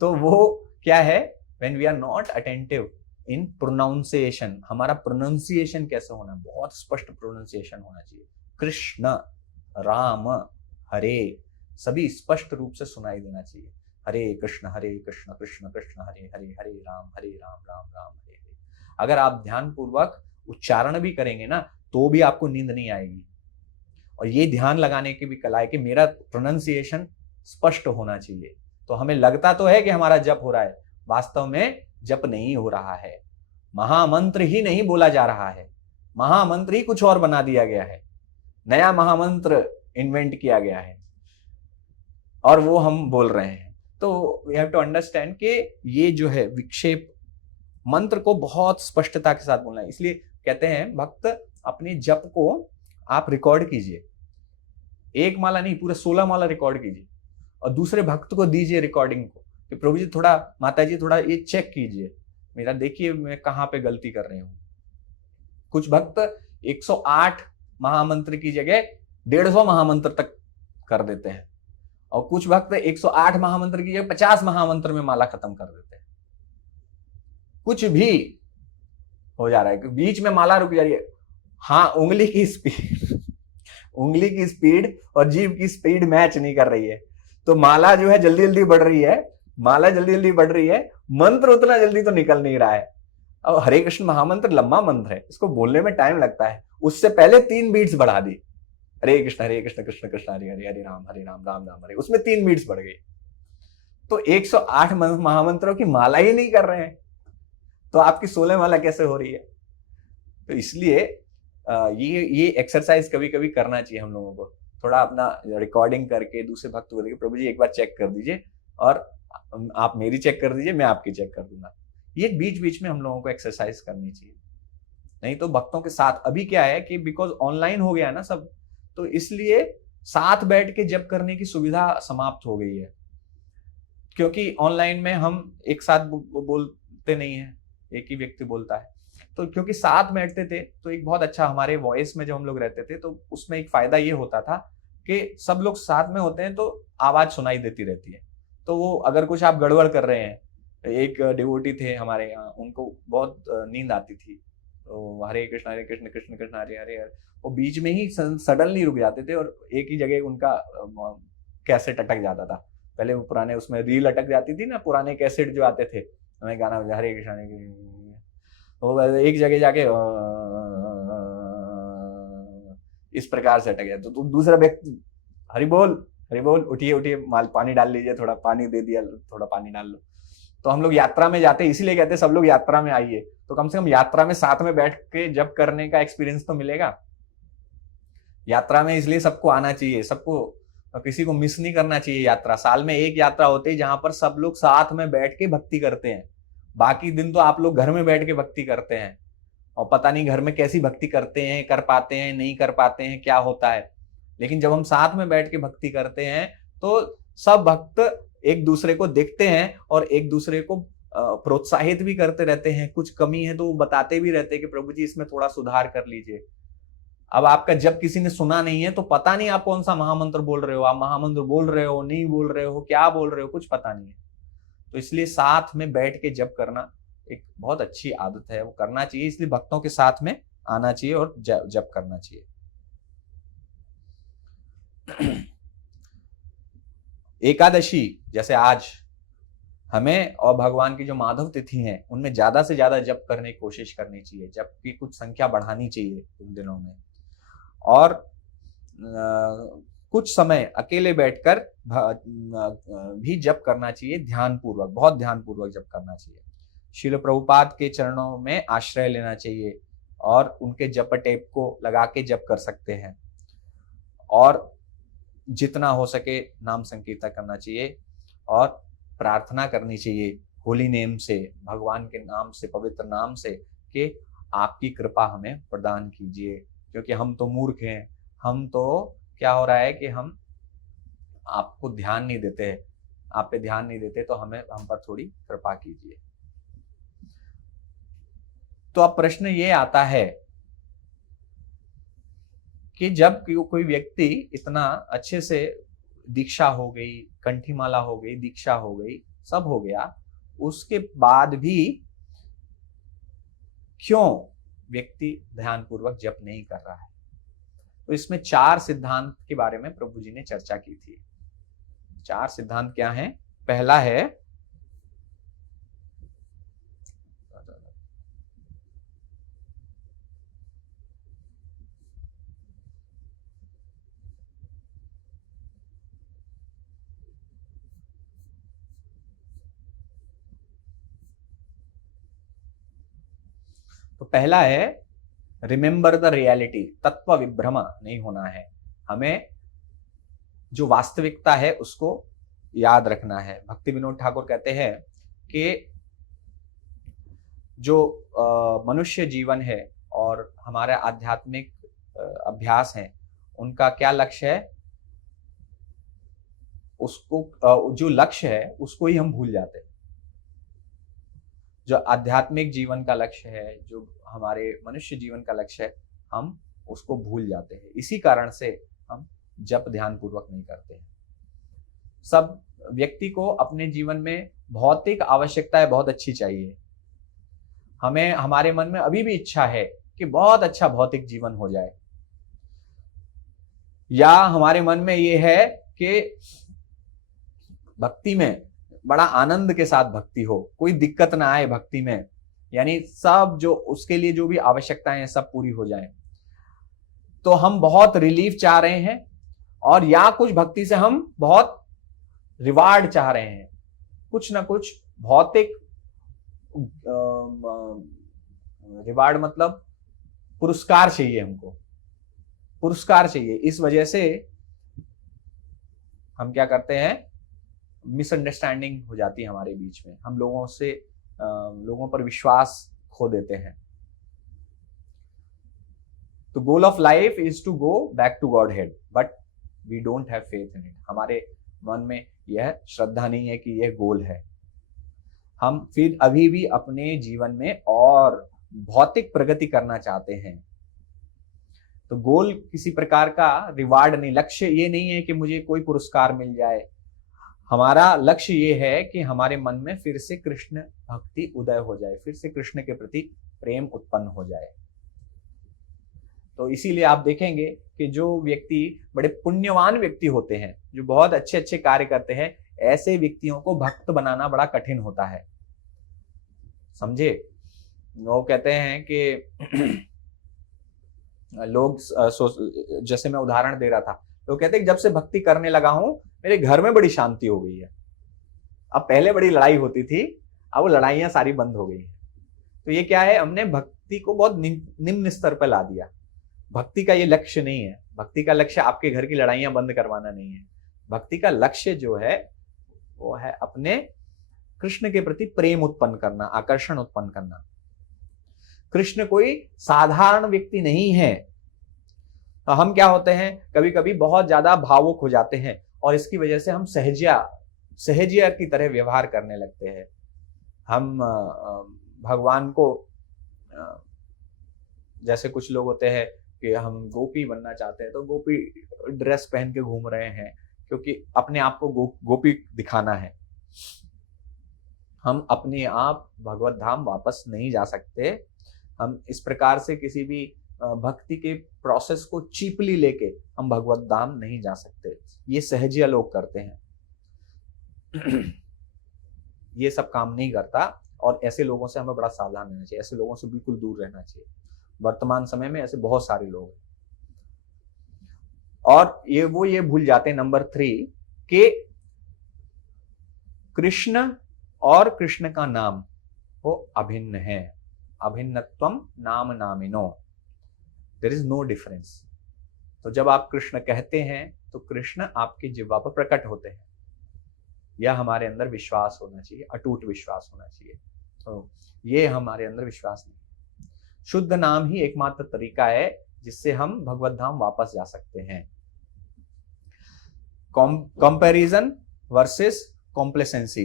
तो वो क्या है, when we are not attentive in pronunciation, हमारा प्रोनाउंसिएशन कैसे होना, बहुत स्पष्ट प्रोनाउंसिएशन होना चाहिए। कृष्ण, राम, हरे सभी स्पष्ट रूप से सुनाई देना चाहिए। हरे कृष्ण कृष्ण कृष्ण हरे हरे, हरे राम राम राम हरे हरे। अगर आप ध्यान पूर्वक उच्चारण भी करेंगे ना तो भी आपको नींद नहीं आएगी। और ये ध्यान लगाने की भी कला है कि मेरा प्रोनाउंसिएशन स्पष्ट होना चाहिए। तो हमें लगता तो है कि हमारा जप हो रहा है, वास्तव में जप नहीं हो रहा है, महामंत्र ही नहीं बोला जा रहा है, महामंत्र ही कुछ और बना दिया गया है, नया महामंत्र इन्वेंट किया गया है और वो हम बोल रहे हैं। तो वी हैव टू अंडरस्टैंड कि ये जो है विक्षेप, मंत्र को बहुत स्पष्टता के साथ बोलना है। इसलिए कहते हैं भक्त अपने जप को आप रिकॉर्ड कीजिए, एक माला नहीं पूरे 16 माला रिकॉर्ड कीजिए और दूसरे भक्त को दीजिए रिकॉर्डिंग को कि प्रभु जी थोड़ा, माता जी थोड़ा ये चेक कीजिए मेरा, देखिए मैं कहां पे गलती कर रही हूं। कुछ भक्त 108 महामंत्र की जगह 150 महामंत्र तक कर देते हैं और कुछ भक्त 108 महामंत्र की जगह 50 महामंत्र में माला खत्म कर देते हैं। कुछ भी हो जा रहा है, बीच में माला रुक जा रही है। हाँ, उंगली की स्पीड और जीभ की स्पीड मैच नहीं कर रही है, तो माला जो है जल्दी जल्दी बढ़ रही है, माला जल्दी जल्दी बढ़ रही है, मंत्र उतना जल्दी तो निकल नहीं रहा है। अब हरे कृष्ण महामंत्र लंबा मंत्र है, इसको बोलने में टाइम लगता है, उससे पहले 3 बीट्स बढ़ा दी, हरे कृष्ण कृष्ण कृष्ण हरे हरे, हरे राम राम राम हरे, उसमें 3 बीट्स बढ़ गई। तो 108 महामंत्रों की माला ही नहीं कर रहे हैं, तो आपकी 16 माला कैसे हो रही है? तो इसलिए ये एक्सरसाइज कभी कभी करना चाहिए हम लोगों को, थोड़ा अपना रिकॉर्डिंग करके दूसरे भक्त को देखिए, प्रभु जी एक बार चेक कर दीजिए और आप मेरी चेक कर दीजिए, मैं आपकी चेक कर दूंगा। ये बीच बीच में हम लोगों को एक्सरसाइज करनी चाहिए, नहीं तो भक्तों के साथ अभी क्या है कि बिकॉज ऑनलाइन हो गया ना सब, तो इसलिए साथ बैठ के जप करने की सुविधा समाप्त हो गई है। क्योंकि ऑनलाइन में हम एक साथ बोलते नहीं है, एक ही व्यक्ति बोलता है। तो क्योंकि साथ बैठते थे तो एक बहुत अच्छा, हमारे वॉइस में जब हम लोग रहते थे तो उसमें एक फायदा ये होता था कि सब लोग साथ में होते हैं तो आवाज सुनाई देती रहती है। तो वो अगर कुछ आप गड़बड़ कर रहे हैं, एक डिवोटी थे हमारे यहाँ, उनको बहुत नींद आती थी, तो हरे कृष्ण कृष्ण कृष्ण हरे हरे हरे, वो बीच में ही सडनली रुक जाते थे और एक ही जगह उनका कैसेट अटक जाता था। पहले वो पुराने उसमें रील अटक जाती थी ना, पुराने कैसेट जो आते थे, हमें गाना हरे कृष्ण वो एक जगह जाके इस प्रकार से अटक गया। तो दूसरा व्यक्ति हरि बोल उठिए उठिए, माल पानी डाल लीजिए, थोड़ा पानी दे दिया, थोड़ा पानी डाल लो। तो हम लोग यात्रा में जाते, इसीलिए कहते हैं सब लोग यात्रा में आइए, तो कम से कम यात्रा में साथ में बैठ के जब करने का एक्सपीरियंस तो मिलेगा। यात्रा में इसलिए सबको आना चाहिए, सबको, किसी को मिस नहीं करना चाहिए यात्रा। साल में एक यात्रा होती है जहां पर सब लोग साथ में बैठ के भक्ति करते हैं। बाकी दिन तो आप लोग घर में बैठ के भक्ति करते हैं और पता नहीं घर में कैसी भक्ति करते हैं, कर पाते हैं नहीं कर पाते हैं, क्या होता है। लेकिन जब हम साथ में बैठ के भक्ति करते हैं तो सब भक्त एक दूसरे को देखते हैं और एक दूसरे को प्रोत्साहित भी करते रहते हैं। कुछ कमी है तो वो बताते भी रहते हैं कि प्रभु जी इसमें थोड़ा सुधार कर लीजिए। अब आपका जब किसी ने सुना नहीं है तो पता नहीं आप कौन सा महामंत्र बोल रहे हो, आप महामंत्र बोल रहे हो, नहीं बोल रहे हो, क्या बोल रहे हो, कुछ पता नहीं है। तो इसलिए साथ में बैठ के जप करना एक बहुत अच्छी आदत है, वो करना चाहिए। इसलिए भक्तों के साथ में आना चाहिए और जप करना चाहिए। एकादशी जैसे आज हमें और भगवान की जो माधव तिथि है उनमें ज्यादा से ज्यादा जप करने की कोशिश करनी चाहिए, जप की कुछ संख्या बढ़ानी चाहिए उन दिनों में। और कुछ समय अकेले बैठकर भी जप करना चाहिए, ध्यान पूर्वक, बहुत ध्यान पूर्वक जप करना चाहिए। श्रील प्रभुपाद के चरणों में आश्रय लेना चाहिए और उनके जप टेप को लगा के जप कर सकते हैं। और जितना हो सके नाम संकीर्तन करना चाहिए और प्रार्थना करनी चाहिए होली नेम से, भगवान के नाम से, पवित्र नाम से, कि आपकी कृपा हमें प्रदान कीजिए। क्योंकि हम तो मूर्ख हैं, हम तो क्या हो रहा है कि हम आपको ध्यान नहीं देते हैं, आप पे ध्यान नहीं देते, तो हम पर थोड़ी कृपा कीजिए। तो अब प्रश्न ये आता है कि जब कोई व्यक्ति इतना अच्छे से दीक्षा हो गई, कंठीमाला हो गई, दीक्षा हो गई, सब हो गया, उसके बाद भी क्यों व्यक्ति ध्यानपूर्वक जप नहीं कर रहा है? तो इसमें 4 सिद्धांत के बारे में प्रभु जी ने चर्चा की थी। 4 सिद्धांत क्या हैं? पहला है पहला है रिमेंबर द रियलिटी, तत्व विभ्रम नहीं होना है। हमें जो वास्तविकता है उसको याद रखना है। भक्ति विनोद ठाकुर कहते हैं कि जो मनुष्य जीवन है और हमारा आध्यात्मिक अभ्यास है, उनका क्या लक्ष्य है, उसको जो लक्ष्य है उसको ही हम भूल जाते हैं। जो आध्यात्मिक जीवन का लक्ष्य है, जो हमारे मनुष्य जीवन का लक्ष्य है, हम उसको भूल जाते हैं। इसी कारण से हम जप ध्यान पूर्वक नहीं करते हैं। सब व्यक्ति को अपने जीवन में भौतिक आवश्यकताएं बहुत अच्छी चाहिए। हमें, हमारे मन में अभी भी इच्छा है कि बहुत अच्छा भौतिक जीवन हो जाए, या हमारे मन में ये है कि भक्ति में बड़ा आनंद के साथ भक्ति हो, कोई दिक्कत ना आए भक्ति में, यानी सब जो उसके लिए जो भी आवश्यकताएं हैं सब पूरी हो जाएं। तो हम बहुत रिलीफ चाह रहे हैं, और या कुछ भक्ति से हम बहुत रिवार्ड चाह रहे हैं, कुछ ना कुछ भौतिक रिवार्ड, मतलब पुरस्कार चाहिए, हमको पुरस्कार चाहिए। इस वजह से हम क्या करते हैं, मिसअंडरस्टैंडिंग हो जाती है हमारे बीच में, हम लोगों पर विश्वास खो देते हैं। तो goal of life is to go back to godhead, but we don't have faith in it. हमारे मन में यह श्रद्धा नहीं है कि यह गोल है। हम फिर अभी भी अपने जीवन में और भौतिक प्रगति करना चाहते हैं। तो गोल किसी प्रकार का रिवार्ड नहीं, लक्ष्य ये नहीं है कि मुझे कोई पुरस्कार मिल जाए। हमारा लक्ष्य ये है कि हमारे मन में फिर से कृष्ण भक्ति उदय हो जाए, फिर से कृष्ण के प्रति प्रेम उत्पन्न हो जाए। तो इसीलिए आप देखेंगे कि जो व्यक्ति बड़े पुण्यवान व्यक्ति होते हैं, जो बहुत अच्छे अच्छे कार्य करते हैं, ऐसे व्यक्तियों को भक्त बनाना बड़ा कठिन होता है। समझे? वो कहते हैं कि लोग जैसे मैं उदाहरण दे रहा था, लोग कहते हैं कि जब से भक्ति करने लगा हूं मेरे घर में बड़ी शांति हो गई है। अब पहले बड़ी लड़ाई होती थी, अब वो लड़ाइयां सारी बंद हो गई है। तो ये क्या है, हमने भक्ति को बहुत निम्न स्तर पर ला दिया। भक्ति का ये लक्ष्य नहीं है। भक्ति का लक्ष्य आपके घर की लड़ाइयां बंद करवाना नहीं है। भक्ति का लक्ष्य जो है वो है अपने कृष्ण के प्रति प्रेम उत्पन्न करना, आकर्षण उत्पन्न करना। कृष्ण कोई साधारण व्यक्ति नहीं है। तो हम क्या होते हैं, कभी कभी बहुत ज्यादा भावुक हो जाते हैं और इसकी वजह से हम सहजिया की तरह व्यवहार करने लगते हैं। हम भगवान को, जैसे कुछ लोग होते हैं कि हम गोपी बनना चाहते हैं, तो गोपी ड्रेस पहन के घूम रहे हैं क्योंकि अपने आप को गोपी दिखाना है। हम अपने आप भगवत धाम वापस नहीं जा सकते। हम इस प्रकार से किसी भी भक्ति के प्रोसेस को चीपली लेके हम भगवत धाम नहीं जा सकते। ये सहजिया लोग करते हैं। ये सब काम नहीं करता और ऐसे लोगों से हमें बड़ा सावधान रहना चाहिए। ऐसे लोगों से बिल्कुल दूर रहना चाहिए। वर्तमान समय में ऐसे बहुत सारे लोग हैं और ये भूल जाते हैं नंबर 3 कि कृष्ण और कृष्ण का नाम वो अभिन्न है। अभिन्नत्वम नाम नामिनो, देयर इज नो डिफरेंस। तो जब आप कृष्ण कहते हैं तो कृष्ण आपकी जिह्वा पर प्रकट होते हैं। यह हमारे अंदर विश्वास होना चाहिए, अटूट विश्वास होना चाहिए। तो ये हमारे अंदर विश्वास नहीं। शुद्ध नाम ही एकमात्र तरीका है जिससे हम भगवत धाम वापस जा सकते हैं। Comparison versus complacency.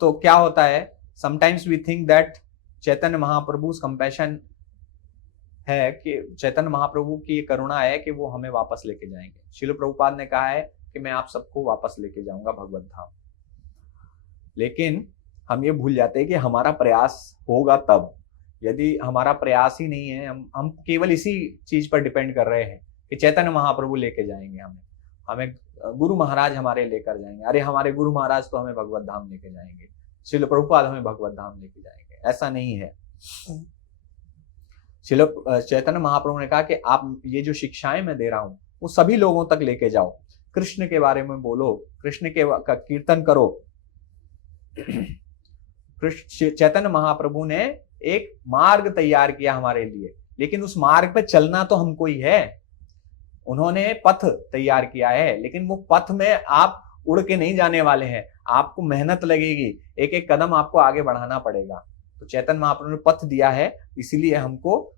तो क्या होता है, sometimes we think that Chaitanya Mahaprabhu compassion है कि चैतन्य महाप्रभु की करुणा है कि वो हमें वापस लेके जाएंगे। श्रील प्रभुपाद ने कहा है कि मैं आप सबको वापस लेके जाऊंगा भगवत धाम। लेकिन हम ये भूल जाते हैं कि हमारा प्रयास होगा तब। यदि हमारा प्रयास ही नहीं है, हम केवल इसी चीज पर डिपेंड कर रहे हैं कि चैतन्य महाप्रभु लेके जाएंगे हमें गुरु महाराज हमारे लेकर जाएंगे, अरे हमारे गुरु महाराज तो हमें भगवत धाम लेके जाएंगे, श्रील प्रभुपाद हमें भगवत धाम लेके जाएंगे, ऐसा नहीं है। श्रील चैतन्य महाप्रभु ने कहा कि आप ये जो शिक्षाएं मैं दे रहा हूं वो सभी लोगों तक लेके जाओ, कृष्ण के बारे में बोलो, कृष्ण के का कीर्तन करो। चैतन्य महाप्रभु ने एक मार्ग तैयार किया हमारे लिए, लेकिन उस मार्ग पे चलना तो हमको ही है। उन्होंने पथ तैयार किया है, लेकिन वो पथ में आप उड़ के नहीं जाने वाले हैं, आपको मेहनत लगेगी, एक एक कदम आपको आगे बढ़ाना पड़ेगा। तो चैतन्य महाप्रभु ने पथ दिया है, इसीलिए हमको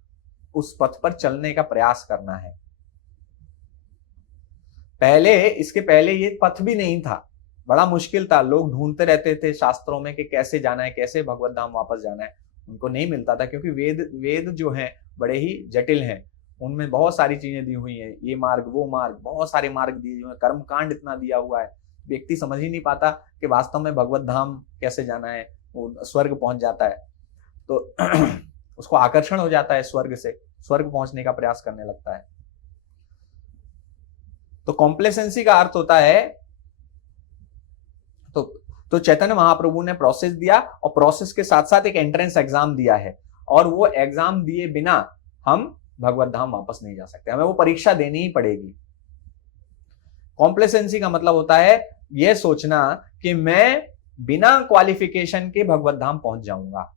उस पथ पर चलने का प्रयास करना है। इसके पहले ये पथ भी नहीं था, बड़ा मुश्किल था। लोग ढूंढते रहते थे शास्त्रों में कि कैसे जाना है, कैसे भगवत धाम वापस जाना है, उनको नहीं मिलता था क्योंकि वेद जो हैं बड़े ही जटिल हैं। उनमें बहुत सारी चीजें दी हुई हैं, ये मार्ग वो मार्ग, बहुत सारे मार्ग दिए हुए हैं, कर्मकांड इतना दिया हुआ है, व्यक्ति समझ ही नहीं पाता कि वास्तव में भगवत धाम कैसे जाना है। वो स्वर्ग पहुंच जाता है तो उसको आकर्षण हो जाता है स्वर्ग से, स्वर्ग पहुंचने का प्रयास करने लगता है। तो कॉम्प्लेसेंसी का अर्थ होता है, तो चैतन्य महाप्रभु ने प्रोसेस दिया और प्रोसेस के साथ साथ एक एंट्रेंस एग्जाम दिया है, और वो एग्जाम दिए बिना हम भगवत धाम वापस नहीं जा सकते, हमें वो परीक्षा देनी ही पड़ेगी। कॉम्प्लेसेंसी का मतलब होता है यह सोचना कि मैं बिना क्वालिफिकेशन के भगवत धाम पहुंच जाऊंगा,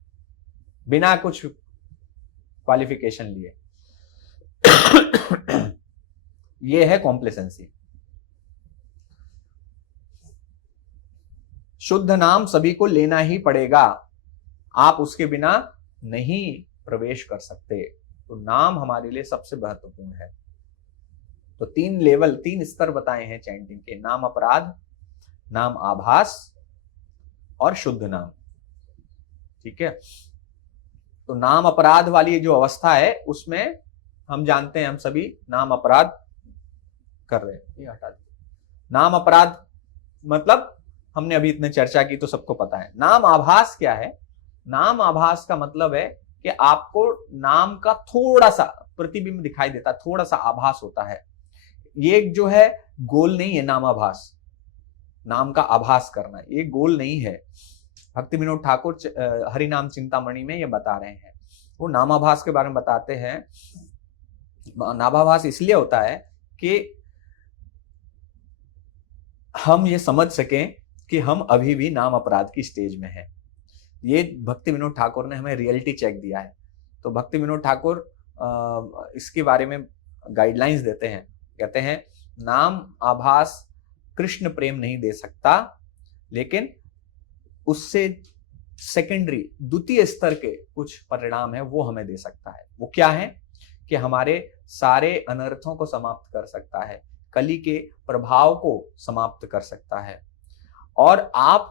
बिना कुछ क्वालिफिकेशन लिए। यह है कॉम्प्लेसेंसी। शुद्ध नाम सभी को लेना ही पड़ेगा, आप उसके बिना नहीं प्रवेश कर सकते। तो नाम हमारे लिए सबसे महत्वपूर्ण है। तो 3 स्तर बताए हैं चैंटिंग के, नाम अपराध, नाम आभास और शुद्ध नाम। ठीक है, तो नाम अपराध वाली जो अवस्था है उसमें हम जानते हैं, हम सभी नाम अपराध कर रहे हैं। ये हटा दीजिए। नाम अपराध मतलब हमने अभी इतने चर्चा की तो सबको पता है। नाम आभास क्या है? नाम आभास का मतलब है कि आपको नाम का थोड़ा सा प्रतिबिंब दिखाई देता है, थोड़ा सा आभास होता है। ये जो है गोल नहीं है नामाभास, नाम का आभास करना ये गोल नहीं है। भक्ति विनोद ठाकुर हरिनाम चिंतामणि में ये बता रहे हैं, वो नामाभास के बारे में बताते हैं। नामाभास इसलिए होता है कि हम ये समझ सकें कि हम अभी भी नाम अपराध की स्टेज में हैं। ये भक्ति विनोद ठाकुर ने हमें रियलिटी चेक दिया है। तो भक्ति विनोद ठाकुर इसके बारे में गाइडलाइंस देते हैं, कहते हैं नाम आभास कृष्ण प्रेम नहीं दे सकता, लेकिन उससे सेकेंडरी द्वितीय स्तर के कुछ परिणाम है वो हमें दे सकता है। वो क्या है कि हमारे सारे अनर्थों को समाप्त कर सकता है, कली के प्रभाव को समाप्त कर सकता है, और आप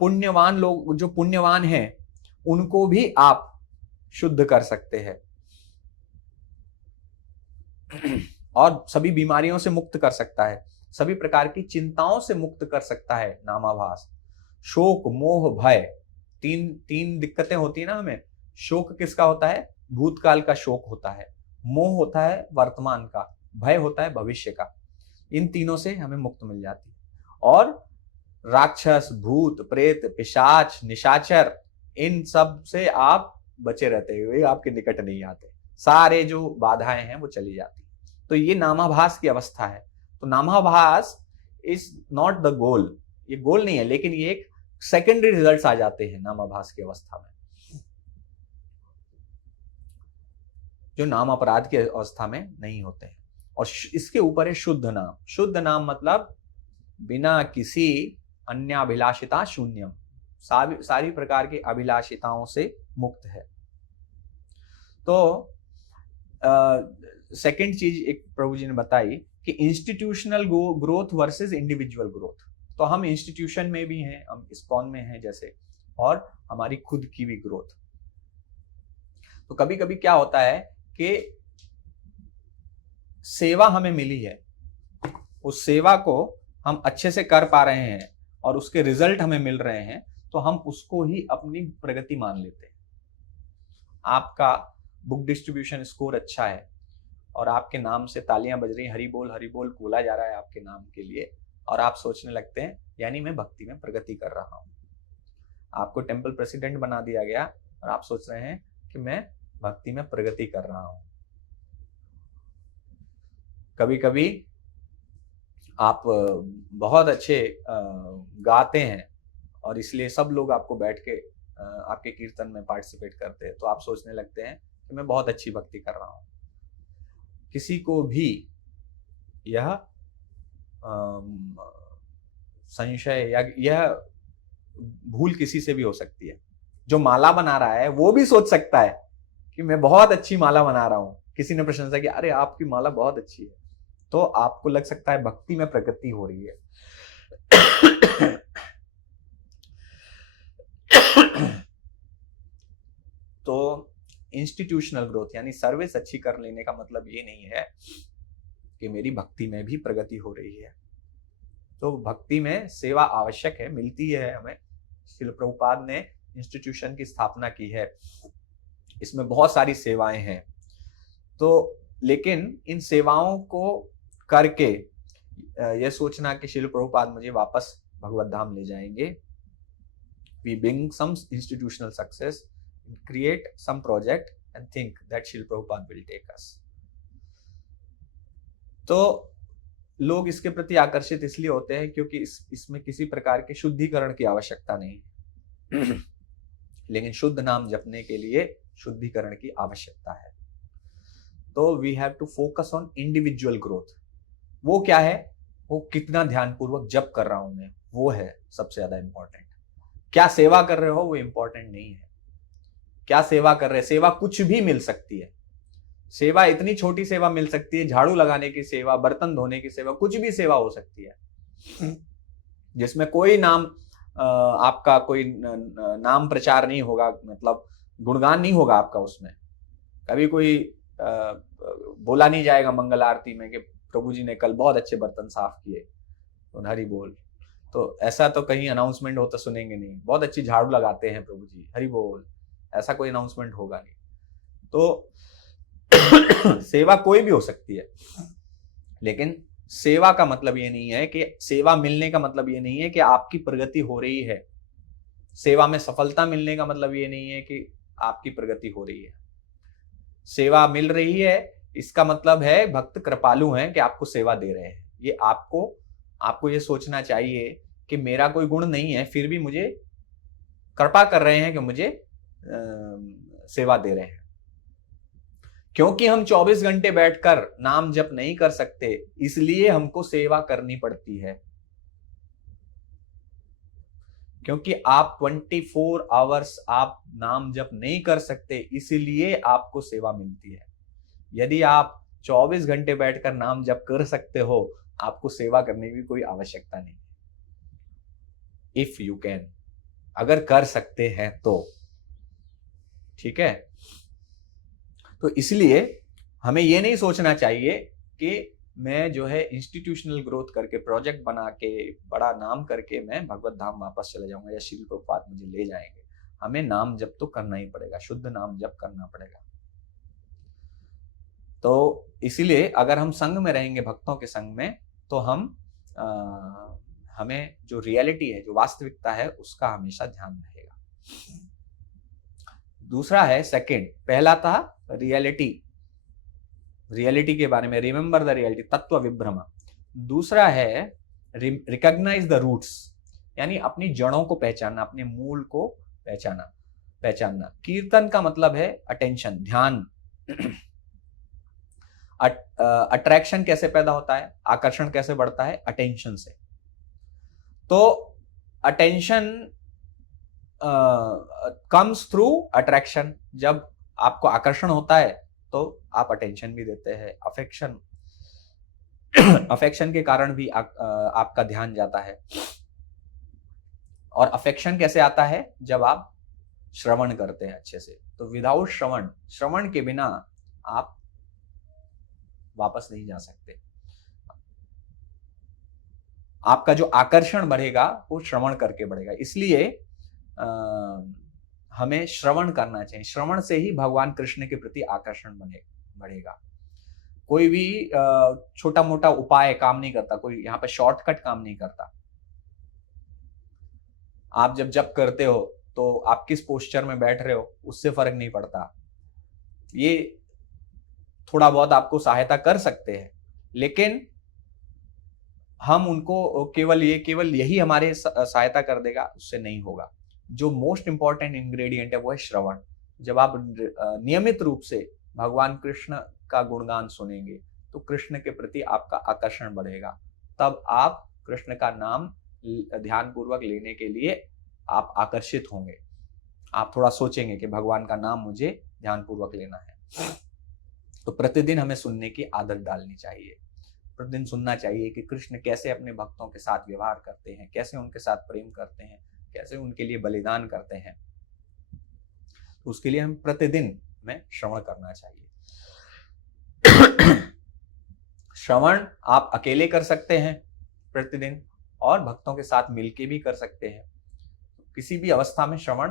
पुण्यवान लोग जो पुण्यवान हैं उनको भी आप शुद्ध कर सकते हैं और सभी बीमारियों से मुक्त कर सकता है, सभी प्रकार की चिंताओं से मुक्त कर सकता है नामाभास। शोक मोह भय तीन दिक्कतें होती है ना हमें। शोक किसका होता है? भूतकाल का शोक होता है, मोह होता है वर्तमान का, भय होता है भविष्य का। इन तीनों से हमें मुक्त मिल जाती है। और राक्षस भूत प्रेत पिशाच निशाचर इन सब से आप बचे रहते हुए आपके निकट नहीं आते, सारे जो बाधाएं हैं वो चली जाती। तो ये नामाभास की अवस्था है। तो नामाभास इज नॉट द गोल, ये गोल नहीं है, लेकिन ये एक सेकेंडरी रिजल्ट्स आ जाते हैं नामाभास की अवस्था में, जो नाम अपराध की अवस्था में नहीं होते हैं। और इसके ऊपर है शुद्ध नाम। शुद्ध नाम मतलब बिना किसी अन्य अभिलाषिता शून्यम, सारी प्रकार की अभिलाषिताओं से मुक्त है। तो सेकंड चीज एक प्रभु जी ने बताई कि institutional growth versus individual growth. तो हम इंस्टीट्यूशन में भी हैं, हम इस्कॉन में हैं जैसे, और हमारी खुद की भी ग्रोथ। तो कभी कभी क्या होता है कि सेवा हमें मिली है, उस सेवा को हम अच्छे से कर पा रहे हैं और उसके रिजल्ट हमें मिल रहे हैं, तो हम उसको ही अपनी प्रगति मान लेते हैं। आपका बुक डिस्ट्रीब्यूशन स्कोर अच्छा है और आपके नाम से तालियां बज रही, हरि बोल बोला जा रहा है आपके नाम के लिए, और आप सोचने लगते हैं यानी मैं भक्ति में प्रगति कर रहा हूं। आपको टेंपल प्रेसिडेंट बना दिया गया और आप सोच रहे हैं कि मैं भक्ति में प्रगति कर रहा हूं। कभी कभी आप बहुत अच्छे गाते हैं और इसलिए सब लोग आपको बैठ के आपके कीर्तन में पार्टिसिपेट करते हैं, तो आप सोचने लगते हैं कि मैं बहुत अच्छी भक्ति कर रहा हूं। किसी को भी यह संशय या यह भूल किसी से भी हो सकती है। जो माला बना रहा है वो भी सोच सकता है कि मैं बहुत अच्छी माला बना रहा हूं, किसी ने प्रशंसा की, अरे आपकी माला बहुत अच्छी है, तो आपको लग सकता है भक्ति में प्रगति हो रही है। तो इंस्टीट्यूशनल ग्रोथ यानी सर्विस अच्छी कर लेने का मतलब ये नहीं है कि मेरी भक्ति में भी प्रगति हो रही है। तो भक्ति में सेवा आवश्यक है, मिलती है हमें। श्रील प्रभुपाद ने इंस्टीट्यूशन की स्थापना की है, इसमें बहुत सारी सेवाएं हैं। तो लेकिन इन सेवाओं को करके यह सोचना कि श्रील प्रभुपाद मुझे वापस भगवत धाम ले जाएंगे, we bring some institutional success, create some project and think that Srila Prabhupada will take us. तो लोग इसके प्रति आकर्षित इसलिए होते हैं क्योंकि इसमें किसी प्रकार के शुद्धिकरण की आवश्यकता नहीं है। लेकिन शुद्ध नाम जपने के लिए शुद्धिकरण की आवश्यकता है। तो we have to focus on individual growth. वो क्या है? वो कितना ध्यानपूर्वक जप कर रहा हूं मैं, वो है सबसे ज्यादा इंपॉर्टेंट। क्या सेवा कर रहे हो वो इंपॉर्टेंट नहीं है। क्या सेवा कर रहे हैं, सेवा कुछ भी मिल सकती है। सेवा इतनी छोटी सेवा मिल सकती है, झाड़ू लगाने की सेवा, बर्तन धोने की सेवा, कुछ भी सेवा हो सकती है। जिसमें कोई नाम आपका कोई नाम प्रचार नहीं होगा, मतलब गुणगान नहीं होगा आपका उसमें। कभी कोई बोला नहीं जाएगा मंगल आरती में कि प्रभु जी ने कल बहुत अच्छे बर्तन साफ किए, तो हरि बोल। तो ऐसा तो कहीं अनाउंसमेंट होता सुनेंगे नहीं, बहुत अच्छी झाड़ू लगाते हैं प्रभु जी, हरि बोल, ऐसा कोई अनाउंसमेंट होगा नहीं। तो सेवा कोई भी हो सकती है, लेकिन सेवा का मतलब ये नहीं है कि सेवा मिलने का मतलब ये नहीं है कि आपकी प्रगति हो रही है। सेवा में सफलता मिलने का मतलब ये नहीं है कि आपकी प्रगति हो रही है। सेवा मिल रही है इसका मतलब है भक्त कृपालु हैं कि आपको सेवा दे रहे हैं। ये आपको ये सोचना चाहिए कि मेरा कोई गुण नहीं है, फिर भी मुझे कृपा कर रहे हैं कि मुझे सेवा दे रहे हैं। क्योंकि हम 24 घंटे बैठकर नाम जप नहीं कर सकते, इसलिए हमको सेवा करनी पड़ती है। क्योंकि आप 24 आवर्स आप नाम जप नहीं कर सकते, इसलिए आपको सेवा मिलती है। यदि आप 24 घंटे बैठकर नाम जप कर सकते हो, आपको सेवा करने की कोई आवश्यकता नहीं। इफ यू कैन, अगर कर सकते हैं तो, ठीक है। तो इसलिए हमें यह नहीं सोचना चाहिए कि मैं जो है इंस्टीट्यूशनल ग्रोथ करके, प्रोजेक्ट बना के, बड़ा नाम करके मैं भगवत धाम वापस चले जाऊंगा या श्री प्रभुपाद मुझे ले जाएंगे। हमें नाम जप तो करना ही पड़ेगा, शुद्ध नाम जप करना पड़ेगा। तो इसीलिए अगर हम संघ में रहेंगे, भक्तों के संघ में, तो हमें जो रियलिटी है, जो वास्तविकता है, उसका हमेशा ध्यान रहेगा। दूसरा है सेकंड, पहला था रियलिटी के बारे में, रिमेंबर द रियलिटी, तत्व विभ्रम। दूसरा है रिकॉग्नाइज द रूट्स, यानी अपनी जड़ों को पहचानना, अपने मूल को पहचानना। कीर्तन का मतलब है अटेंशन, ध्यान। अट्रैक्शन कैसे पैदा होता है, आकर्षण कैसे बढ़ता है? अटेंशन से। तो अटेंशन कम्स थ्रू अट्रैक्शन। जब आपको आकर्षण होता है तो आप अटेंशन भी देते हैं। अफेक्शन के कारण भी आपका ध्यान जाता है। और अफेक्शन कैसे आता है? जब आप श्रवण करते हैं अच्छे से। तो विदाउट श्रवण के बिना आप वापस नहीं जा सकते। आपका जो आकर्षण बढ़ेगा वो श्रवण करके बढ़ेगा। इसलिए हमें श्रवण करना चाहिए। श्रवण से ही भगवान कृष्ण के प्रति आकर्षण बढ़ेगा। कोई भी छोटा मोटा उपाय काम नहीं करता, कोई यहाँ पर शॉर्टकट काम नहीं करता। आप जब जप करते हो तो आप किस पोस्चर में बैठ रहे हो उससे फर्क नहीं पड़ता। ये थोड़ा बहुत आपको सहायता कर सकते हैं, लेकिन हम उनको केवल यही हमारे सहायता कर देगा, उससे नहीं होगा। जो मोस्ट इंपॉर्टेंट इंग्रेडिएंट है वो है श्रवण। जब आप नियमित रूप से भगवान कृष्ण का गुणगान सुनेंगे तो कृष्ण के प्रति आपका आकर्षण बढ़ेगा। तब आप कृष्ण का नाम ध्यान पूर्वक लेने के लिए आप आकर्षित होंगे। आप थोड़ा सोचेंगे कि भगवान का नाम मुझे ध्यान पूर्वक लेना है। तो प्रतिदिन हमें सुनने की आदत डालनी चाहिए। प्रतिदिन सुनना चाहिए कि कृष्ण कैसे अपने भक्तों के साथ व्यवहार करते हैं, कैसे उनके साथ प्रेम करते हैं, कैसे उनके लिए बलिदान करते हैं। तो उसके लिए हम प्रतिदिन में श्रवण करना चाहिए। श्रवण आप अकेले कर सकते हैं प्रतिदिन, और भक्तों के साथ मिलके भी कर सकते हैं। किसी भी अवस्था में श्रवण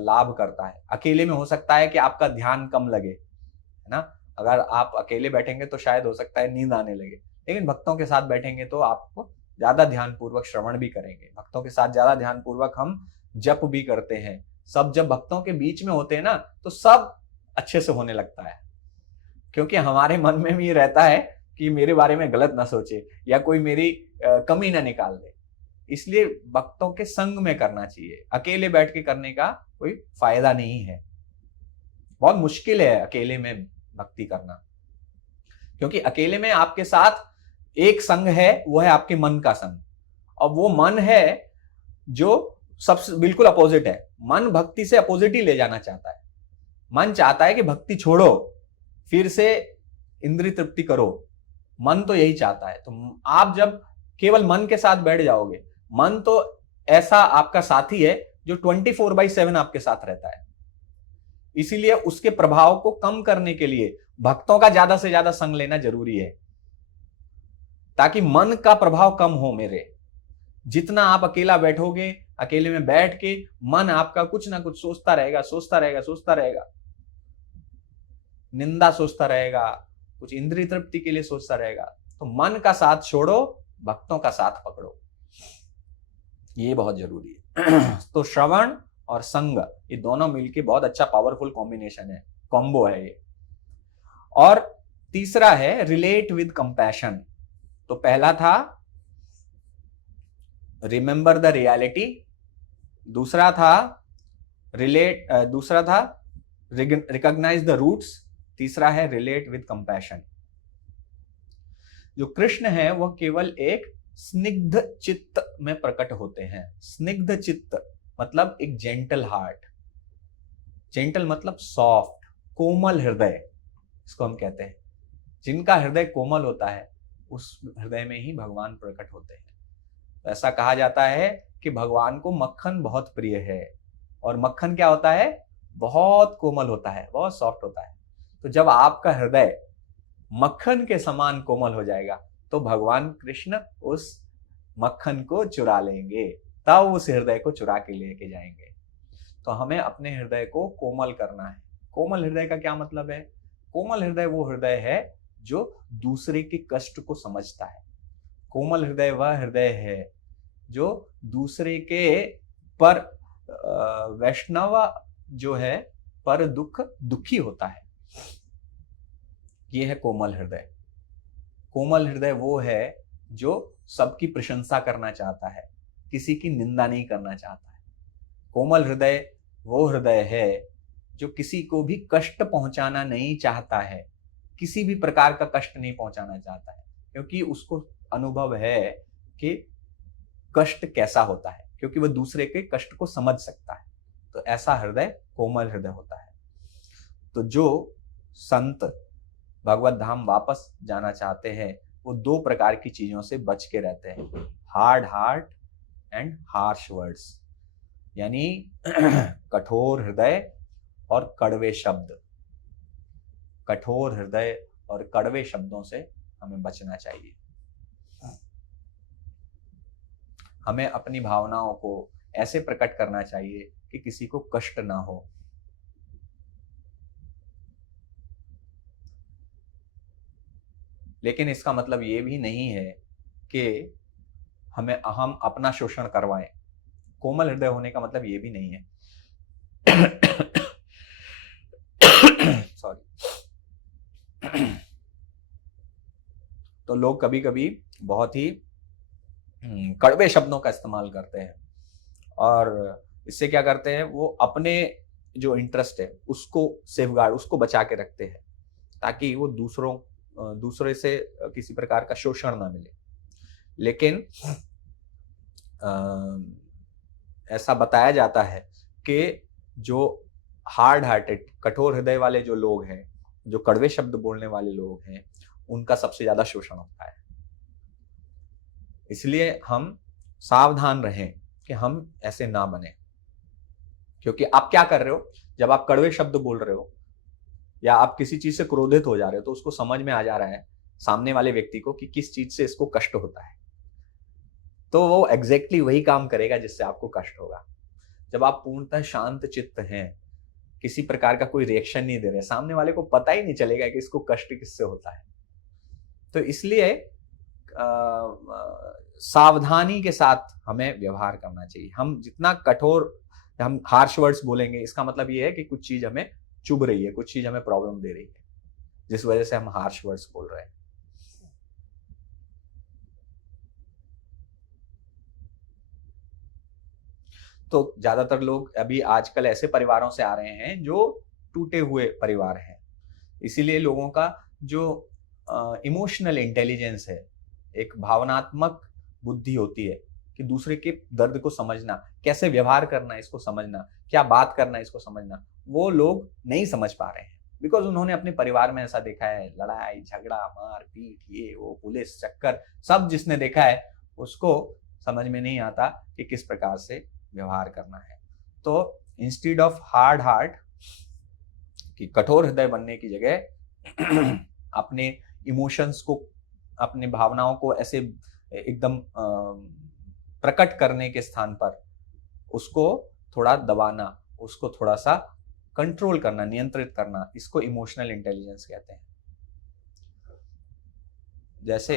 लाभ करता है। अकेले में हो सकता है कि आपका ध्यान कम लगे, है ना। अगर आप अकेले बैठेंगे तो शायद हो सकता है नींद आने लगे, लेकिन भक्तों के साथ बैठेंगे तो आपको ज्यादा ध्यान पूर्वक श्रवण भी करेंगे। भक्तों के साथ ज्यादा ध्यान पूर्वक हम जप भी करते हैं। सब जब भक्तों के बीच में होते हैं ना तो सब अच्छे से होने लगता है, क्योंकि हमारे मन में भी रहता है कि मेरे बारे में गलत ना सोचे या कोई मेरी कमी ना निकाल दे। इसलिए भक्तों के संग में करना चाहिए। अकेले बैठ के करने का कोई फायदा नहीं है। बहुत मुश्किल है अकेले में भक्ति करना, क्योंकि अकेले में आपके साथ एक संग है, वो है आपके मन का संग। और वो मन है जो सबसे बिल्कुल अपोजिट है। मन भक्ति से अपोजिट ही ले जाना चाहता है। मन चाहता है कि भक्ति छोड़ो, फिर से इंद्रिय तृप्ति करो। मन तो यही चाहता है। तो आप जब केवल मन के साथ बैठ जाओगे मन तो ऐसा आपका साथी है जो 24/7 आपके साथ रहता है। इसीलिए उसके प्रभाव को कम करने के लिए भक्तों का ज्यादा से ज्यादा संग लेना जरूरी है, ताकि मन का प्रभाव कम हो मेरे। जितना आप अकेला बैठोगे, अकेले में बैठ के मन आपका कुछ ना कुछ सोचता रहेगा, सोचता रहेगा, सोचता रहेगा, निंदा सोचता रहेगा, कुछ इंद्रिय तृप्ति के लिए सोचता रहेगा। तो मन का साथ छोड़ो, भक्तों का साथ पकड़ो, ये बहुत जरूरी है। तो श्रवण और संग, ये दोनों मिलके बहुत अच्छा पावरफुल कॉम्बिनेशन है, कॉम्बो है ये। और तीसरा है रिलेट विद कंपैशन। तो पहला था रिमेंबर द रियलिटी, दूसरा था रिकॉग्नाइज द रूट्स, तीसरा है रिलेट विद कंपैशन। जो कृष्ण है वह केवल एक स्निग्ध चित्त में प्रकट होते हैं। स्निग्ध चित्त मतलब एक जेंटल हार्ट, जेंटल मतलब सॉफ्ट, कोमल हृदय, इसको हम कहते हैं। जिनका हृदय कोमल होता है उस हृदय में ही भगवान प्रकट होते हैं। तो ऐसा कहा जाता है कि भगवान को मक्खन बहुत प्रिय है, और मक्खन क्या होता है, बहुत कोमल होता है, बहुत सॉफ्ट होता है। तो जब आपका हृदय मक्खन के समान कोमल हो जाएगा तो भगवान कृष्ण उस मक्खन को चुरा लेंगे, तब उस हृदय को चुरा के लेके जाएंगे। तो हमें अपने हृदय को कोमल करना है। कोमल हृदय का क्या मतलब है? कोमल हृदय वो हृदय है जो दूसरे के कष्ट को समझता है। कोमल हृदय वह हृदय है जो दूसरे के पर वैष्णव जो है पर दुखी होता है, ये है कोमल हृदय। कोमल हृदय वो है जो सबकी प्रशंसा करना चाहता है, किसी की निंदा नहीं करना चाहता है। कोमल हृदय वो हृदय है जो किसी को भी कष्ट पहुंचाना नहीं चाहता है, किसी भी प्रकार का कष्ट नहीं पहुंचाना चाहता है, क्योंकि उसको अनुभव है कि कष्ट कैसा होता है, क्योंकि वह दूसरे के कष्ट को समझ सकता है। तो ऐसा हृदय कोमल हृदय होता है। तो जो संत भगवत धाम वापस जाना चाहते हैं वो दो प्रकार की चीजों से बच के रहते हैं, hard heart and harsh words, यानी कठोर हृदय और कड़वे शब्द। कठोर हृदय और कड़वे शब्दों से हमें बचना चाहिए। हमें अपनी भावनाओं को ऐसे प्रकट करना चाहिए कि किसी को कष्ट ना हो। लेकिन इसका मतलब ये भी नहीं है कि हम अपना शोषण करवाएं। कोमल हृदय होने का मतलब ये भी नहीं है सॉरी तो लोग कभी कभी बहुत ही कड़वे शब्दों का इस्तेमाल करते हैं, और इससे क्या करते हैं, वो अपने जो इंटरेस्ट है उसको सेफगार्ड, उसको बचा के रखते हैं, ताकि वो दूसरे से किसी प्रकार का शोषण ना मिले। लेकिन ऐसा बताया जाता है कि जो हार्ड हार्टेड, कठोर हृदय वाले जो लोग हैं, जो कड़वे शब्द बोलने वाले लोग हैं, उनका सबसे ज्यादा शोषण होता है। इसलिए हम सावधान रहें कि हम ऐसे ना बने, क्योंकि आप क्या कर रहे हो, जब आप कड़वे शब्द बोल रहे हो या आप किसी चीज से क्रोधित हो जा रहे हो, तो उसको समझ में आ जा रहा है सामने वाले व्यक्ति को कि किस चीज से इसको कष्ट होता है, तो वो एग्जैक्टली वही काम करेगा जिससे आपको कष्ट होगा। जब आप पूर्णतः शांत चित्त हैं, किसी प्रकार का कोई रिएक्शन नहीं दे रहे, सामने वाले को पता ही नहीं चलेगा कि इसको कष्ट किससे होता है। तो इसलिए सावधानी के साथ हमें व्यवहार करना चाहिए। हम जितना कठोर, हम हार्श वर्ड्स बोलेंगे, इसका मतलब ये है कि कुछ चीज हमें चुभ रही है, कुछ चीज हमें प्रॉब्लम दे रही है, जिस वजह से हम हार्श वर्ड्स बोल रहे हैं। तो ज्यादातर लोग अभी आजकल ऐसे परिवारों से आ रहे हैं जो टूटे हुए परिवार हैं, इसीलिए लोगों का जो इमोशनल इंटेलिजेंस है, एक भावनात्मक बुद्धि होती है कि दूसरे के दर्द को समझना, कैसे व्यवहार करना है इसको समझना, क्या बात करना है इसको समझना, वो लोग नहीं समझ पा रहे हैं। बिकॉज उन्होंने अपने परिवार में ऐसा देखा है, लड़ाई झगड़ा मार पीट, ये वो पुलिस चक्कर, सब जिसने देखा है उसको समझ में नहीं आता कि किस प्रकार से व्यवहार करना है। तो इंस्टीड ऑफ हार्ड हार्ट, कि कठोर हृदय बनने की जगह अपने इमोशंस को, अपने भावनाओं को ऐसे एकदम प्रकट करने के स्थान पर उसको थोड़ा दबाना, उसको थोड़ा सा कंट्रोल करना, नियंत्रित करना, इसको इमोशनल इंटेलिजेंस कहते हैं। जैसे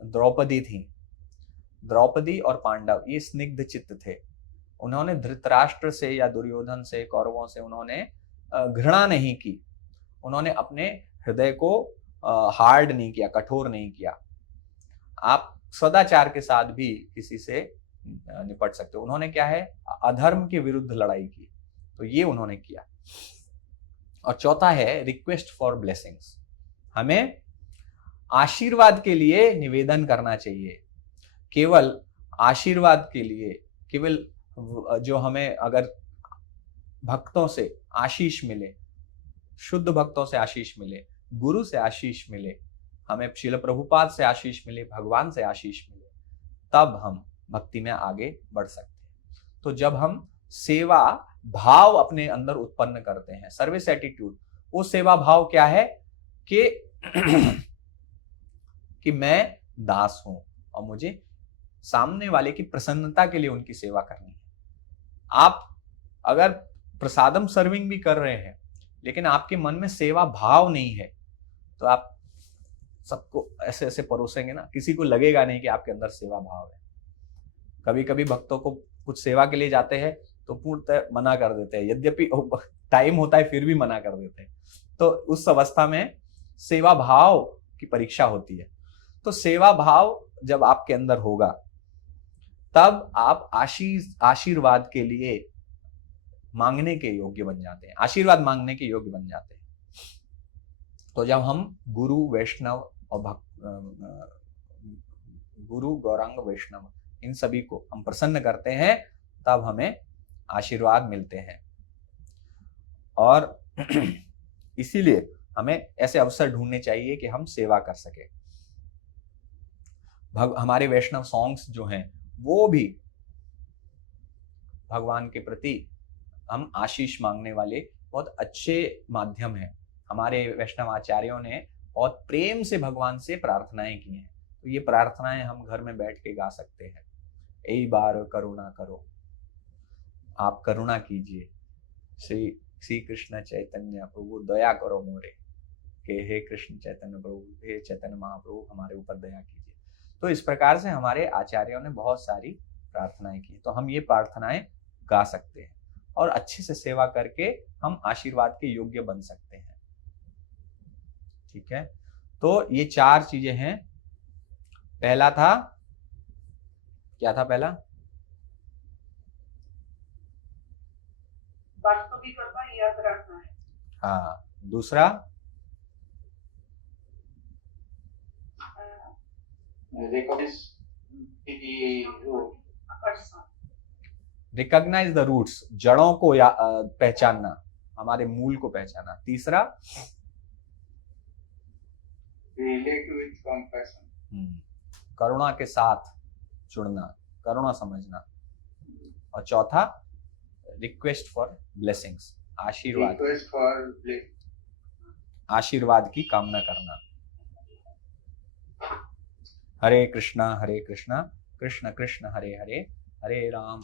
द्रौपदी थी, द्रौपदी और पांडव ये स्निग्ध चित्त थे। उन्होंने धृतराष्ट्र से या दुर्योधन से, कौरवों से उन्होंने घृणा नहीं की, उन्होंने अपने हृदय को हार्ड नहीं किया, कठोर नहीं किया। आप सदाचार के साथ भी किसी से निपट सकते हो। उन्होंने क्या है, अधर्म के विरुद्ध लड़ाई की, तो ये उन्होंने किया। और चौथा है रिक्वेस्ट फॉर ब्लेसिंग्स, हमें आशीर्वाद के लिए निवेदन करना चाहिए। केवल आशीर्वाद के लिए, केवल जो हमें अगर भक्तों से आशीष मिले, शुद्ध भक्तों से आशीष मिले, गुरु से आशीष मिले, हमें श्रील प्रभुपाद से आशीष मिले, भगवान से आशीष मिले, तब हम भक्ति में आगे बढ़ सकते हैं। तो जब हम सेवा भाव अपने अंदर उत्पन्न करते हैं, सर्विस एटीट्यूड, वो सेवा भाव क्या है कि मैं दास हूं और मुझे सामने वाले की प्रसन्नता के लिए उनकी सेवा करनी है। आप अगर प्रसादम सर्विंग भी कर रहे हैं लेकिन आपके मन में सेवा भाव नहीं है, तो आप सबको ऐसे ऐसे परोसेंगे ना, किसी को लगेगा नहीं कि आपके अंदर सेवा भाव है। कभी कभी भक्तों को कुछ सेवा के लिए जाते हैं तो पूर्णतः मना कर देते हैं, यद्यपि टाइम होता है फिर भी मना कर देते हैं। तो उस अवस्था में सेवा भाव की परीक्षा होती है। तो सेवा भाव जब आपके अंदर होगा तब आप आशीर्वाद के लिए मांगने के योग्य बन जाते हैं, आशीर्वाद मांगने के योग्य बन जाते हैं। तो जब हम गुरु वैष्णव और गुरु गौरांग वैष्णव इन सभी को हम प्रसन्न करते हैं, तब हमें आशीर्वाद मिलते हैं। और इसीलिए हमें ऐसे अवसर ढूंढने चाहिए कि हम सेवा कर सके। हमारे वैष्णव सॉन्ग्स जो हैं वो भी भगवान के प्रति हम आशीष मांगने वाले बहुत अच्छे माध्यम हैं। हमारे वैष्णव आचार्यों ने बहुत प्रेम से भगवान से प्रार्थनाएं की हैं, तो ये प्रार्थनाएं हम घर में बैठ के गा सकते हैं। एक बार करुणा करो, आप करुणा कीजिए, श्री कृष्ण चैतन्य प्रभु दया करो मोरे, के हे कृष्ण चैतन्य प्रभु, हे चैतन्य महाप्रभु हमारे ऊपर दया कीजिए। तो इस प्रकार से हमारे आचार्यों ने बहुत सारी प्रार्थनाएं की, तो हम ये प्रार्थनाएं गा सकते हैं और अच्छे से सेवा करके हम आशीर्वाद के योग्य बन सकते हैं। ठीक है, तो ये 4 चीजें हैं। पहला था, क्या था पहला? वास्तविकता याद रखना है। हाँ, दूसरा रिकॉग्नाइज द रूट्स, जड़ों को पहचानना, हमारे मूल को पहचानना। तीसरा रिलेट विद कंपैशन, करुणा के साथ जुड़ना, करुणा समझना। और चौथा रिक्वेस्ट फॉर ब्लेसिंग्स, आशीर्वाद की कामना करना। हरे कृष्णा कृष्ण कृष्ण हरे हरे, हरे राम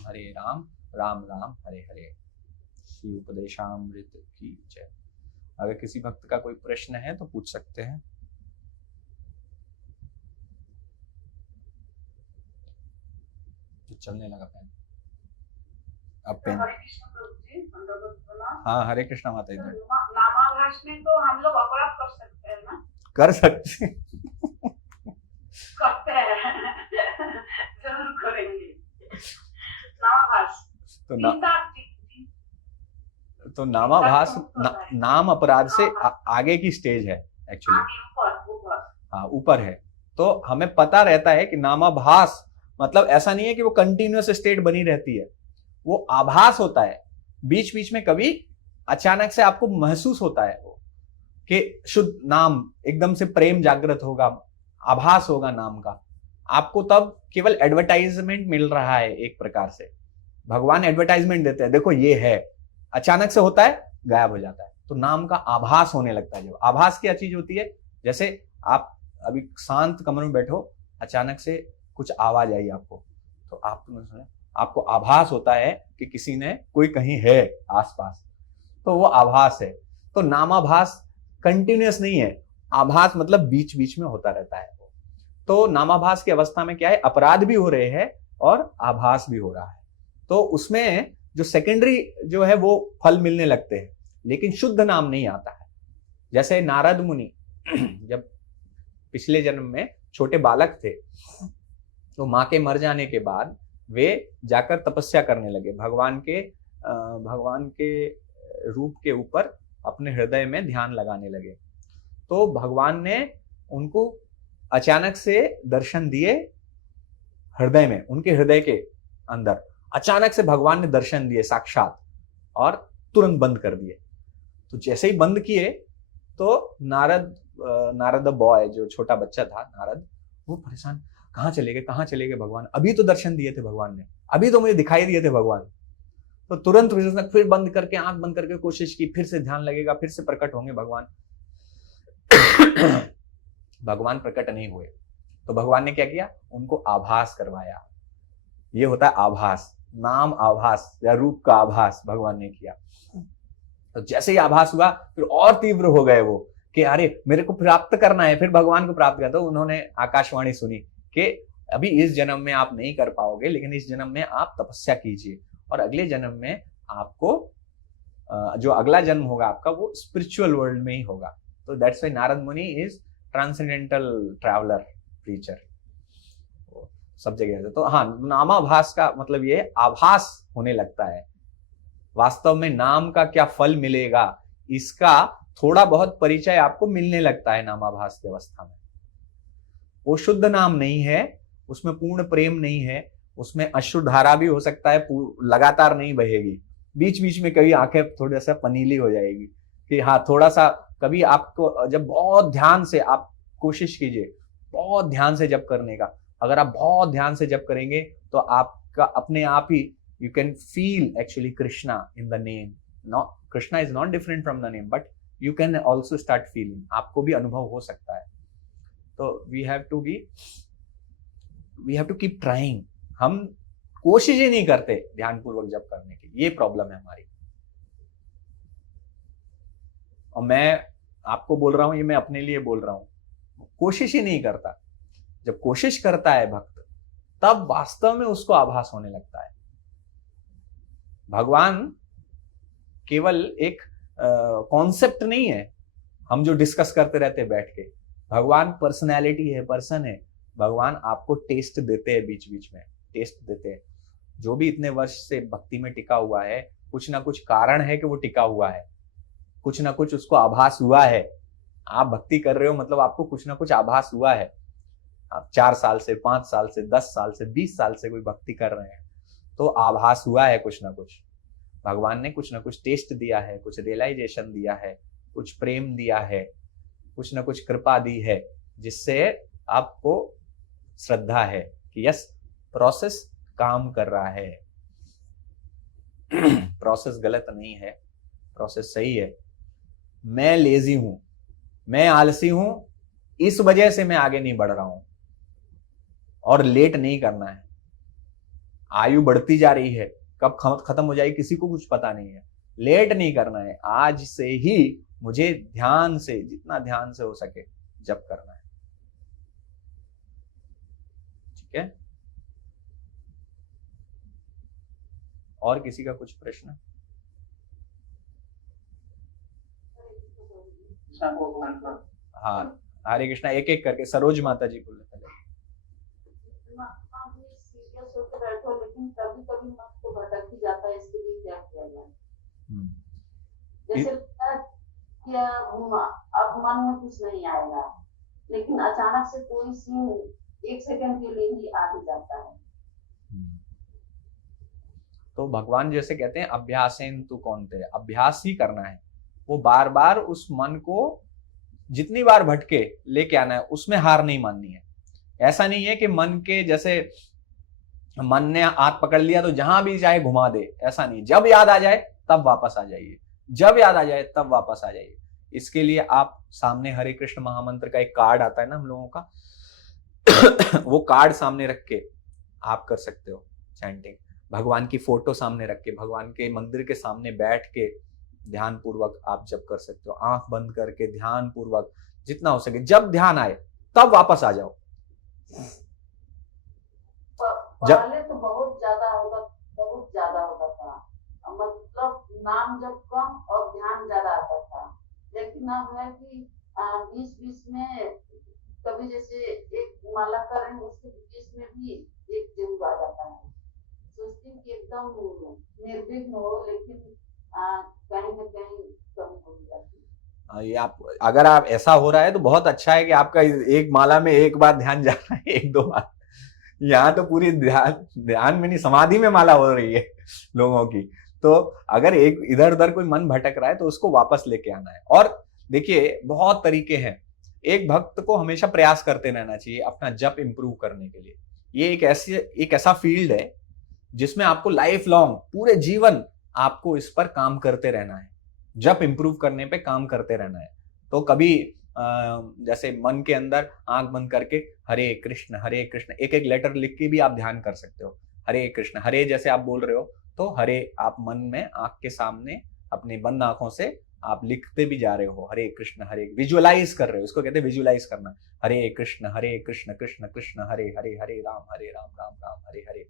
राम राम हरे हरे। श्री उपदेशामृत की जय। अगर किसी भक्त का कोई प्रश्न है तो पूछ सकते हैं। चलने लगा पेन, अब पेन। हरे कृष्ण प्रभु जी, हाँ, हरे कृष्णा माता जी। नामाभास में तो हम लोग अपराध कर सकते हैं ना? कर सकते करते हैं, जरूर करेंगे। नामाभास तो नामाभास नाम अपराध से आगे की स्टेज है एक्चुअली, हाँ ऊपर है। तो हमें पता रहता है कि नामाभास मतलब ऐसा नहीं है कि वो कंटिन्यूअस स्टेट बनी रहती है, वो आभास होता है। बीच बीच में कभी अचानक से आपको महसूस होता है वो कि शुद्ध नाम, एकदम से प्रेम जागृत होगा, आभास होगा नाम का, आपको तब केवल एडवर्टाइजमेंट मिल रहा है। एक प्रकार से भगवान एडवर्टाइजमेंट देते हैं, देखो ये है, अचानक से होता है, गायब हो जाता है। तो नाम का आभास होने लगता है। जब आभास क्या चीज होती है, जैसे आप अभी शांत कमरे में बैठो, अचानक से कुछ आवाज आई आपको, तो आपको आभास होता है कि किसी ने, कोई कहीं है आसपास, तो वो आभास है। तो नामाभास कंटिन्यूअस नहीं है, आभास मतलब बीच बीच में होता रहता है। तो नामाभास की अवस्था में क्या है, अपराध भी हो रहे हैं और आभास भी हो रहा है। तो उसमें जो सेकेंडरी जो है वो फल मिलने लगते हैं, लेकिन शुद्ध नाम नहीं आता है। जैसे नारद मुनि जब पिछले जन्म में छोटे बालक थे, तो माँ के मर जाने के बाद वे जाकर तपस्या करने लगे, भगवान के रूप के ऊपर अपने हृदय में ध्यान लगाने लगे। तो भगवान ने उनको अचानक से दर्शन दिए, हृदय में, उनके हृदय के अंदर अचानक से भगवान ने दर्शन दिए साक्षात, और तुरंत बंद कर दिए। तो जैसे ही बंद किए तो नारद बॉय, जो छोटा बच्चा था नारद, वो परेशान, कहाँ चले गए भगवान, अभी तो दर्शन दिए थे भगवान ने, अभी तो मुझे दिखाई दिए थे भगवान। तो तुरंत उसने फिर बंद करके, आंख बंद करके कोशिश की, फिर से ध्यान लगेगा, फिर से प्रकट होंगे भगवान। भगवान प्रकट नहीं हुए। तो भगवान ने क्या किया, उनको आभास करवाया। ये होता है आभास, नाम आभास या रूप का आभास भगवान ने किया। तो जैसे ही आभास हुआ, फिर और तीव्र हो गए वो कि अरे मेरे को प्राप्त करना है, फिर भगवान को प्राप्त किया। तो उन्होंने आकाशवाणी सुनी कि अभी इस जन्म में आप नहीं कर पाओगे, लेकिन इस जन्म में आप तपस्या कीजिए, और अगले जन्म में आपको जो अगला जन्म होगा आपका, वो स्पिरिचुअल वर्ल्ड में ही होगा। तो दैट्स व्हाई नारद मुनि इज ट्रांसेंडेंटल ट्रैवलर, प्रीचर, सब जगह से। तो हाँ, नामाभास का मतलब ये आभास होने लगता है। वास्तव में नाम का क्या फल मिलेगा, इसका थोड़ा बहुत परिचय आपको मिलने लगता है नामाभास की अवस्था में। वो शुद्ध नाम नहीं है, उसमें पूर्ण प्रेम नहीं है, उसमें अश्रु धारा भी हो सकता है, लगातार नहीं बहेगी, बीच बीच में कभी आंखें थोड़ा सा पनीली हो जाएगी कि हाँ थोड़ा सा। कभी आपको जब बहुत ध्यान से आप कोशिश कीजिए, बहुत ध्यान से जप करने का, अगर आप बहुत ध्यान से जप करेंगे तो आपका अपने आप ही you can feel actually Krishna in the name. Not Krishna is not different from the name, but you can also start feeling. आपको भी अनुभव हो सकता है। तो we have to keep trying. हम कोशिश ही नहीं करते ध्यान पूर्वक जप करने की, ये प्रॉब्लम है हमारी। और मैं आपको बोल रहा हूं, ये मैं अपने लिए बोल रहा हूं, कोशिश ही नहीं करता। जब कोशिश करता है भक्त, तब वास्तव में उसको आभास होने लगता है। भगवान केवल एक कॉन्सेप्ट नहीं है, हम जो डिस्कस करते रहते हैं बैठ के। भगवान पर्सनैलिटी है, पर्सन है। भगवान आपको टेस्ट देते हैं, बीच बीच में टेस्ट देते हैं। जो भी इतने वर्ष से भक्ति में टिका हुआ है, कुछ ना कुछ कारण है कि वो टिका हुआ है, कुछ ना कुछ उसको आभास हुआ है। आप भक्ति कर रहे हो मतलब आपको कुछ ना कुछ आभास हुआ है। आप 4 साल से, 5 साल से, 10 साल से, 20 साल से कोई भक्ति कर रहे हैं, तो आभास हुआ है कुछ ना कुछ। भगवान ने कुछ ना कुछ टेस्ट दिया है, कुछ रियलाइजेशन दिया है, कुछ प्रेम दिया है, कुछ ना कुछ कृपा दी है, जिससे आपको श्रद्धा है कि यस, प्रोसेस काम कर रहा है। प्रोसेस गलत नहीं है, प्रोसेस सही है। मैं लेजी हूं, मैं आलसी हूं, इस वजह से मैं आगे नहीं बढ़ रहा हूं। और लेट नहीं करना है। आयु बढ़ती जा रही है, कब खत्म हो जाएगी किसी को कुछ पता नहीं है। लेट नहीं करना है, आज से ही मुझे ध्यान से, जितना ध्यान से हो सके जप करना है। ठीक है, और किसी का कुछ प्रश्न? हाँ, हरे कृष्णा। एक एक करके सरोज माता जी बोले पहले। लेकिन कभी कभी मन तो भटक ही जाता है, इसके लिए क्या किया जाए? जैसे क्या अब मन में कुछ नहीं आएगा, लेकिन अचानक से कोई सीन 1 सेकंड के लिए ही आ ही जाता है। तो भगवान जैसे कहते हैं अभ्यासेन तु कौन्तेय, अभ्यास ही करना है। वो बार बार उस मन को जितनी बार भटके लेके आना है, उसमें हार नहीं माननी है। ऐसा नहीं है कि मन के जैसे मन ने हाथ पकड़ लिया तो जहां भी जाए घुमा दे, ऐसा नहीं। जब याद आ जाए तब वापस आ जाइए, जब याद आ जाए तब वापस आ जाइए। इसके लिए आप सामने हरे कृष्ण महामंत्र का एक कार्ड आता है ना हम लोगों का वो कार्ड सामने रख के आप कर सकते हो चैंटिंग। भगवान की फोटो सामने रख के, भगवान के मंदिर के सामने बैठ के ध्यान पूर्वक आप जब कर सकते हो, आंख बंद करके ध्यान पूर्वक जितना हो सके। जब ध्यान आए तब वापस आ जाओ। पहले तो बहुत ज्यादा होता था, मतलब नाम जब कम और ध्यान ज्यादा आता था। लेकिन अब है कि 20-20 में कभी जैसे एक माला कर रहे हैं उसके बीच में भी एक जरूर आ जाता है। सोचती हूँ कि एकदम निर्विघ्न हो, लेकिन कहीं न कहीं कमी हो जाती है। ये आप अगर आप ऐसा हो रहा है तो बहुत अच्छा है कि आपका एक माला में एक बार ध्यान जा रहा है, 1-2 बार। यहाँ तो पूरी ध्यान में नहीं, समाधि में माला हो रही है लोगों की। तो अगर एक इधर उधर कोई मन भटक रहा है तो उसको वापस लेके आना है। और देखिए बहुत तरीके हैं। एक भक्त को हमेशा प्रयास करते रहना चाहिए अपना जप इंप्रूव करने के लिए। ये एक ऐसा फील्ड है जिसमें आपको लाइफ लॉन्ग, पूरे जीवन आपको इस पर काम करते रहना है, जप इंप्रूव करने पे काम करते रहना है। तो कभी जैसे मन के अंदर आंख बंद करके हरे कृष्ण एक एक लेटर लिख के भी आप ध्यान कर सकते हो। हरे कृष्ण, हरे जैसे आप बोल रहे हो तो हरे आप मन में आंख के सामने अपनी बंद आंखों से आप लिखते भी जा रहे हो, हरे कृष्ण विजुअलाइज कर रहे हो, इसको कहते हैं विजुअलाइज करना। हरे कृष्ण कृष्ण कृष्ण हरे हरे, हरे राम राम राम हरे हरे।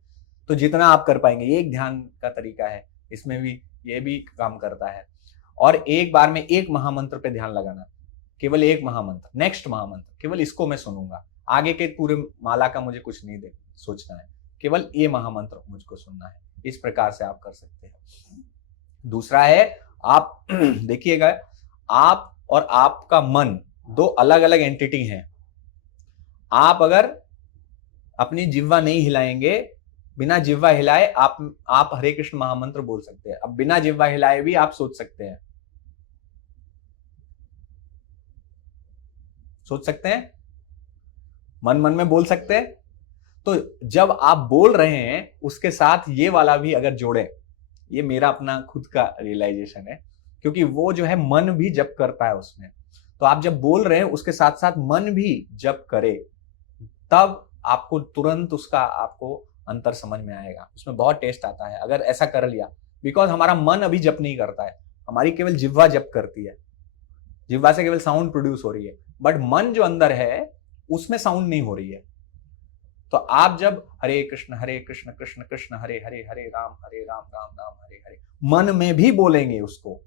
तो जितना आप कर पाएंगे, ये एक ध्यान का तरीका है, इसमें भी ये भी काम करता है। और एक बार में एक महामंत्र पे ध्यान लगाना, केवल एक महामंत्र, नेक्स्ट महामंत्र केवल इसको मैं सुनूंगा, आगे के पूरे माला का मुझे कुछ नहीं सोचना है, केवल ये महामंत्र मुझको सुनना है। इस प्रकार से आप कर सकते हैं। दूसरा है, आप देखिएगा, आप और आपका मन दो अलग अलग एंटिटी हैं। आप अगर अपनी जिह्वा नहीं हिलाएंगे, बिना जिह्वा हिलाए आप हरे कृष्ण महामंत्र बोल सकते हैं। अब बिना जिह्वा हिलाए भी आप सोच सकते हैं, मन में बोल सकते हैं। तो जब आप बोल रहे हैं उसके साथ ये वाला भी अगर जोड़े, ये मेरा अपना खुद का रियलाइजेशन है, क्योंकि वो जो है मन भी जप करता है उसमें। तो आप जब बोल रहे हैं उसके साथ साथ मन भी जप करे, तब आपको तुरंत उसका आपको अंतर समझ में आएगा, उसमें बहुत टेस्ट आता है अगर ऐसा कर लिया। बिकॉज हमारा मन अभी जप नहीं करता है, हमारी केवल जिह्वा जप करती है, जिह्वा से केवल साउंड प्रोड्यूस हो रही है, बट मन जो अंदर है उसमें साउंड नहीं हो रही है। तो आप जब हरे कृष्ण कृष्ण कृष्ण हरे हरे, हरे राम राम राम हरे हरे मन में भी बोलेंगे उसको,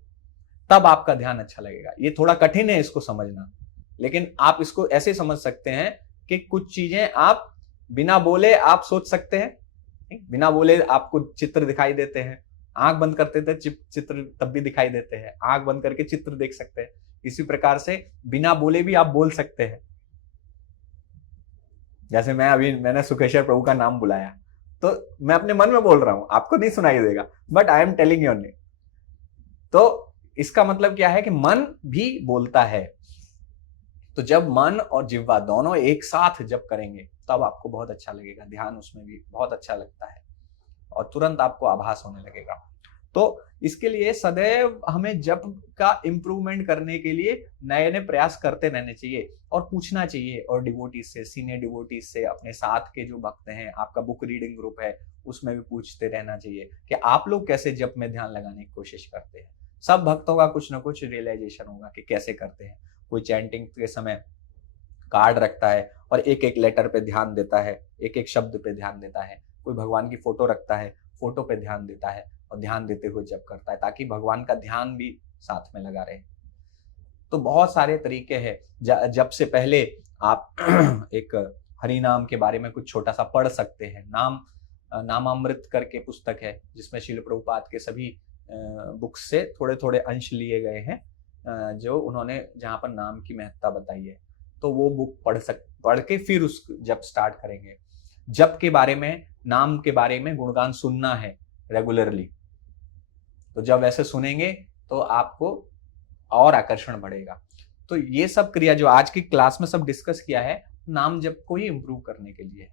तब आपका ध्यान अच्छा लगेगा। ये थोड़ा कठिन है इसको समझना, लेकिन आप इसको ऐसे समझ सकते हैं कि कुछ चीजें आप बिना बोले आप सोच सकते हैं, बिना बोले आपको चित्र दिखाई देते हैं, आंख बंद करते थे चित्र तब भी दिखाई देते हैं, आंख बंद करके चित्र देख सकते हैं। इसी प्रकार से बिना बोले भी आप बोल सकते हैं। जैसे मैंने सुखेश्वर प्रभु का नाम बुलाया, तो मैं अपने मन में बोल रहा हूं, आपको नहीं सुनाई देगा, but I am telling you only. तो इसका मतलब क्या है कि मन भी बोलता है। तो जब मन और जिह्वा दोनों एक साथ जब करेंगे तब आपको बहुत अच्छा लगेगा, ध्यान उसमें भी बहुत अच्छा लगता है और तुरंत आपको आभास होने लगेगा। तो इसके लिए सदैव हमें जप का इंप्रूवमेंट करने के लिए नए नए प्रयास करते रहने चाहिए और पूछना चाहिए, और डिवोटीज से, सीनियर डिवोटीज से, अपने साथ के जो भक्त हैं, आपका बुक रीडिंग ग्रुप है उसमें भी पूछते रहना चाहिए कि आप लोग कैसे जप में ध्यान लगाने की कोशिश करते हैं। सब भक्तों का कुछ ना कुछ रियलाइजेशन होगा कि कैसे करते हैं। कोई चैंटिंग के समय कार्ड रखता है और एक एक लेटर पे ध्यान देता है, एक एक शब्द पे ध्यान देता है। कोई भगवान की फोटो रखता है, फोटो पे ध्यान देता है और ध्यान देते हुए जप करता है, ताकि भगवान का ध्यान भी साथ में लगा रहे। तो बहुत सारे तरीके हैं। जब से पहले आप एक हरि नाम के बारे में कुछ छोटा सा पढ़ सकते हैं। नामामृत करके पुस्तक है जिसमें श्रील प्रभुपाद के सभी बुक्स से थोड़े थोड़े अंश लिए गए हैं, जो उन्होंने जहाँ पर नाम की महत्ता बताई है। तो वो बुक पढ़ के फिर उस जब स्टार्ट करेंगे। जप के बारे में, नाम के बारे में गुणगान सुनना है रेगुलरली। तो जब ऐसे सुनेंगे तो आपको और आकर्षण बढ़ेगा। तो ये सब क्रिया जो आज की क्लास में सब डिस्कस किया है, नाम जप को ही इंप्रूव करने के लिए है।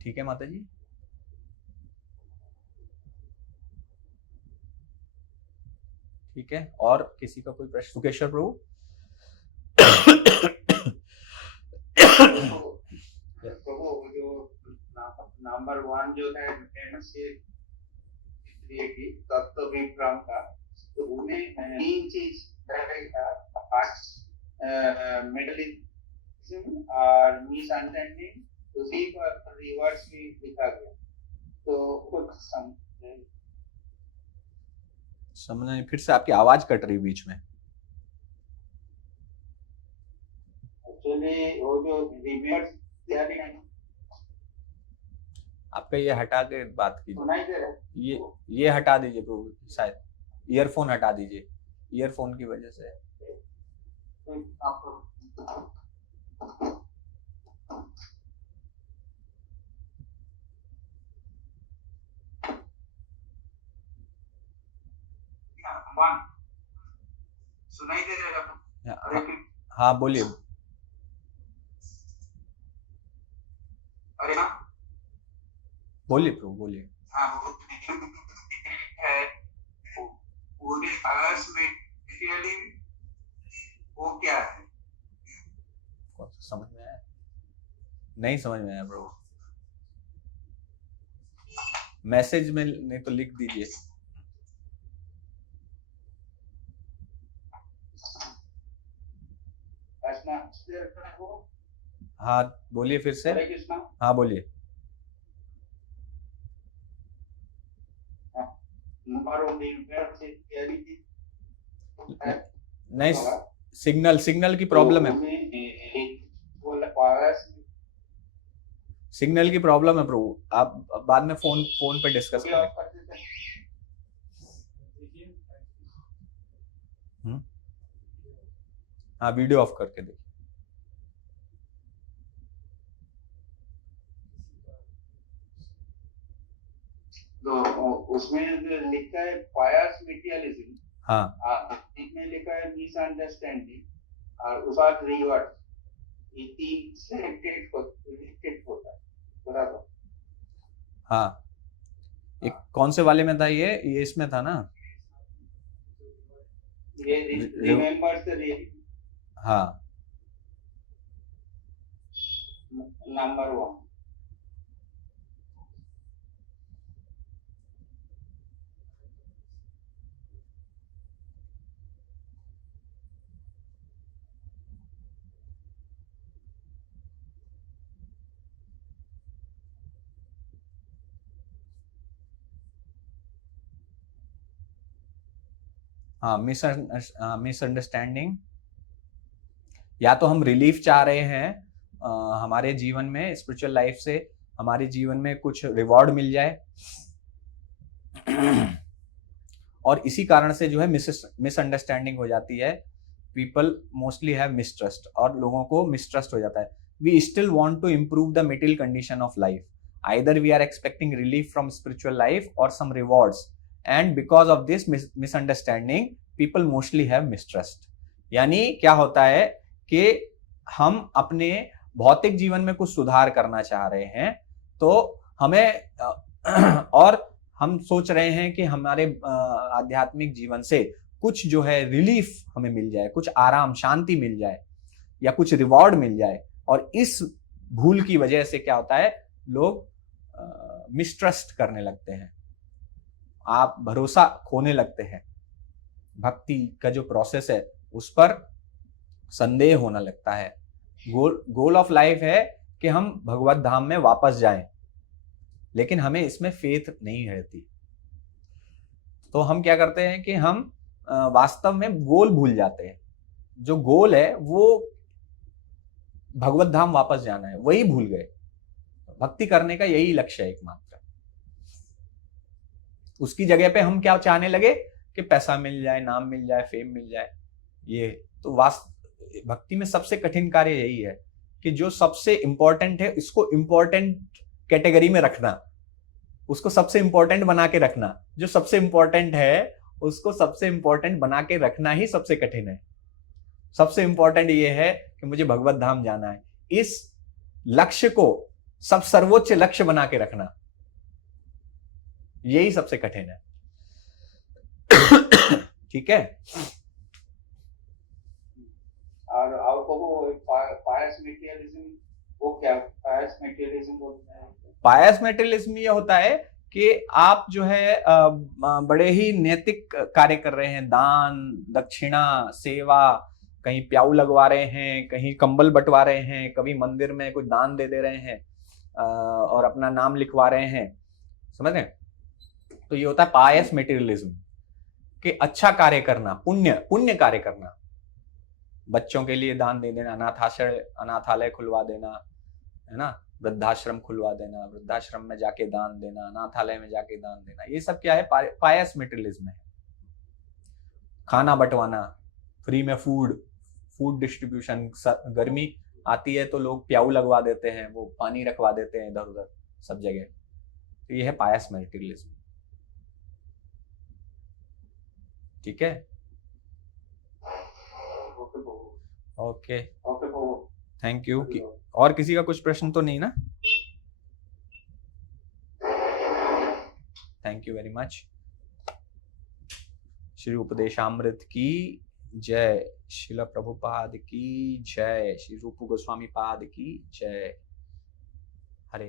ठीक है माता जी? ठीक है, और किसी का कोई प्रश्न? सुकेश्वर प्रभु? प्रभु जो नंबर 1 जो है की तत्व विभ्रम का, तो उन्हें 3 चीज मेडलिज्म और मिसअंडरस्टैंडिंग उसी पर रिवर्स में लिखा गया, तो कुछ समझ नहीं, फिर से आपकी आवाज कट रही बीच में। एक्चुअली वो जो रिवर्स आपका ये हटा के बात कीजिए, सुनाई दे रहा है? ये हटा दीजिए प्रभु, शायद ईयरफोन हटा दीजिए, ईयरफोन की वजह से। सुनाई दे रहा है? हाँ बोलिए। अरे हाँ बोलिए प्रभु बोलिए। हाँ, है पूरे आकाश में वो क्या है? समझ में आया? नहीं समझ में आया प्रभु, मैसेज में नहीं तो लिख दीजिए। हाँ बोलिए फिर से। हाँ बोलिए। नहीं, सिग्नल की प्रॉब्लम है, सिग्नल की प्रॉब्लम है प्रभु, आप बाद में फोन पे डिस्कस करें। हाँ वीडियो ऑफ करके देखिए। तो उसमें लिखा है पायस मटेरियलिज्म, हाँ इसमें लिखा है मिसअंडरस्टैंडिंग और उसका रिवर्स, ये 3 सिलेक्टेड होता है बराबर। हाँ, एक कौन से वाले में था ये इसमें था ना, ये रिमेंबर्स द हाँ नंबर 1। हाँ मिसअंडरस्टैंडिंग, या तो हम रिलीफ चाह रहे हैं हमारे जीवन में, स्पिरिचुअल लाइफ से हमारे जीवन में कुछ रिवॉर्ड मिल जाए, और इसी कारण से जो है मिसअंडरस्टैंडिंग हो जाती है। पीपल मोस्टली हैव मिसट्रस्ट, और लोगों को मिसट्रस्ट हो जाता है। We still want to improve the material condition of life, either we are expecting relief from spiritual life or some rewards, and because of this misunderstanding people mostly have mistrust. यानी क्या होता है कि हम अपने भौतिक जीवन में कुछ सुधार करना चाह रहे हैं, तो हमें और हम सोच रहे हैं कि हमारे आध्यात्मिक जीवन से कुछ जो है रिलीफ हमें मिल जाए, कुछ आराम शांति मिल जाए, या कुछ रिवॉर्ड मिल जाए। और इस भूल की वजह से क्या होता है, लोग मिसट्रस्ट करने लगते हैं, आप भरोसा खोने लगते हैं, भक्ति का जो प्रोसेस है उस पर संदेह होने लगता है। गोल ऑफ लाइफ है कि हम भगवत धाम में वापस जाएं, लेकिन हमें इसमें फेथ नहीं रहती। तो हम क्या करते हैं कि हम वास्तव में गोल भूल जाते हैं। जो गोल है वो भगवत धाम वापस जाना है, वही भूल गए। भक्ति करने का यही लक्ष्य है एकमात्र। उसकी जगह पे हम क्या चाहने लगे कि पैसा मिल जाए, नाम मिल जाए, फेम मिल जाए। ये तो भक्ति में सबसे कठिन कार्य यही है कि जो सबसे इंपॉर्टेंट है इसको इंपॉर्टेंट कैटेगरी में रखना, उसको सबसे इंपॉर्टेंट बना के रखना। जो सबसे इंपॉर्टेंट है उसको सबसे इंपॉर्टेंट बना के रखना ही सबसे कठिन है। सबसे इंपॉर्टेंट ये है कि मुझे भगवत धाम जाना है। इस लक्ष्य को सब सर्वोच्च लक्ष्य बना के रखना, यही सबसे कठिन है। ठीक है। और आपको वो पायस मटेरियलिज्म, वो क्या पायस मटेरियलिज्म बोलते हैं? पायस मेटेरियलिज्म ये होता है कि आप जो है बड़े ही नैतिक कार्य कर रहे हैं, दान दक्षिणा सेवा, कहीं प्याऊ लगवा रहे हैं, कहीं कंबल बंटवा रहे हैं, कभी मंदिर में कुछ दान दे दे रहे हैं और अपना नाम लिखवा रहे हैं, समझ रहे हैं? तो ये होता है पायस मेटेरियलिज्म, कि अच्छा कार्य करना, पुण्य कार्य करना, बच्चों के लिए दान दे देना, अनाथालय खुलवा देना, है ना, वृद्धाश्रम खुलवा देना, वृद्धाश्रम में जाके दान देना, अनाथालय में जाके दान देना, ये सब क्या है? पायस मेटेरियलिज्म है। खाना बंटवाना, फ्री में फूड डिस्ट्रीब्यूशन, गर्मी आती है तो लोग प्याऊ लगवा देते हैं, वो पानी रखवा देते हैं इधर उधर सब जगह, तो ये है पायस मेटेरियलिज्म। ठीक है, ओके, थैंक यू। और किसी का कुछ प्रश्न तो नहीं ना? Thank you very much. Shri Upadeshamrita की जय, श्रील प्रभुपाद की जय, श्री रूप गोस्वामी पाद की जय। हरे